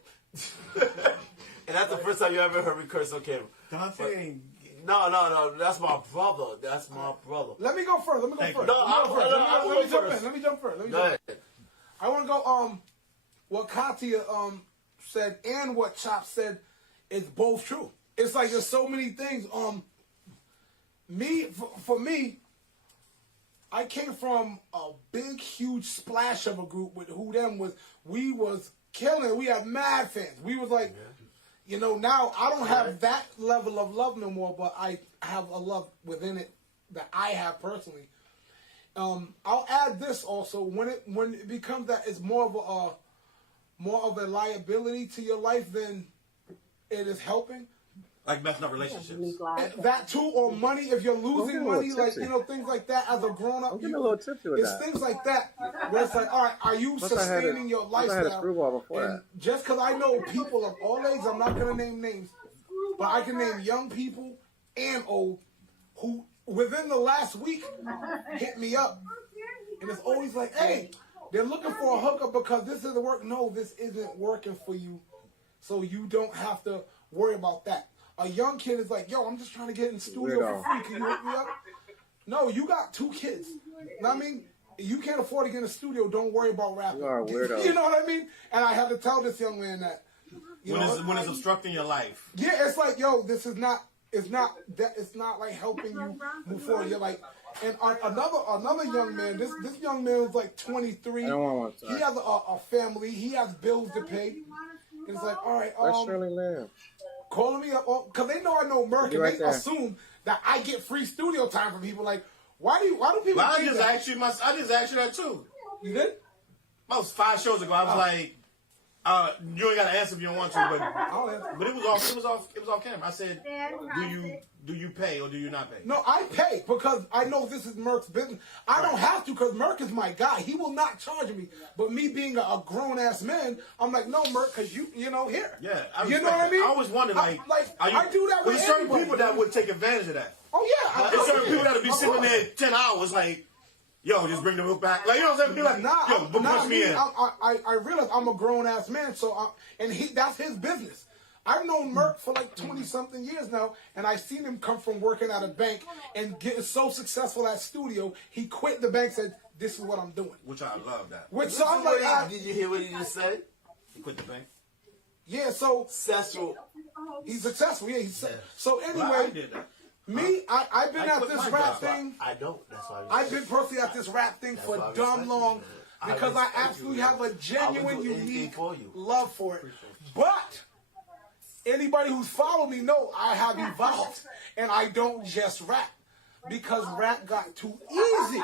And that's the first time you ever heard me curse on camera. Dante ain't. No. That's my brother. That's my brother. Let me go first. Let me Thank go you. first. No, Let me jump in. Let me jump first. Go ahead. I want to go. What Katia said and what Chop said is both true. It's like there's so many things. For me, I came from a big, huge splash of a group with who them was. We was killing. We had mad fans. We was like, you know, now I don't have that level of love no more, but I have a love within it that I have personally. I'll add this also when it becomes that it's more of a liability to your life than it is helping. Like messing up relationships. That too, or money if you're losing money, like tipsy. things like that. As a grown up, I'm getting a little tipsy with it's that. things like that where it's like, all right, are you Plus I had sustaining your I had a lifestyle? screwball before And that. just because I know people of all ages, I'm not gonna name names, but I can name young people and old who within the last week hit me up, and it's always like, hey, they're looking for a hookup because this isn't work. No, this isn't working for you, so you don't have to worry about that. A young kid is like, yo, I'm just trying to get in the studio for free. Can you hook me up? No, you got 2 kids. You know what I mean? You can't afford to get in the studio. Don't worry about rapping. You are a weirdo. You know what I mean? And I had to tell this young man that. When it's obstructing your life. Yeah, it's like, yo, this is not. It's not like helping you move forward. You're like, and another young man. This young man was like 23. I don't want one. Sorry. He has a family. He has bills to pay. It's like, all right, Let Shirley live. calling me up because they know I know Merc, and Right they there. assume that I get free studio time from people. Like, why do people Well, I think just that? asked you that too. You did? That was 5 shows ago. I was like, you ain't got to answer if you don't want to, I'll answer. but it was off camera. I said, do you pay or do you not pay? No, I pay because I know this is Merc's business. I don't have to because Merc is my guy. He will not charge me. But me being a grown ass man, I'm like, no, Merc, because you know here. Yeah, you know what I mean. I always wondered, I do that with there's certain everybody. people that would take advantage of that. Oh yeah, There's certain people that would be sitting there 10 hours like, yo, just bring the hook back. Like, you know what I'm saying? Be like, yo, punch me in. I realize I'm a grown ass man, so that's his business. I've known Merc for like 20-something years now, and I've seen him come from working at a bank and getting so successful at studio, he quit the bank, said, this is what I'm doing. Which I love that. Which, so I'm like, Did you hear what he just said? He quit the bank. yeah, so Successful. he's successful, yeah. So Well, I anyway, did that. me, I've been I at quit this my rap job. thing. I don't. That's why. I've been personally at this rap thing That's for why I dumb respect long you, man. because I respect absolutely you, have a man. I genuine, would do anything unique for you. love for it. But anybody who's followed me know I have evolved and I don't just rap because rap got too easy.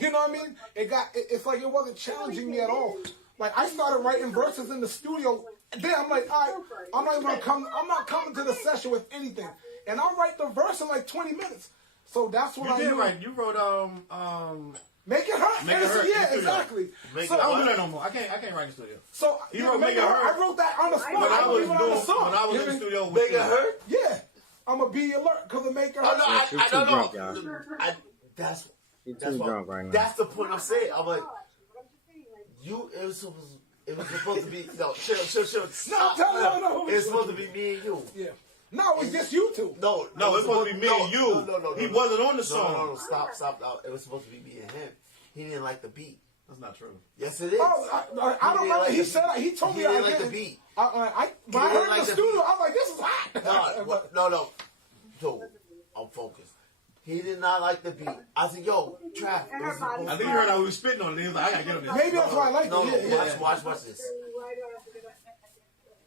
You know what I mean? It's like it wasn't challenging me at all. Like I started writing verses in the studio. Then I'm like, all right, I'm not coming to the session with anything. And I'll write the verse in like 20 minutes. So that's what I You did do. right. You wrote Make it hurt. Make It Hurt. Yeah, You do that. exactly. I don't do that no more. I can't write in the studio. So You wrote Make It Hurt. I wrote that on the spot. When I was even on the song. when I was You in the know? studio with Make you. it hurt. Yeah, I'm gonna be alert because of Make It Hurt. Oh, no, I You're too don't drunk, know. y'all. That's You're that's too what, drunk right now. That's the point I'm saying. I'm like, it was supposed to be chill. Stop. No. It's supposed to be me and you. Yeah. No, it's just you two. No, No, it's supposed to be me and you. No. He wasn't on the song. No, stop. No, it was supposed to be me and him. He didn't like the beat. That's not true. Yes, it is. Oh, I don't know. He said he told me he I didn't like didn't. the beat. When I didn't heard in like the the studio, beat. I'm like, this is hot. No. Dude, I'm focused. He did not like the beat. I said, yo, Trav. I think you heard how we were spitting on it. He was like, I gotta get him this. Maybe that's why I like No, it. Yeah. watch this.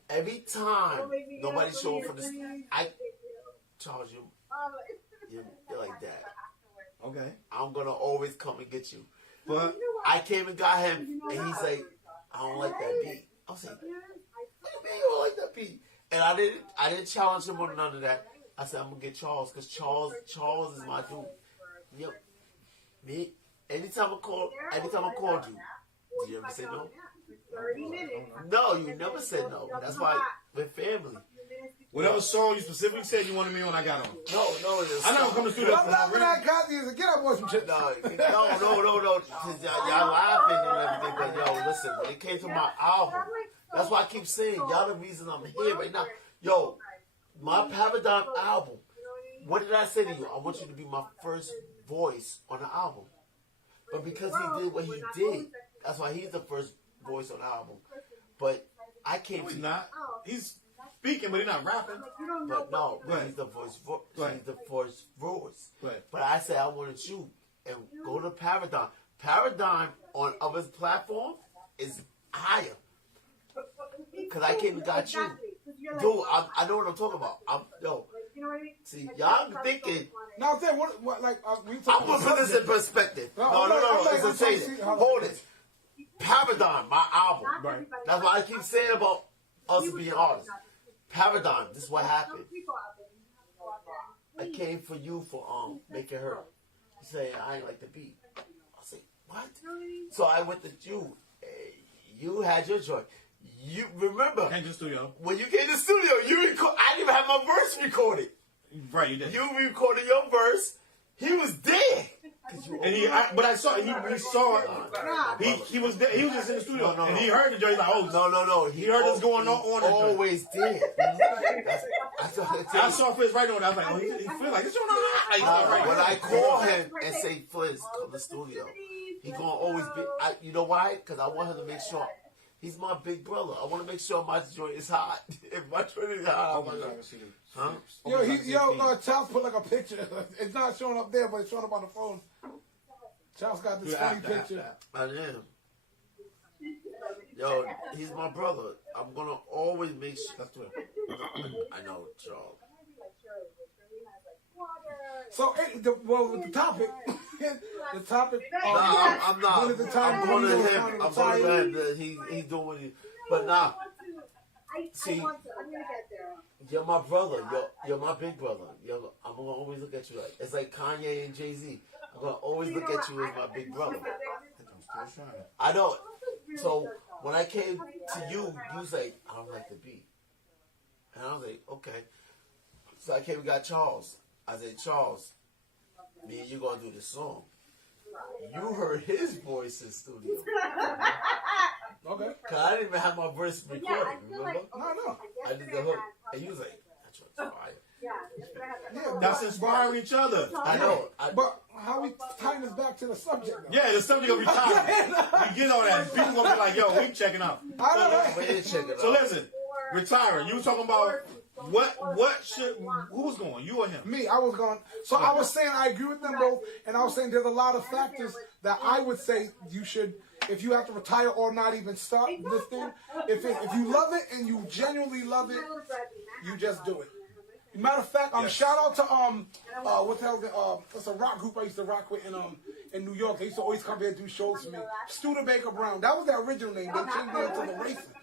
Every time nobody show up for this, I charge you. You're like that. Okay. I'm gonna always come and get you. But I came and got him, and he's like, I don't like that beat. I was like, what do you mean you don't like that beat? And I didn't challenge him on none of that. I said I'm gonna get Challz because Challz is my dude. Yep. anytime I called you, did you ever say no? 30 minutes. No, you never said no. That's why we're family. Whatever song you specifically said you wanted me on, I got on. No. I know I'm coming through I'm laughing at Kazi. Get up on some shit. No. Y'all laughing and everything, but yo, listen, when it came to my album, that's why I keep saying, y'all the reason I'm here right now. Yo, my Paradigm album, what did I say to you? I want you to be my first voice on the album. But because he did what he did, that's why he's the first voice on the album. But I came No, to he's not. He's speaking, but he's not rapping. But no, he's the voice. He's the first voice. Right. But I said I wanted you and go to Paradigm. Paradigm on other platforms is higher. Cause I came and got you, dude. I know what I'm talking about. See, y'all thinking. Now, I'm saying, what like, we I'm talking gonna put this in perspective. No. It's a saying. Hold it. Paradigm, my album. Right. That's why I keep saying about us being artists. Paradigm. This is what happened. I came for you for Make It Hurt. You say I ain't like the beat. I say what? So I went to you. You had your joint. You remember? Came to the studio. When you came to the studio, I didn't even have my verse recorded. Right, you did. You recorded your verse. He was dead. But I saw he saw it. He was there. He was just in the studio, and he heard the joint. He's like, oh no. He heard this going on. Always did. I saw Flizz right on. I was like, oh, he feels like this joint. When I call him and say, Flizz, come to the studio, he gonna always be. You know why? Because I want him to make sure. He's my big brother. I want to make sure my joint is hot. If my joint is hot, huh? Challz put like a picture. It's not showing up there, but it's showing up on the phone. Challz got this funny picture. I am. Yo, he's my brother. I'm gonna always make sure. That's what I know, Charles. So, with the topic, I'm not. One of the time I'm going to him. I'm going to him. He's doing what he. But nah. See, you're my brother. You're my big brother. I'm gonna always look at you like it's like Kanye and Jay-Z. I'm gonna always look at you as my big brother. I know. So when I came to you, you was like, I don't like the beat, and I was like, okay. So I came and got Challz. I said, Challz, me and you gonna do this song. You heard his voice in studio. Okay. Cause I didn't even have my verse recorded, remember? No. I did the hook. And you was like, that's fire. Yeah, That's inspiring each other. I know. But how we tying this back to the subject, though? Yeah, the subject of retirement. We get on that. People gonna be like, yo, we checking out. So listen, retiring. You was talking about who's going? You or him? Me, I was going. So I was saying I agree with them both, and I was saying there's a lot of factors that I would say you should, if you have to retire or not even start this thing, if you love it and you genuinely love it, you just do it. Matter of fact, shout out to what the hell? It's a rock group I used to rock with in New York. They used to always come here and do shows for me. Studebaker Brown. That was their original name. They changed it to the Racer.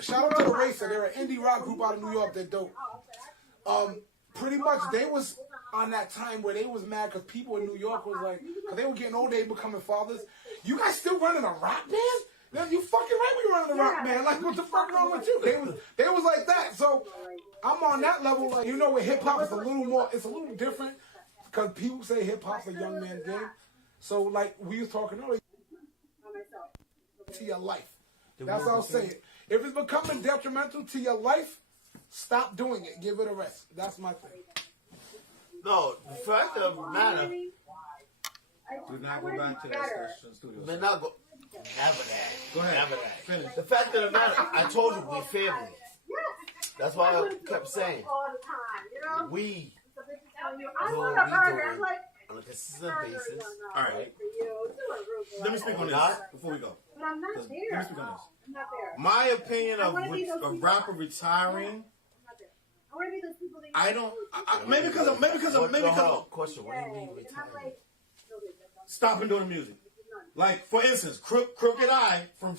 Shout out to the Racer. They're an indie rock group out of New York. They're dope. Pretty much they was on that time where they was mad because people in New York was like, because they were getting old, they becoming fathers. You guys still running a rock band? You fucking right we running a rock band. Like, what the fuck wrong with you? They was like that. So I'm on that level. Like, you know, with hip hop, it's a little different because people say hip hop's a young man game. So like we was talking earlier, to your life. That's all I'm saying. If it's becoming detrimental to your life, stop doing it. Give it a rest. That's my thing. No, the fact of the matter. Do not go back to that studio. Never that. Go ahead. Never that. Finish. The fact of the matter, I told you we family. That's why I kept saying we do what we do on a consistent basis. All right. Let me speak on this before we go. Let me speak on this. My opinion of a rapper retiring. I don't. Maybe because of Question: what do you mean retiring? Stopping doing music. Like for instance, Crooked Eye from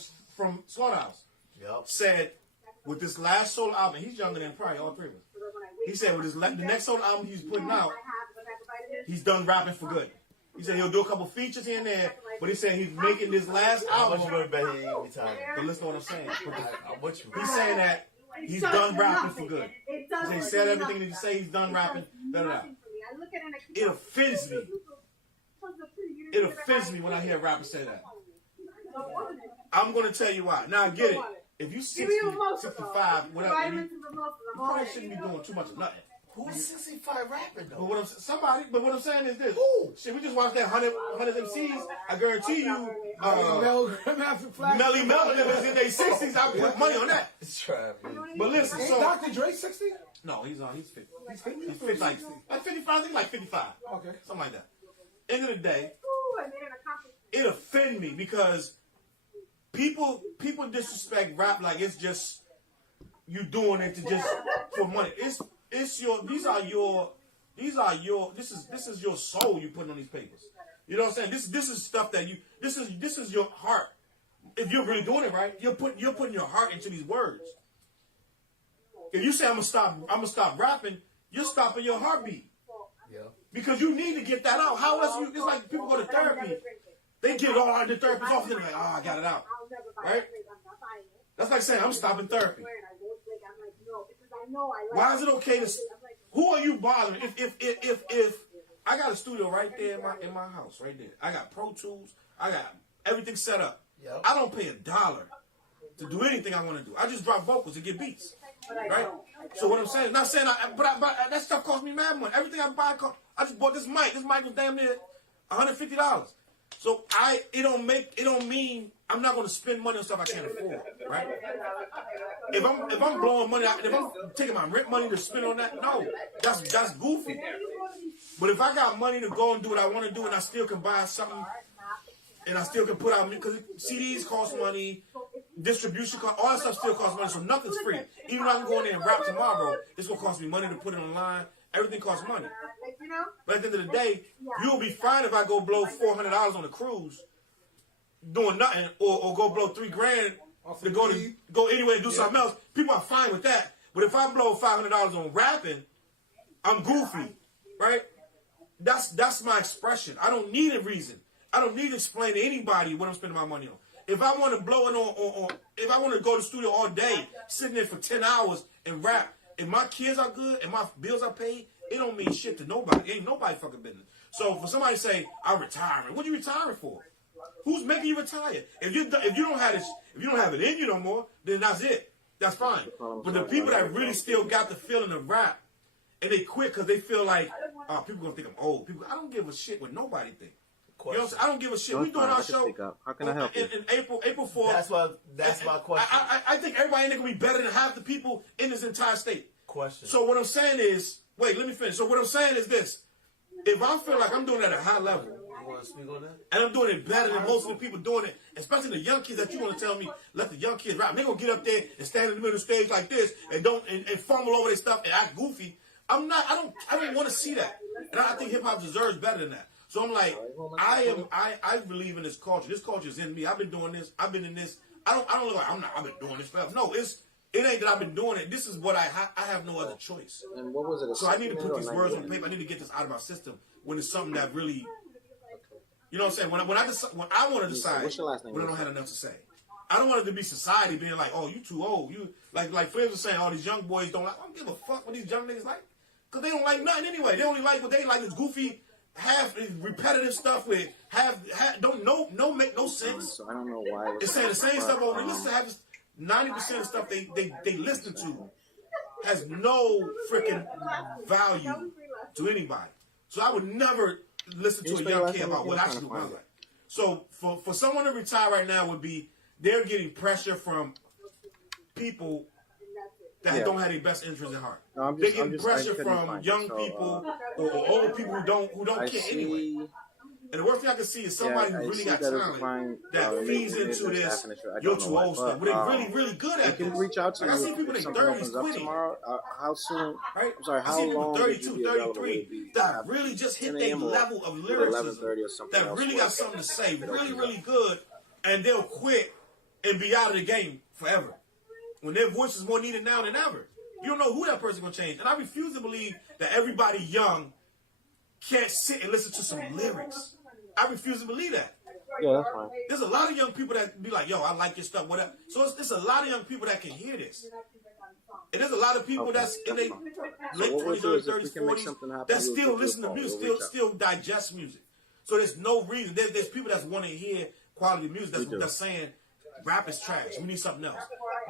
Slaughterhouse said with this last solo album, he's younger than probably all three of us. He said with the next solo album he's putting out, he's done rapping for good. He said he'll do a couple features here and there, but he said he's making this last album. How much you gonna bet he ain't retired? But listen to what I'm saying. I'm with you. He's saying that he's done rapping for good. He said everything that he say he's done rapping. It offends me. It offends me when I hear rappers say that. I'm going to tell you why. Now I get it. If you 60, 65, whatever, you probably shouldn't be doing too much of nothing. Who's 65 rapping though? But what I'm saying is this. Who? Shit, we just watched that 100 MCs. I guarantee you, Melly Mel was in their 60s. I put money on that. It's trap. But listen, Ain't so Dr. Dre 60? no, he's 50. He's 50, like 55. I think like 55. Okay. Something like that. End of the day, it offends me because people disrespect rap like it's just you doing it to just for money. It's your this is your soul you putting on these papers. You know what I'm saying? This is stuff that this is your heart. If you're really doing it right, you're putting your heart into these words. If you say I'm gonna stop rapping, you're stopping your heartbeat. Yeah. Because you need to get that out. How else it's like people go to therapy. They get all out of the therapist's office and they're like, I got it out. Right? That's like saying I'm stopping therapy. Why is it okay to who are you bothering? If I got a studio right there in my house, right there. I got Pro Tools, I got everything set up. Yep. I don't pay $1 to do anything I want to do. I just drop vocals and get beats. Right? So what I'm saying, not saying but that stuff cost me mad money. Everything I buy I just bought this mic. This mic was damn near $150. So it don't mean I'm not gonna spend money on stuff I can't afford, right? If I'm blowing money out, if I'm taking my rent money to spend on that, no, that's goofy. But if I got money to go and do what I want to do and I still can buy something and I still can put out, because CDs cost money, distribution cost, all that stuff still costs money, so nothing's free. Even if I can go in there and rap tomorrow, it's gonna cost me money to put it online. Everything costs money. But at the end of the day, you'll be fine if I go blow $400 on a cruise doing nothing, or go blow $3,000 to go anywhere and do something else. People are fine with that. But if I blow $500 on rapping, I'm goofy, right? That's my expression. I don't need a reason. I don't need to explain to anybody what I'm spending my money on. If I want to blow it on if I want to go to the studio all day, sitting there for 10 hours and rap, if my kids are good and my bills are paid, it don't mean shit to nobody. It ain't nobody fucking business. So for somebody to say, I'm retiring, what are you retiring for? Who's making you retire? If you don't have it in you no more, then that's it. That's fine. But the people that really still got the feeling of rap and they quit because they feel like, oh, people gonna think I'm old. I don't give a shit what nobody think. You know what I'm saying? I don't give a shit. We doing our show How can I help you? in April 4th. That's my question. I think everybody in there gonna be better than half the people in this entire state. Question. So what I'm saying is, wait, let me finish. So what I'm saying is this: if I feel like I'm doing it at a high level, You want to speak on that? and I'm doing it better than most of the people doing it, especially the young kids that you want to tell me, let the young kids rap. They're gonna get up there and stand in the middle of the stage like this and fumble over their stuff and act goofy. I don't want to see that. And I think hip hop deserves better than that. So I'm like, I believe in this culture. This culture is in me. I've been doing this. I've been in this. I don't look like I've been doing this forever. No, it ain't that I've been doing it. This is what I have no other choice. And what was it? So I need to put these words on paper. I need to get this out of my system when it's something that really, you know what I'm saying? When I want to decide, What's your last name? when I don't have enough to say. I don't want it to be society being like, oh, you too old. You like Flizz was saying, all these young boys don't like. I don't give a fuck what these young niggas like, because they don't like nothing anyway. They only like what they like is goofy, half repetitive stuff with don't make no sense. So I don't know why. It's saying the same stuff over. Listen, 90% of stuff they listen to has no freaking value to anybody. So I would never listen to a young kid about what I should do with my life. So for someone to retire right now would be they're getting pressure from people that don't have their best interests at heart. No, they're getting pressure from young people or older people who don't care anyway. And the worst thing I can see is somebody who really got talent that feeds into this, you're too old stuff. But they're really, really good at this. You can reach out to I see people in their 30s quitting. Tomorrow. How soon? Right? I'm sorry, I how see people long 32, 33 that really just hit their level of lyricism, that really got something to say, really, really good, and they'll quit and be out of the game forever. When their voice is more needed now than ever. You don't know who that person's going to change. And I refuse to believe that everybody young can't sit and listen to some lyrics. I refuse to believe that. Yeah, that's fine. There's a lot of young people that be like, yo, I like your stuff, whatever. So it's a lot of young people that can hear this. And there's a lot of people that's in their late 20s, early 30s, 40s that still listen to music, still digest music. So there's no reason. There's people that want to hear quality music that's saying rap is trash. We need something else.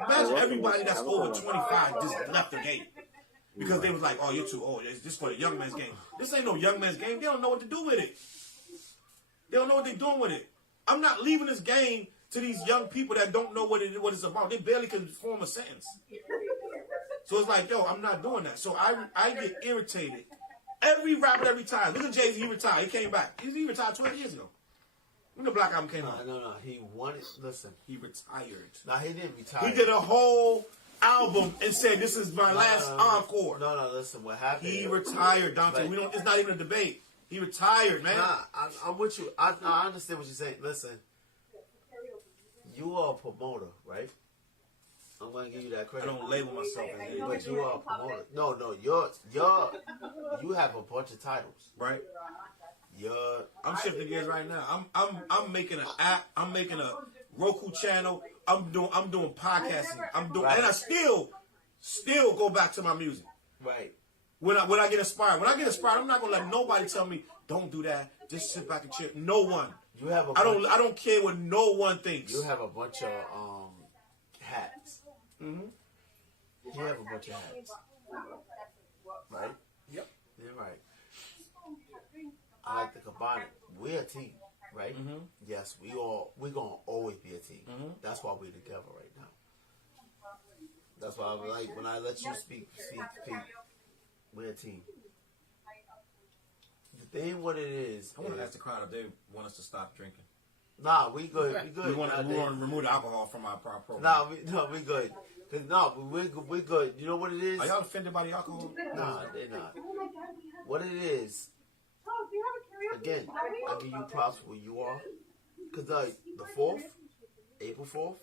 Imagine everybody that's over 25 just left the game. Because they was like, oh, you're too old. It's just for the young man's game. This ain't no young man's game. They don't know what to do with it. They don't know what they're doing with it. I'm not leaving this game to these young people that don't know what it's about. They barely can form a sentence. So it's like, yo, I'm not doing that. So I get irritated. Every rapper, every time. Look at Jay-Z, he retired. He came back. He retired 20 years ago. When the Black Album came out. No. He wanted, listen. He retired. No, he didn't retire. He did a whole album and said, this is my last encore. No, listen, what happened? He retired, Dante. Like, it's not even a debate. He retired, man. Nah, I'm with you. I understand what you're saying. Listen, you are a promoter, right? I'm gonna give you that credit. I don't label myself as anything. But you are a promoter. No, you have a bunch of titles, right? I'm shifting gears right now. I'm making an app. I'm making a Roku channel. I'm doing podcasting. Right. And I still go back to my music. Right. When I get inspired, I'm not gonna let nobody tell me don't do that. Just sit back and chill. No one. You have I don't care what no one thinks. You have a bunch of hats. Mm-hmm. You have a bunch of hats. Right? Yep. You're right. I like to combine it. We're a team, right? Mm-hmm. Yes, we're gonna always be a team. Mm-hmm. That's why we're together right now. That's why I like when I let you speak. We're a team. The thing, what it is, I want to ask the crowd if they want us to stop drinking. Nah, we good. We good. We want to remove the alcohol from our program. We good. We're good. You know what it is? Are y'all offended by the alcohol? Nah, they're not. What it is, again, I give you props where you are. Because the 4th, April 4th,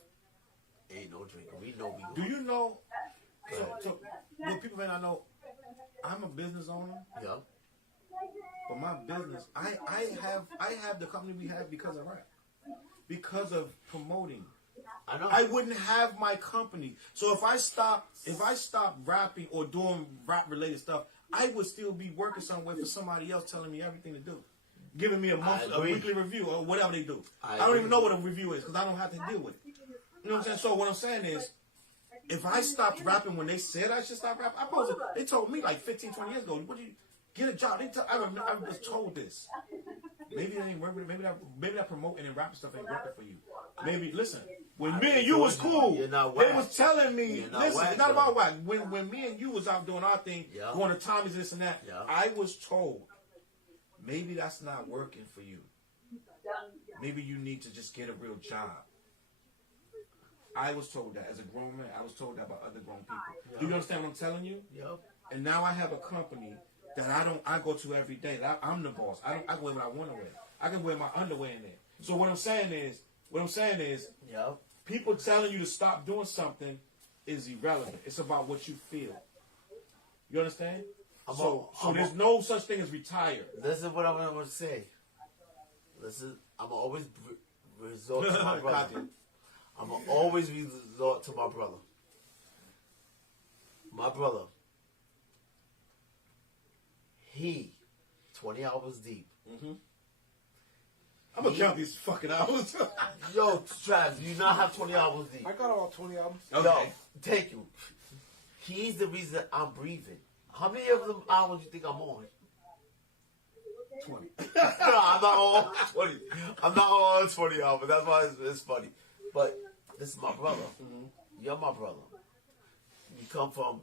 ain't no drinking. We know we do. You know, so what people may not know, I'm a business owner. Yeah. But my business, I have the company we have because of rap. Because of promoting. I know. I wouldn't have my company. So if I stop rapping or doing rap related stuff, I would still be working somewhere for somebody else telling me everything to do. Giving me a weekly review or whatever they do. I don't even know what a review is because I don't have to deal with it. You know what I'm saying? So what I'm saying is, if I stopped rapping when they said I should stop rapping, they told me like 15, 20 years ago, what do you get a job? I was told this. Maybe that ain't working. Maybe that promoting and rapping stuff ain't working for you. Maybe listen. When me and you was cool, they was telling me, listen, it's not about whack. When me and you was out doing our thing, going to Tommy's this and that, I was told, maybe that's not working for you. Maybe you need to just get a real job. I was told that as a grown man. I was told that by other grown people. Do you understand what I'm telling you? Yep. And now I have a company that I go to every day. I'm the boss. I can wear what I want to wear. I can wear my underwear in there. So what I'm saying is, people telling you to stop doing something is irrelevant. It's about what you feel. You understand? So there's no such thing as retire. This is what I'm going to say. I'm going to always resort to my brother. I'm going to always resort to my brother. My brother. He, 20 hours deep. Mm-hmm. I'm going to count these fucking hours. Yo, Trav, do you not have 20 hours deep? I got all 20 hours. Okay. Yo, thank you. He's the reason I'm breathing. How many of them hours do you think I'm on? 20. No, I'm not on 20. I'm not on 20 hours. That's why it's funny. But this is my brother. Mm-hmm. You're my brother. You come from,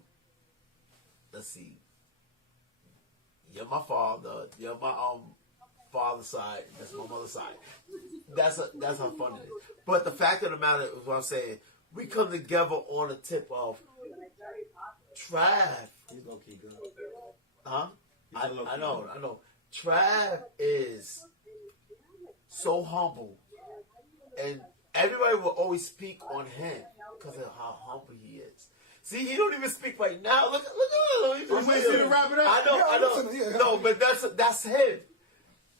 let's see. You're my father. You're my father's side. That's my mother's side. That's how fun it is. But the fact of the matter is what I'm saying. We come together on the tip of Trav. He's low key good. Huh? I know. Trav is so humble, and everybody will always speak on him because of how humble he is. See, he don't even speak right now. Look at him. I'm waiting to wrap it up. I know. No, but that's him.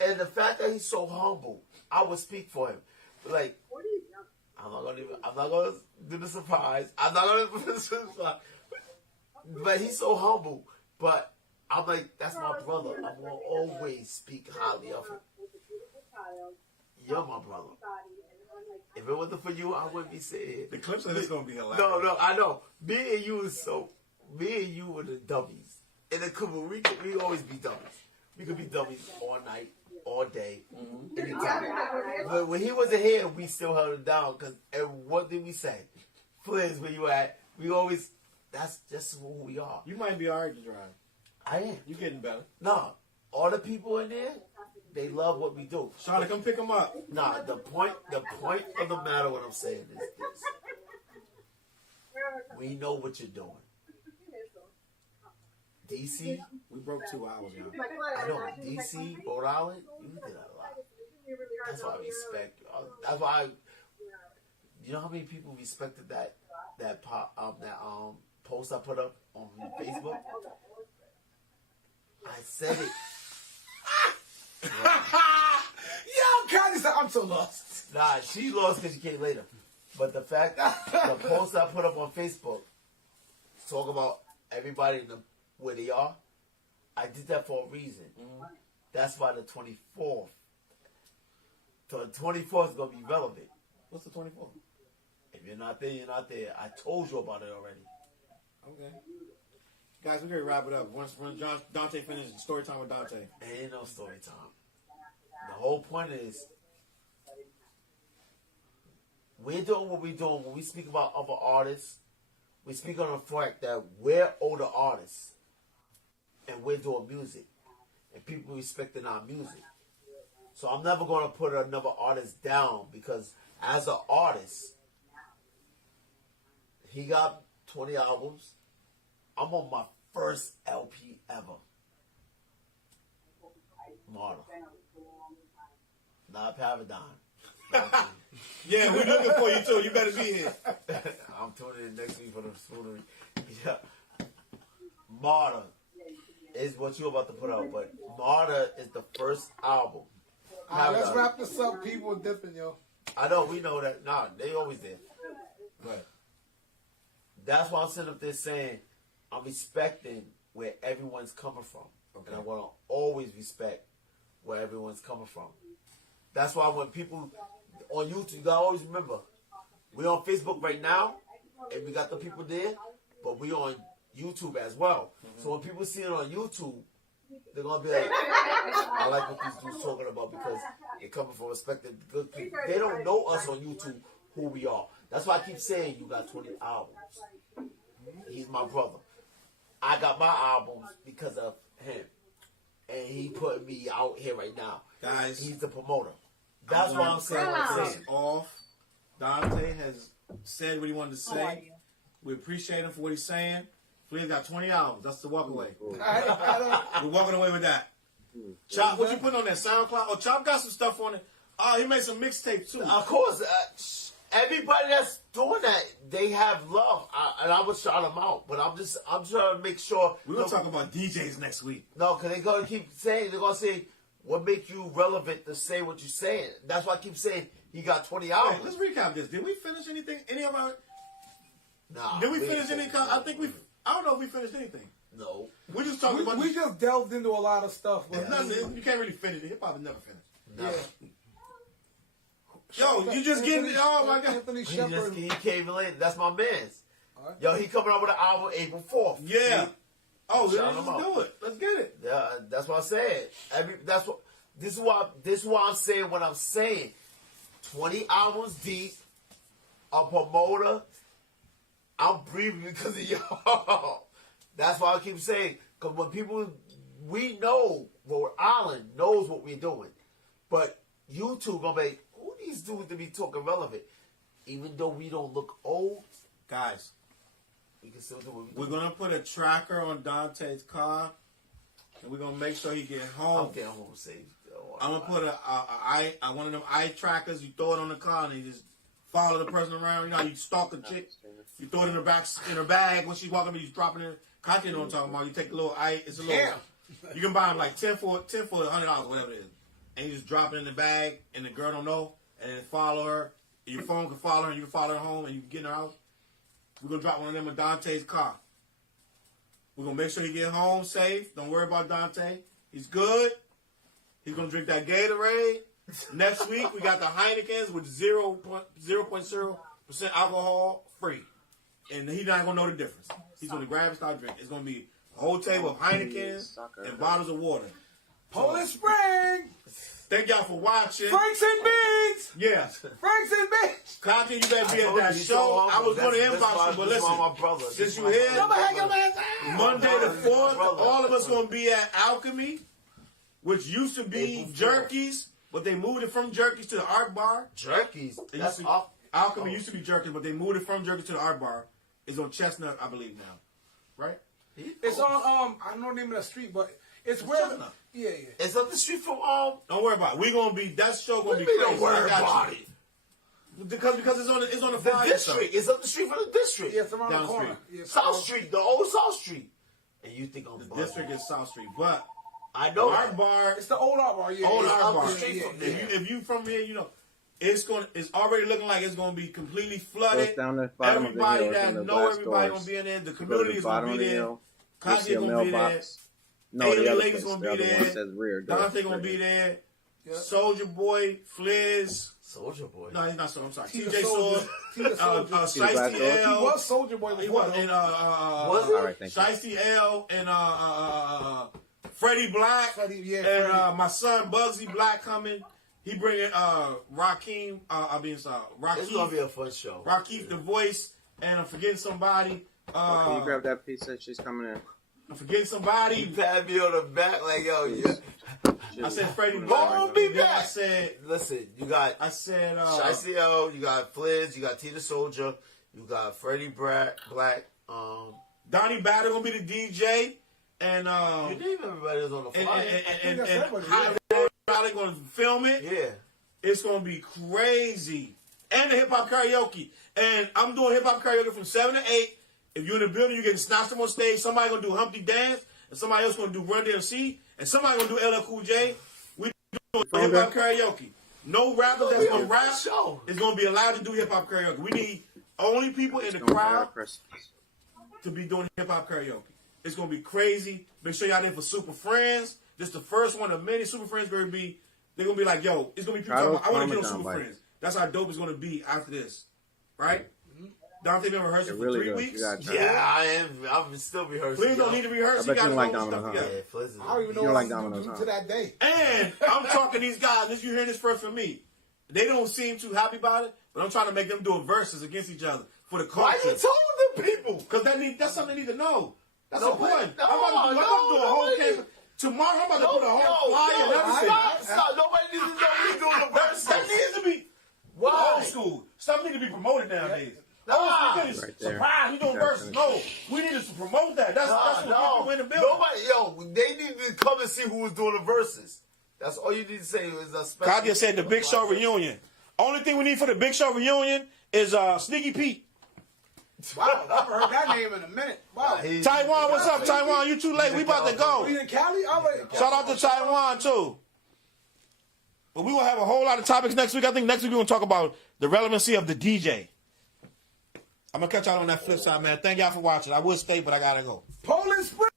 And the fact that he's so humble, I would speak for him. Like, I'm not gonna do the surprise. I'm not gonna do the surprise. But he's so humble. But I'm like, that's my brother. I'm gonna always speak highly of him. You're my brother. If it wasn't for you, I wouldn't be sitting here. The clips of this gonna be hilarious. No, I know. Me and you were the dummies. And we always be dummies. We could be dummies all night, all day, anytime. But when he wasn't here, we still held him down. And what did we say? Flizz, where you at? We always, that's just who we are. You might be alright to drive. I am. You getting better. No, all the people in there, they love what we do. Charlotte, come pick him up. Nah, the point of the matter, what I'm saying is this. We know what you're doing. DC, we broke 2 hours, y'all. I know, DC, Rhode Island, you did a lot. That's why I respect you. That's why you know how many people respected that post I put up on Facebook? I said it. Yo, Connie, I'm so lost. Nah, she lost because she came later. But the fact the post I put up on Facebook talk about everybody where they are, I did that for a reason. That's why the 24th. So the 24th is gonna be relevant. What's the 24th? If you're not there, you're not there. I told you about it already. Okay. Guys, we're going to wrap it up. Once Dante finishes story time with Dante. Ain't no story time. The whole point is, we're doing what we're doing. When we speak about other artists, we speak on the fact that we're older artists. And we're doing music. And people respecting our music. So I'm never going to put another artist down because as an artist, he got 20 albums. I'm on my first LP ever. Martyr. Not Paradigm. Yeah, we're looking for you too. You better be here. I'm tuning in next week for the spoonery. Yeah. Martyr is what you're about to put out, but Martyr is the first album. All right, let's wrap this up. People dipping, yo. I know, we know that. Nah, they always there. But that's why I'm sitting up there saying I'm respecting where everyone's coming from. Okay. And I want to always respect where everyone's coming from. That's why when people on YouTube, you got to always remember, we're on Facebook right now, and we got the people there, but we on YouTube as well. Mm-hmm. So when people see it on YouTube, they're going to be like, I like what these dudes talking about because they're coming from respected good people. They don't know us on YouTube who we are. That's why I keep saying you got 20 albums. He's my brother. I got my albums because of him. And he put me out here right now. Guys, he's the promoter. That's why I'm saying what I'm saying. Off. Dante has said what he wanted to say. We appreciate him for what he's saying. Flizz got 20 albums. That's the walk away. We're walking away with that. Chop, what you putting on that SoundCloud? Oh, Chop got some stuff on it. Oh, he made some mixtapes too. Of course. Everybody that's doing that, they have love. And I would shout them out. But I'm trying to make sure. We're going to talk about DJs next week. No, because they're going to keep saying, they're going to say, what makes you relevant to say what you're saying? That's why I keep saying he got 20 albums. Hey, let's recap this. Did we finish anything? Any of our... Nah. Did we finish any... I don't know if we finished anything. No. We just talked about... We just delved into a lot of stuff. Nothing, you can't really finish it. Hip hop never finished. No. Yeah. Yo, you just getting... Oh, my God. Anthony Shepard. He came in. That's my man's. Right. Yo, he coming out with an album April 4th. Yeah. See? Oh, let's do it. Let's get it. Yeah, that's what I said. This is why I'm saying what I'm saying. 20 albums deep, a promoter. I'm breathing because of y'all. That's why I keep saying. Because when people, we know, Rhode Island knows what we're doing. But YouTube gonna be, who these dudes to be talking relevant? Even though we don't look old, guys. We can still do what we're gonna put a tracker on Dante's car, and we're gonna make sure he get home. I'm getting home safe. I'm gonna put one of them eye trackers. You throw it on the car, and you just follow the person around. You know, you stalk a chick. You throw it in her bag when she's walking. You just drop it in. Content know what I'm talking about. You take a little eye. It's a little. You can buy them like 10 for $100, whatever it is, and you just drop it in the bag, and the girl don't know, and then follow her. Your phone can follow her, and you can follow her home, and you can get in her house. We're going to drop one of them in Dante's car. We're going to make sure he get home safe. Don't worry about Dante. He's good. He's going to drink that Gatorade. Next week, we got the Heinekens with 0.0% alcohol free. And he's not going to know the difference. He's going to grab and start drinking. It's going to be a whole table of Heinekens and bottles of water. Poland Spring. Thank y'all for watching. Franks and Beans. Yes. Franks and Beans. Conti, you better be at that show. I was going to inbox you, but listen, since you here, Monday the 4th, all of us going to be at Alchemy, which used to be Jerky's, but they moved it from Jerky's to the Art Bar. Jerky's? That's Alchemy used to be Jerky's, but they moved it from Jerky's to the Art Bar. It's on Chestnut, I believe now. Right? It's on, I don't know the name of the street, but it's where... Chestnut. Yeah. It's up the street from, Don't worry about it. We gonna be, that show gonna be crazy. Don't worry about it. Because it's on the The flyer. district. It's up the street from the district. Yeah, it's around Down the the corner. street. Yeah, South Street, the old South Street. And you think I'm The bugging. district is South Street, but I know Art that. Bar, It's the old Art Bar, yeah. old yeah. Art up the Bar. street from there. If you from here, you know it's already looking like it's gonna be completely flooded. Goes down the bottom of the Everybody hill, that in the know glass everybody doors. gonna be in there. The Go to community the is bottom gonna of be the there. hill. You'll see Conti a gonna be there. mailbox. No, the Alien other Ladies place. gonna The be other one there. says rear door. Dante gonna be there. Soldier Boy, Flizz. Soldier Boy. No, he's not Soldier. I'm sorry. He's a TJ soldier. Sword. He's a soldier. Shiesty He He L. was Soldier Boy He before. was in Was he? All right, thank you. Shiesty L and Freddie Black. Freddie, yeah, and Freddie. my son Bugsy Black coming. He bringing Rakeem. It's gonna be a fun show. Rakeem the voice, and I'm forgetting somebody. Can you grab that pizza? She's coming in. I'm forgetting He somebody. pat me on the back like, yo, yeah. I said Freddie Go Black. on, be And then I back. said Listen, you got Shiesty L, you got Flizz, you got Tina Soldier, you got Freddie Black. Donnie Batter gonna be the DJ, and You name everybody that's on the and flyer. that's everybody, how they're gonna film it. Yeah. It's gonna be crazy. And the hip hop karaoke. And I'm doing hip hop karaoke from 7 to 8. If you're in the building, you're getting snatched up on stage. Somebody gonna do Humpty Dance, and somebody else gonna do Run DMC, and somebody gonna do LL Cool J. We doing hip hop karaoke. No rappers that's gonna rap is gonna be allowed to do hip hop karaoke. We need only people in the crowd to be doing hip hop karaoke. It's gonna be crazy. Make sure y'all there for Super Friends. This is the first one of many. Super Friends gonna be. They're gonna be like, yo, it's gonna be people talking about, I want to get on Super Friends. That's how dope it's gonna be after this, right? Dante been rehearsing for 3 weeks. Yeah, I am. I'm still rehearsing. Please don't need to rehearse. I You bet you got like to Domino's, stuff huh? together. Yeah, Flizz is- I don't even know You what like I'm Domino's, going to huh? do to that day. And I'm talking to these guys. This you hearing this first from me. They don't seem too happy about it, but I'm trying to make them do a versus against each other for the Why culture. you telling the people? Because that's something they need to know. That's No, important. no, I'm about to do a whole nobody- campaign. Tomorrow, I'm about to put a whole flyer and everything. Stop. Nobody needs to know we doing the verses. That needs to be Why? old school. Stuff need to be promoted nowadays. Nah. Old school Right is there. surprise. We doing verses. No, we need to promote that. That's what people in the building. Nobody, they need to come and see who was doing the verses. That's all you need to say is a special. Kadia said the Big Show reunion. Only thing we need for the Big Show reunion is Sneaky Pete. Wow, I haven't heard that name in a minute. Wow. Taiwan, what's up, Taiwan? You too late. We about to go. We in Cali? I'm like, Shout out to Taiwan too. But we gonna have a whole lot of topics next week. I think next week we're gonna talk about the relevancy of the DJ. I'm gonna catch y'all on that flip side, man. Thank y'all for watching. I will stay, but I gotta go. Poland Spring.